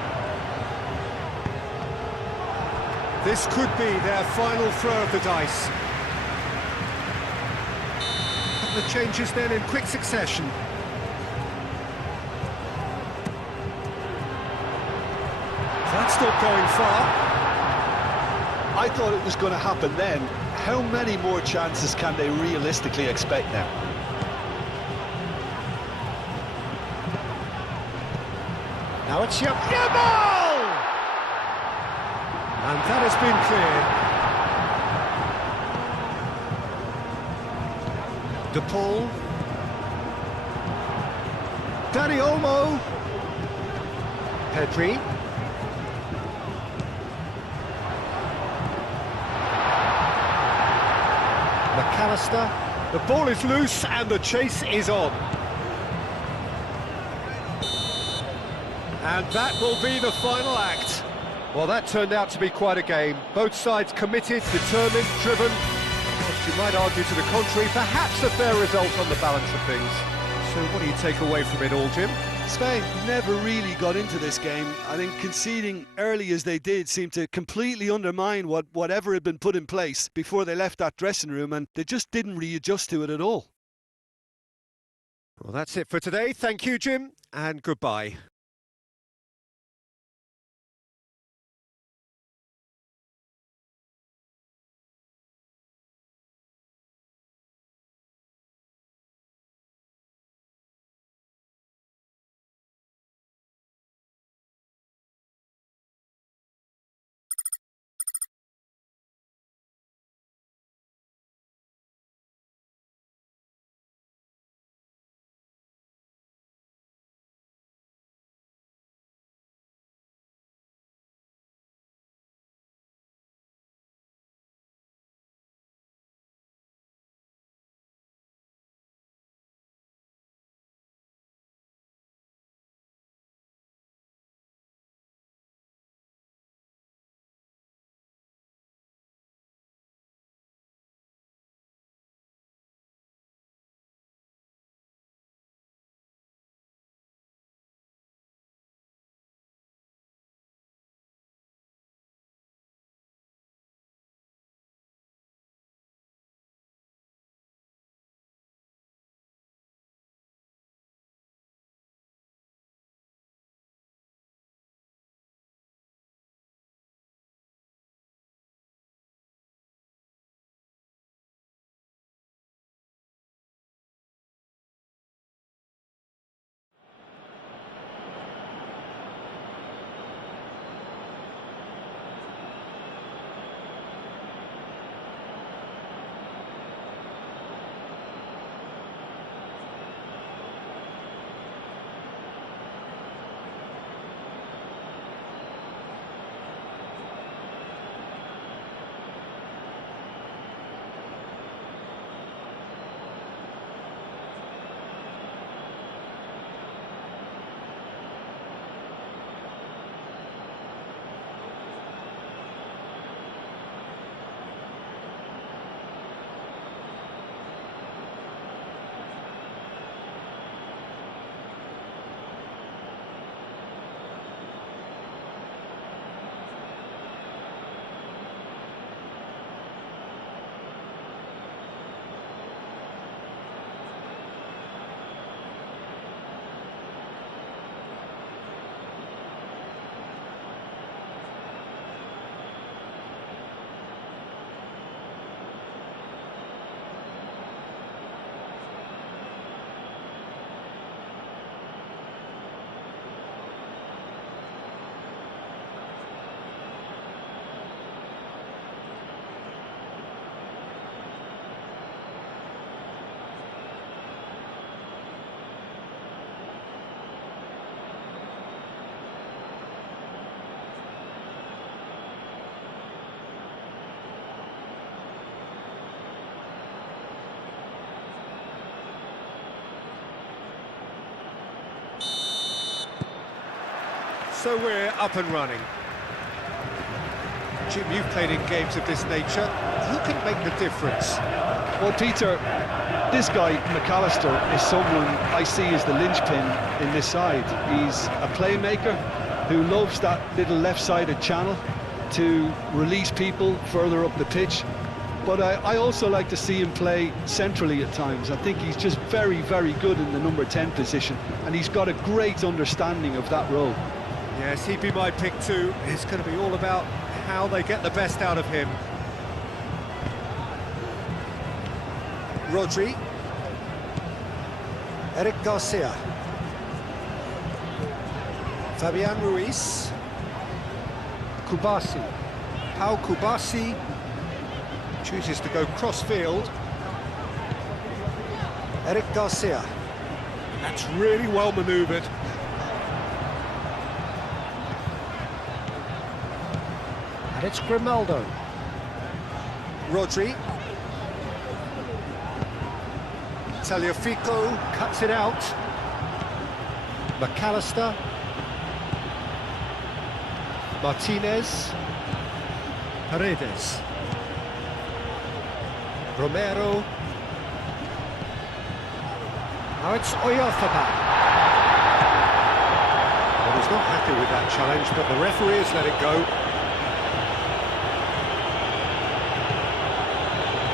This could be their final throw of the dice. The changes then in quick succession. That's not going far. I thought it was going to happen then. How many more chances can they realistically expect now? Now it's Yamal! And that has been cleared. De Paul. Dani Olmo. Pedri. McAllister. The ball is loose and the chase is on. And that will be the final act. Well, that turned out to be quite a game. Both sides committed, determined, driven. Whilst you might argue to the contrary, perhaps a fair result on the balance of things. So what do you take away from it all, Jim? Spain never really got into this game. I think conceding early as they did seemed to completely undermine whatever had been put in place before they left that dressing room, and they just didn't readjust to it at all. Well, that's it for today. Thank you, Jim, and goodbye. So we're up and running. Jim, you've played in games of this nature. Who can make the difference? Well, Peter, this guy, McAllister, is someone I see as the linchpin in this side. He's a playmaker who loves that little left-sided channel to release people further up the pitch. But I also like to see him play centrally at times. I think he's just very, very good in the number 10 position, and he's got a great understanding of that role. Yes, he'd be my pick too. It's going to be all about how they get the best out of him. Rodri. Eric Garcia. Fabian Ruiz. Kubasi. Pau Kubasi chooses to go cross-field. Eric Garcia. That's really well manoeuvred. And it's Grimaldo. Rodri. Tagliafico cuts it out. McAllister. Martinez. Paredes. Romero. Now it's Oyarzabal. Well, he's not happy with that challenge, but the referee has let it go.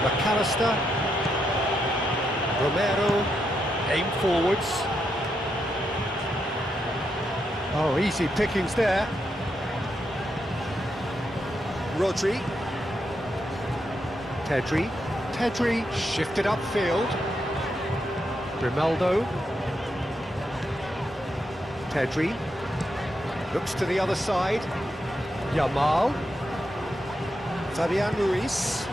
McAllister. Romero. Aim forwards. Oh, easy pickings there. Rodri. Pedri shifted upfield. Grimaldo. Pedri. Looks to the other side. Yamal. Fabian Ruiz.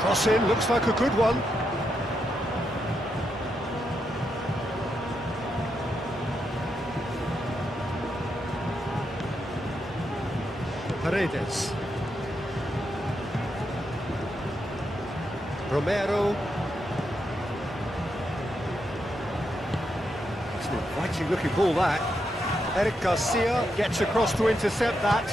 Cross in, looks like a good one. Paredes. Romero. It's an inviting looking ball that. Eric Garcia gets across to intercept that.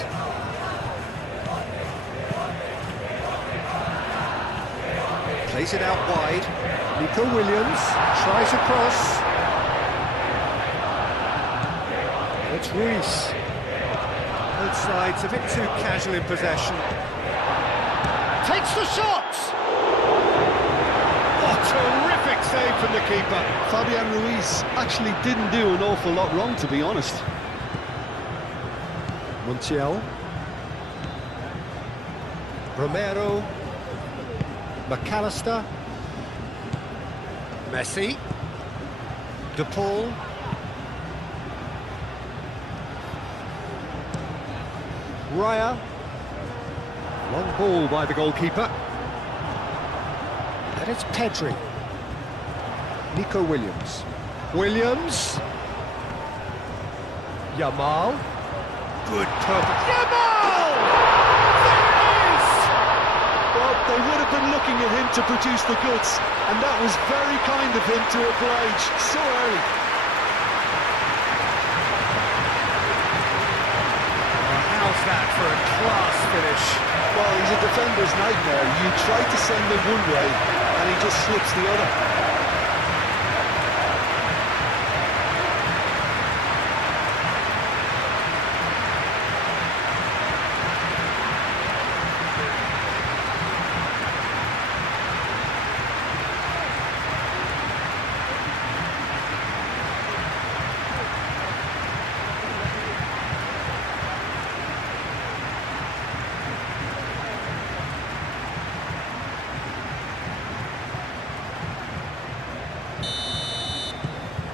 Plays it out wide. Nico Williams tries across. It's Ruiz. Both sides a bit too casual in possession. Takes the shot! Oh, terrific save from the keeper. Fabian Ruiz actually didn't do an awful lot wrong, to be honest. Montiel. Romero. McAllister. Messi. De Paul. Raya. Long ball by the goalkeeper. And it's Pedri. Nico Williams. Williams. Yamal. Good purpose. Yamal! There it is! Well, they would have been looking at him to produce the goods, and that was very kind of him to oblige so early. How's that for a class finish? Well, he's a defender's nightmare. You try to send him one way, and he just slips the other.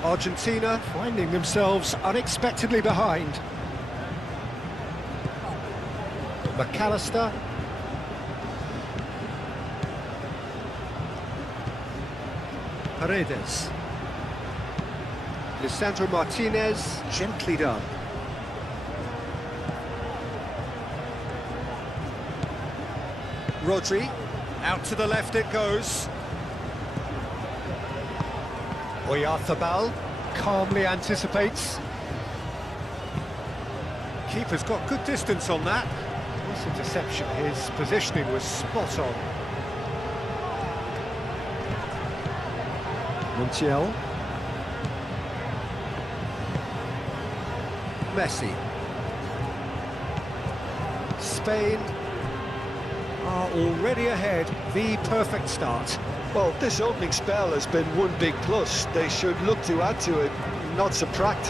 Argentina finding themselves unexpectedly behind. McAllister. Paredes. Lisandro Martinez, gently done. Rodri, out to the left it goes. Oyarzabal calmly anticipates. Keeper's got good distance on that. Nice interception, his positioning was spot on. Montiel. Messi. Spain are already ahead, the perfect start. Well, this opening spell has been one big plus. They should look to add to it, not subtract.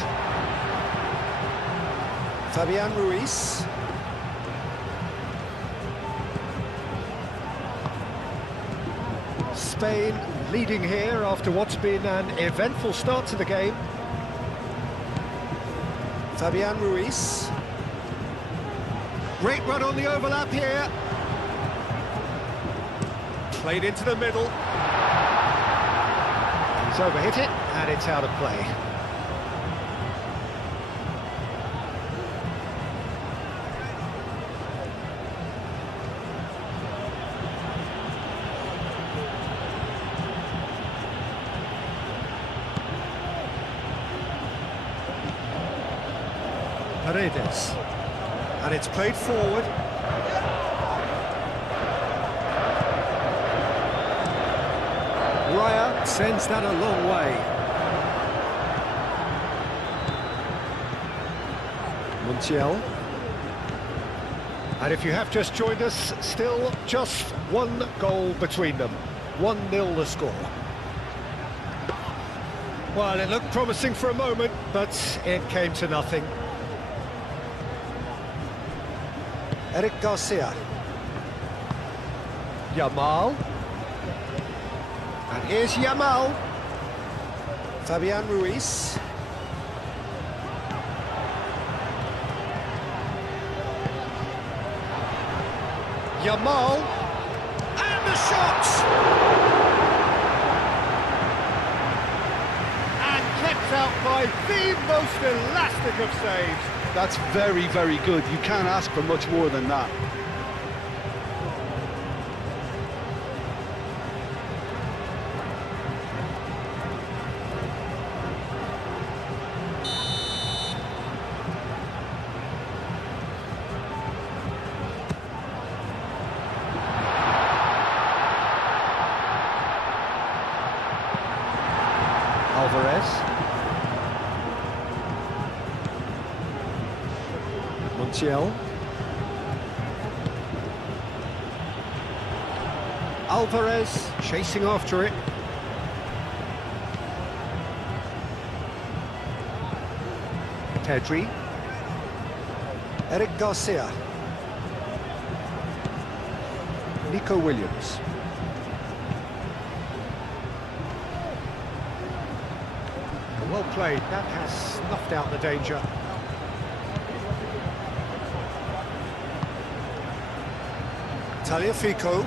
Fabian Ruiz. Spain leading here after what's been an eventful start to the game. Fabian Ruiz. Great run on the overlap here. Played into the middle. He's overhit it, and it's out of play. Paredes. And it's played forward. Raya sends that a long way. Montiel. And if you have just joined us, still just one goal between them. 1-0 the score. Well, it looked promising for a moment, but it came to nothing. Eric Garcia. Yamal. And here's Yamal. Fabian Ruiz. Yamal. And the shot! And kept out by the most elastic of saves. That's very, very good. You can't ask for much more than that. Alvarez. Montiel. Alvarez chasing after it. Pedri. Eric Garcia. Nico Williams. Well played, that has snuffed out the danger. Tagliafico.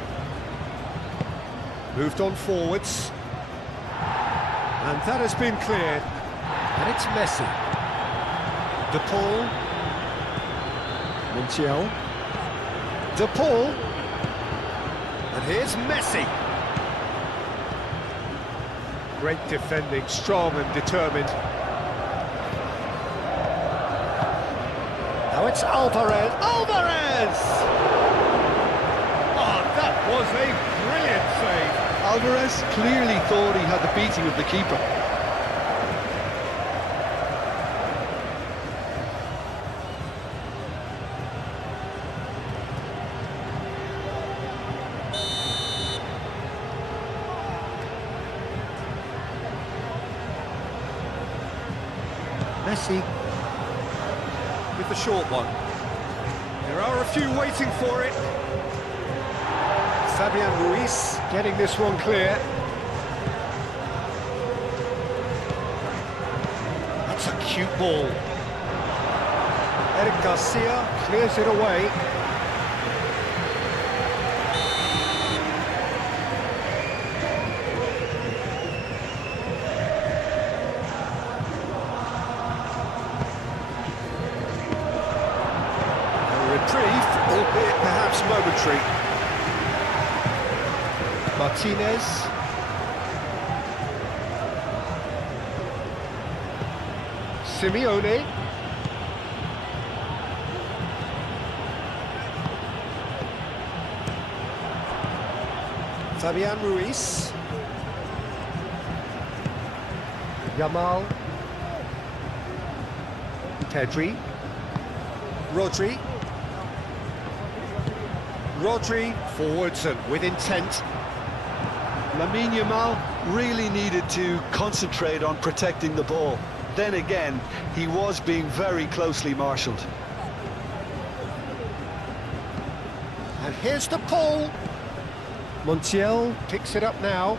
Moved on forwards. And that has been cleared. And it's Messi. De Paul. Montiel. De Paul. And here's Messi. Great defending, strong and determined. Now it's Alvarez. Alvarez! Oh, that was a brilliant save. Alvarez clearly thought he had the beating of the keeper. Messi With the short one. There are a few waiting for it. Fabian Ruiz. Getting this one clear. That's a cute ball. Eric Garcia. Clears it away. Reprieve, albeit perhaps momentary. Martinez. Simeone. Fabian Ruiz. Yamal. Pedri. Rodri. Rodri forwards and with intent. Lamine Yamal really needed to concentrate on protecting the ball. Then again, he was being very closely marshalled. And here's the pull. Montiel picks it up now.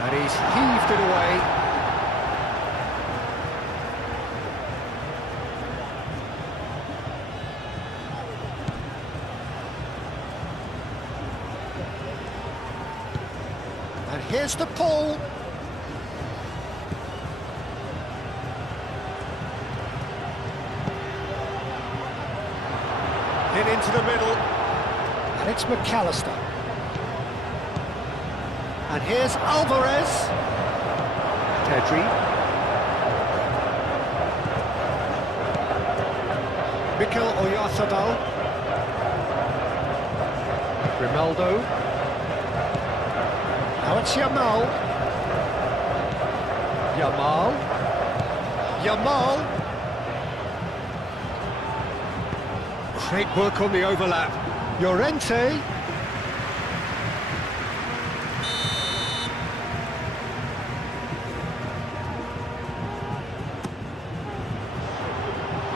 And he's heaved it away. And here's the pull. In into the middle. And it's McAllister. And here's Alvarez. Pedri. Mikel Oyarzabal. Grimaldo. Now it's Yamal. Yamal. Great work on the overlap. Llorente.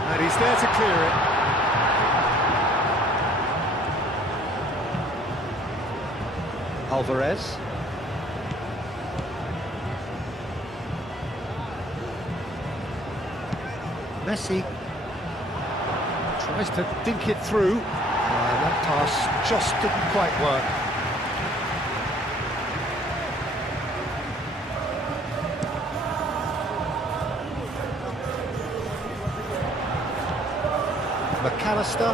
And he's there to clear it. Alvarez. Messi tries to dink it through, and that pass just didn't quite work. McAllister.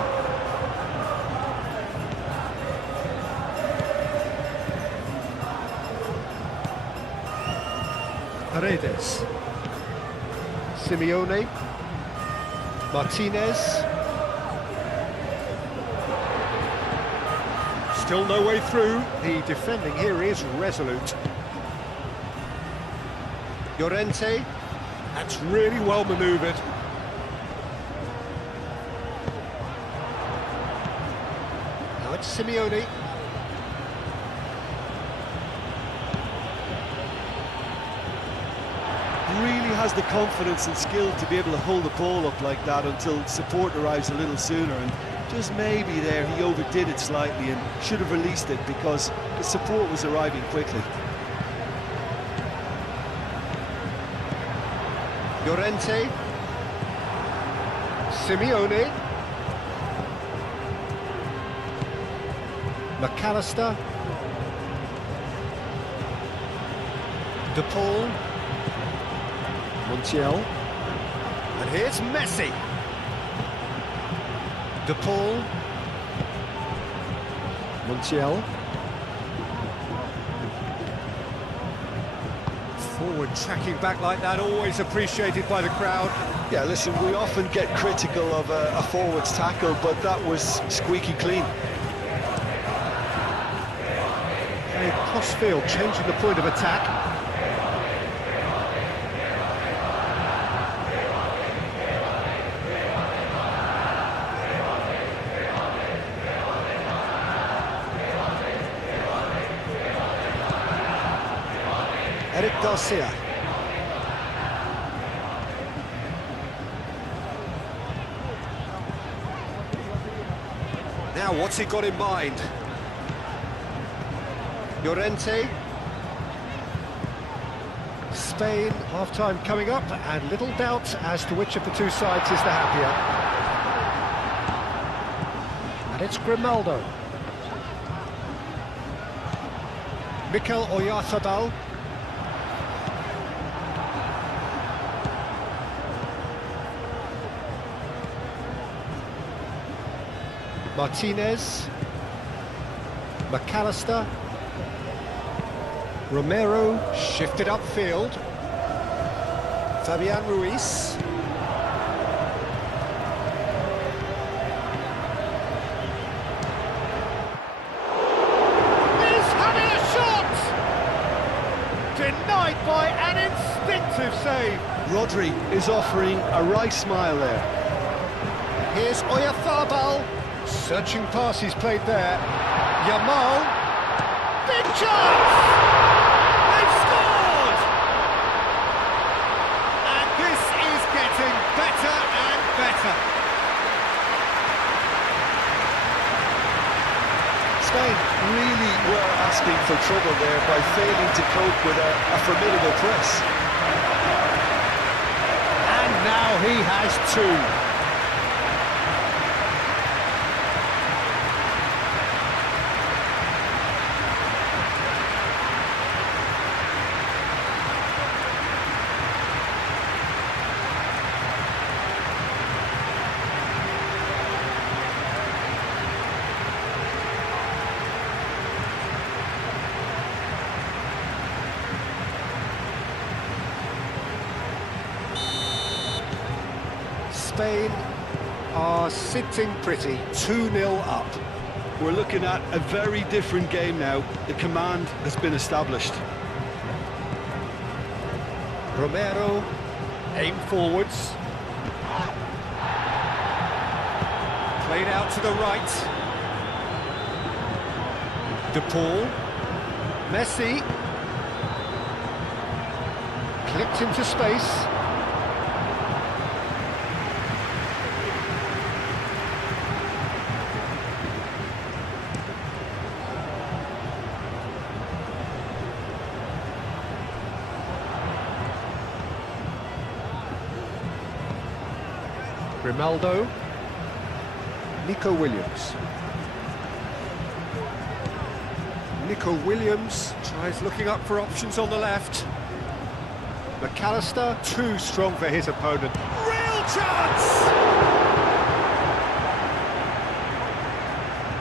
Paredes. Simeone. Martinez. Still no way through. The defending here is resolute. Llorente. That's really well manoeuvred. Now it's Simeone. Really has the confidence and skill to be able to hold the ball up like that until support arrives a little sooner, and just maybe there he overdid it slightly and should have released it because the support was arriving quickly. Llorente. Simeone. McAllister. De Paul. Montiel. And here's Messi. De Paul. Montiel. Forward tracking back like that, always appreciated by the crowd. Yeah, listen, we often get critical of a forward's tackle, but that was squeaky clean. A cross-field, changing the point of attack. Eric Garcia. Now, what's he got in mind? Llorente. Spain, half-time coming up, and little doubt as to which of the two sides is the happier. And it's Grimaldo. Mikel Oyarzabal. Martinez. McAllister. Romero shifted upfield. Fabian Ruiz. He's having a shot! Denied by an instinctive save. Rodri is offering a right smile there. Here's Oyarzabal. Searching pass he's played there. Yamal. Big chance! They've scored! And this is getting better and better. Spain really were asking for trouble there by failing to cope with a formidable press. And now he has two. Spain are sitting pretty, 2-0 up. We're looking at a very different game now. The command has been established. Romero, aim forwards. Played out to the right. De Paul. Messi. Clipped into space. Grimaldo, Nico Williams. Nico Williams tries looking up for options on the left. McAllister, too strong for his opponent. Real chance!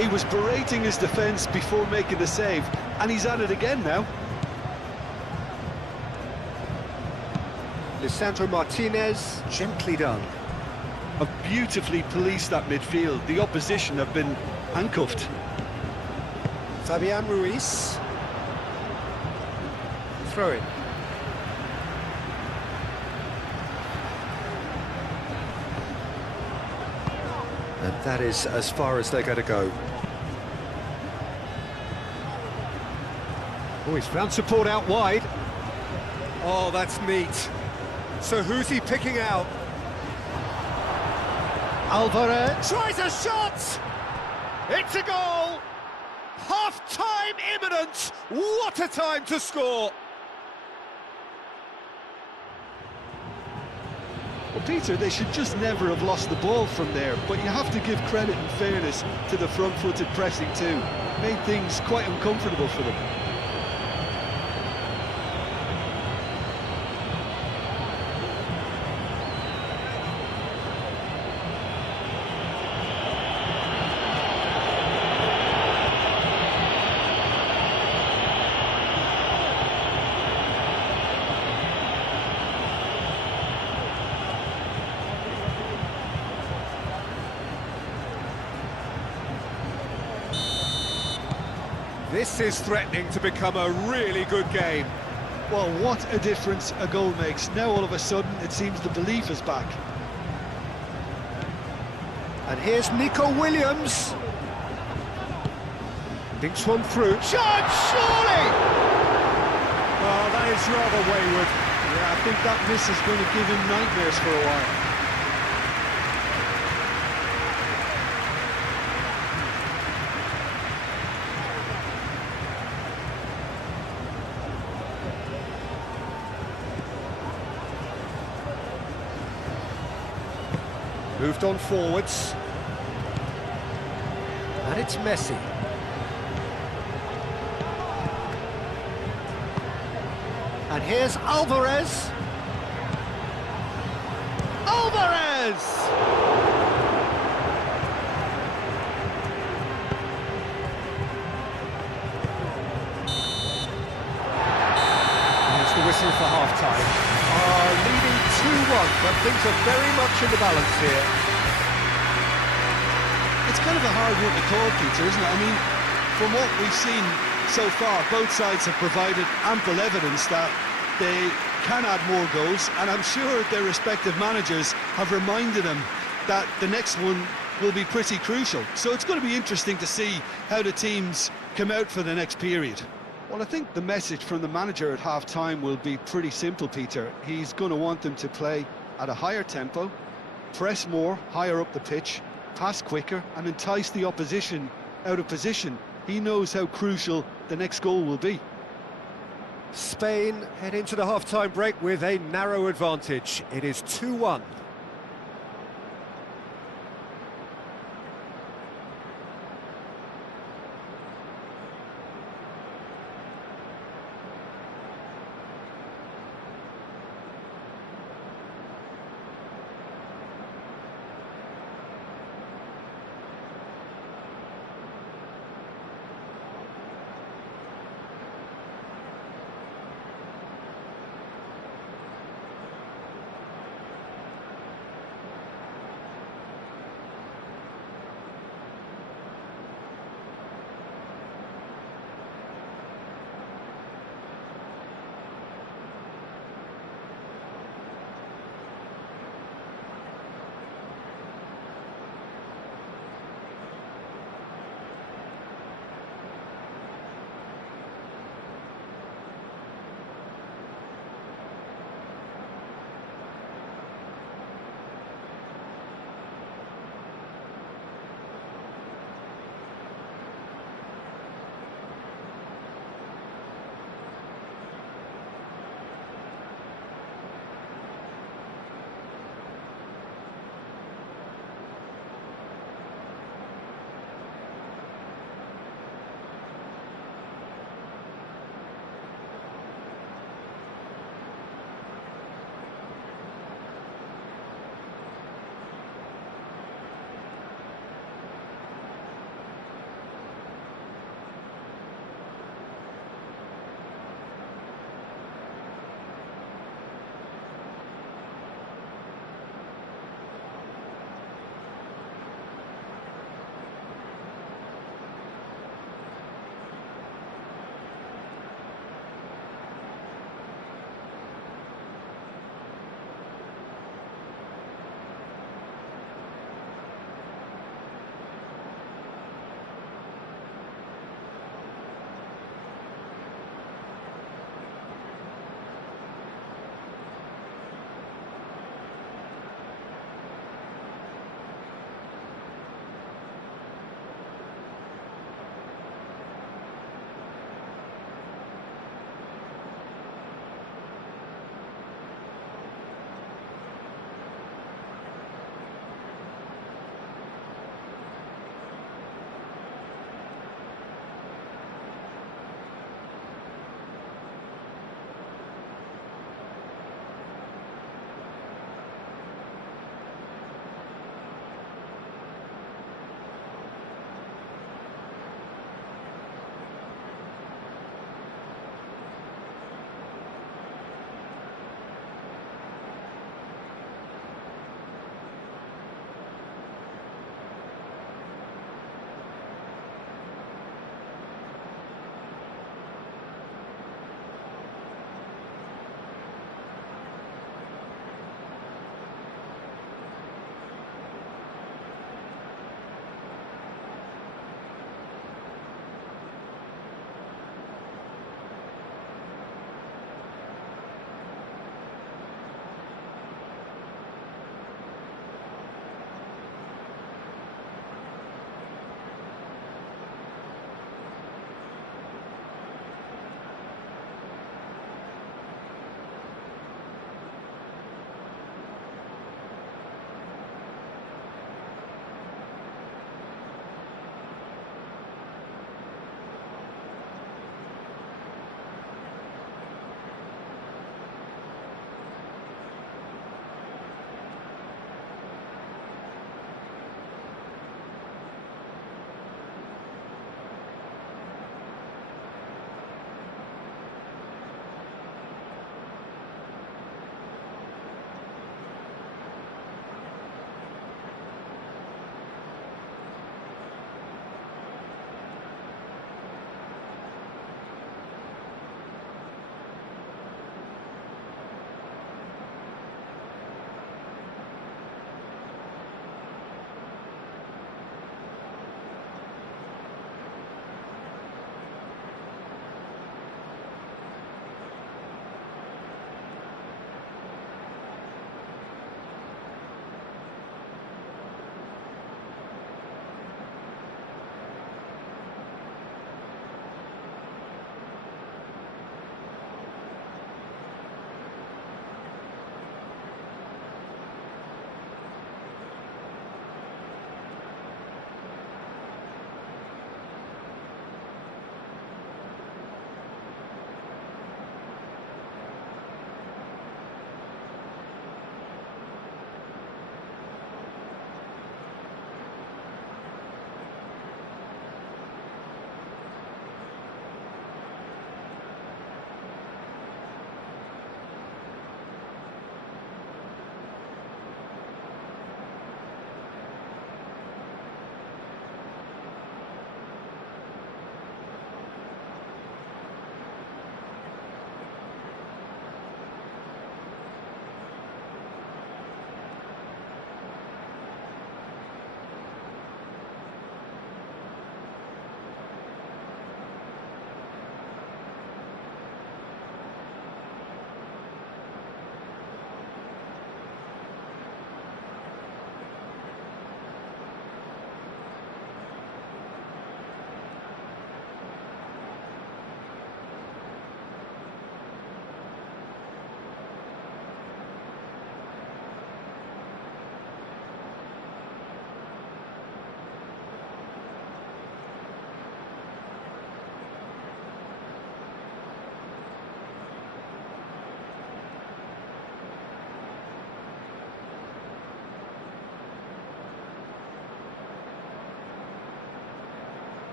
He was berating his defence before making the save, and he's at it again now. Lisandro Martinez, gently done. Have beautifully policed that midfield. The opposition have been handcuffed. Fabian Ruiz. Throw it. And that is as far as they're going to go. Oh, he's found support out wide. Oh, that's neat. So who's he picking out? Alvarez tries a shot! It's a goal! Half-time imminent! What a time to score! Well, Peter, they should just never have lost the ball from there, but you have to give credit and fairness to the front-footed pressing too. Made things quite uncomfortable for them. This is threatening to become a really good game. Well, what a difference a goal makes. Now all of a sudden it seems the belief is back. And here's Nico Williams. Thinks one through. Shot, surely! Oh, that is rather wayward. Yeah, I think that miss is going to give him nightmares for a while. Moved on forwards. And it's Messi. And here's Alvarez. Alvarez! Here's the whistle for half-time. Leading 2-1, but things are very much in the balance here. It's kind of a hard one to call, Peter, isn't it? I mean, from what we've seen so far, both sides have provided ample evidence that they can add more goals, and I'm sure their respective managers have reminded them that the next one will be pretty crucial. So it's going to be interesting to see how the teams come out for the next period. Well, I think the message from the manager at half-time will be pretty simple, Peter. He's going to want them to play at a higher tempo, press more, higher up the pitch, pass quicker, and entice the opposition out of position. He knows how crucial the next goal will be. Spain head into the half-time break with a narrow advantage. It is 2-1.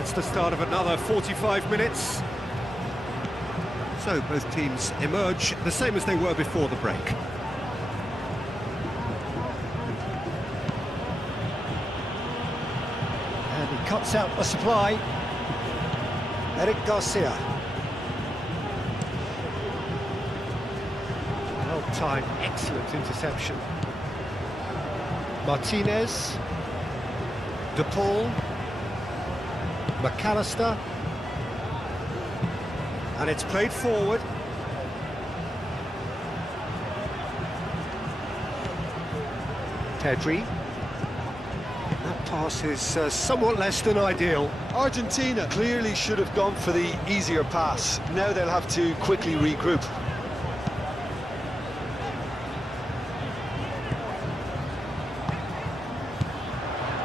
That's the start of another 45 minutes. So both teams emerge the same as they were before the break. And he cuts out the supply. Eric Garcia. Well-timed, excellent interception. Martinez. De Paul. McAllister. And it's played forward. Pedri. That pass is somewhat less than ideal. Argentina clearly should have gone for the easier pass. Now they'll have to quickly regroup.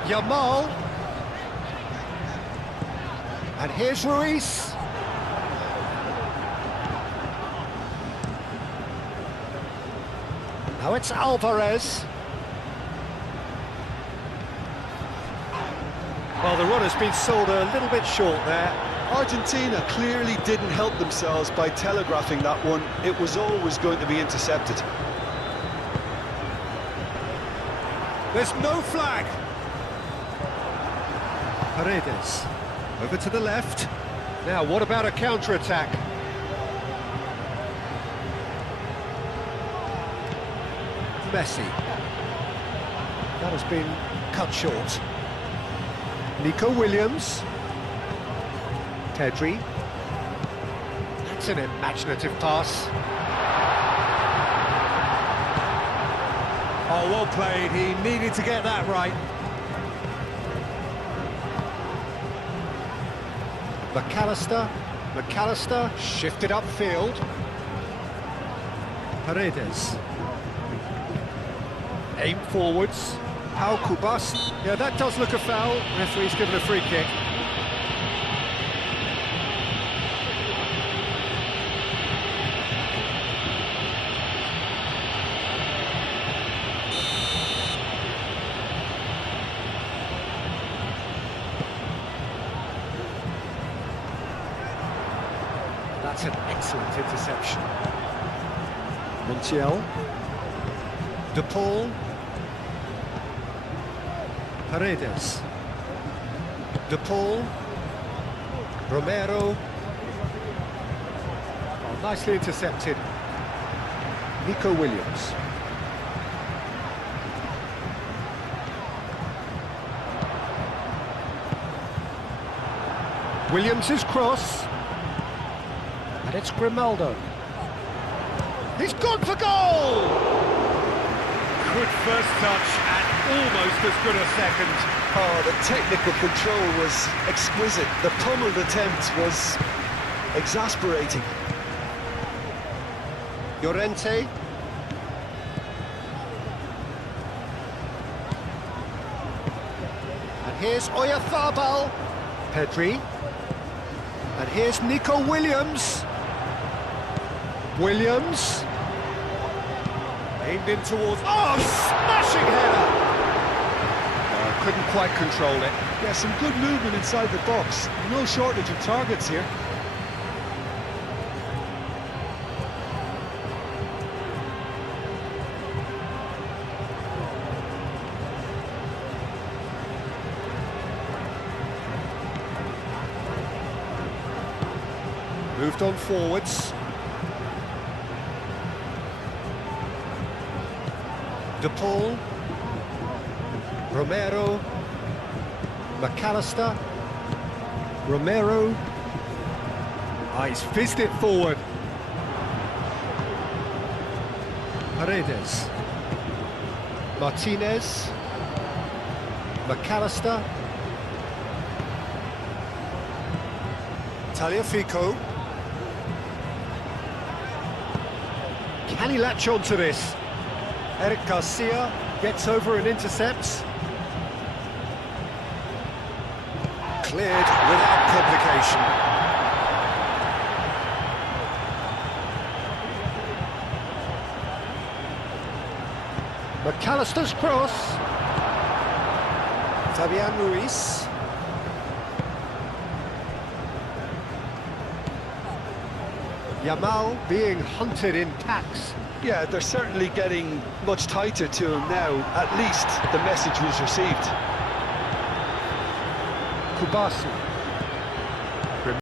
Yamal. And here's Ruiz. Now it's Alvarez. Well, the run has been sold a little bit short there. Argentina clearly didn't help themselves by telegraphing that one. It was always going to be intercepted. There's no flag. Paredes, over to the left. Now, what about a counter-attack? Messi. That has been cut short. Nico Williams. Pedri. That's an imaginative pass. Oh, well played. He needed to get that right. McAllister shifted upfield. Paredes. Aim forwards. Pau Cubas. Yeah, that does look a foul. Referee's given a free kick. That's an excellent interception. Montiel. De Paul. Paredes. De Paul. Romero. Oh, nicely intercepted. Nico Williams. Williams' cross. And it's Grimaldo. He's gone for goal! Good first touch and almost as good a second. Oh, the technical control was exquisite. The pummeled attempt was exasperating. Llorente. And here's Oyarzabal. Pedri. And here's Nico Williams. Williams. Aimed in towards... Oh, smashing header! Oh, couldn't quite control it. Yeah, some good movement inside the box. No shortage of targets here. Moved on forwards. De Paul. Romero. McAllister. Romero. He's fizzed it forward. Paredes. Martinez. McAllister. Tagliafico. Can he latch on to this? Eric Garcia gets over and intercepts. Cleared without complication. McAllister's cross. Fabian Ruiz. Yamal being hunted in packs. Yeah, they're certainly getting much tighter to him now. At least the message was received. Kubasu.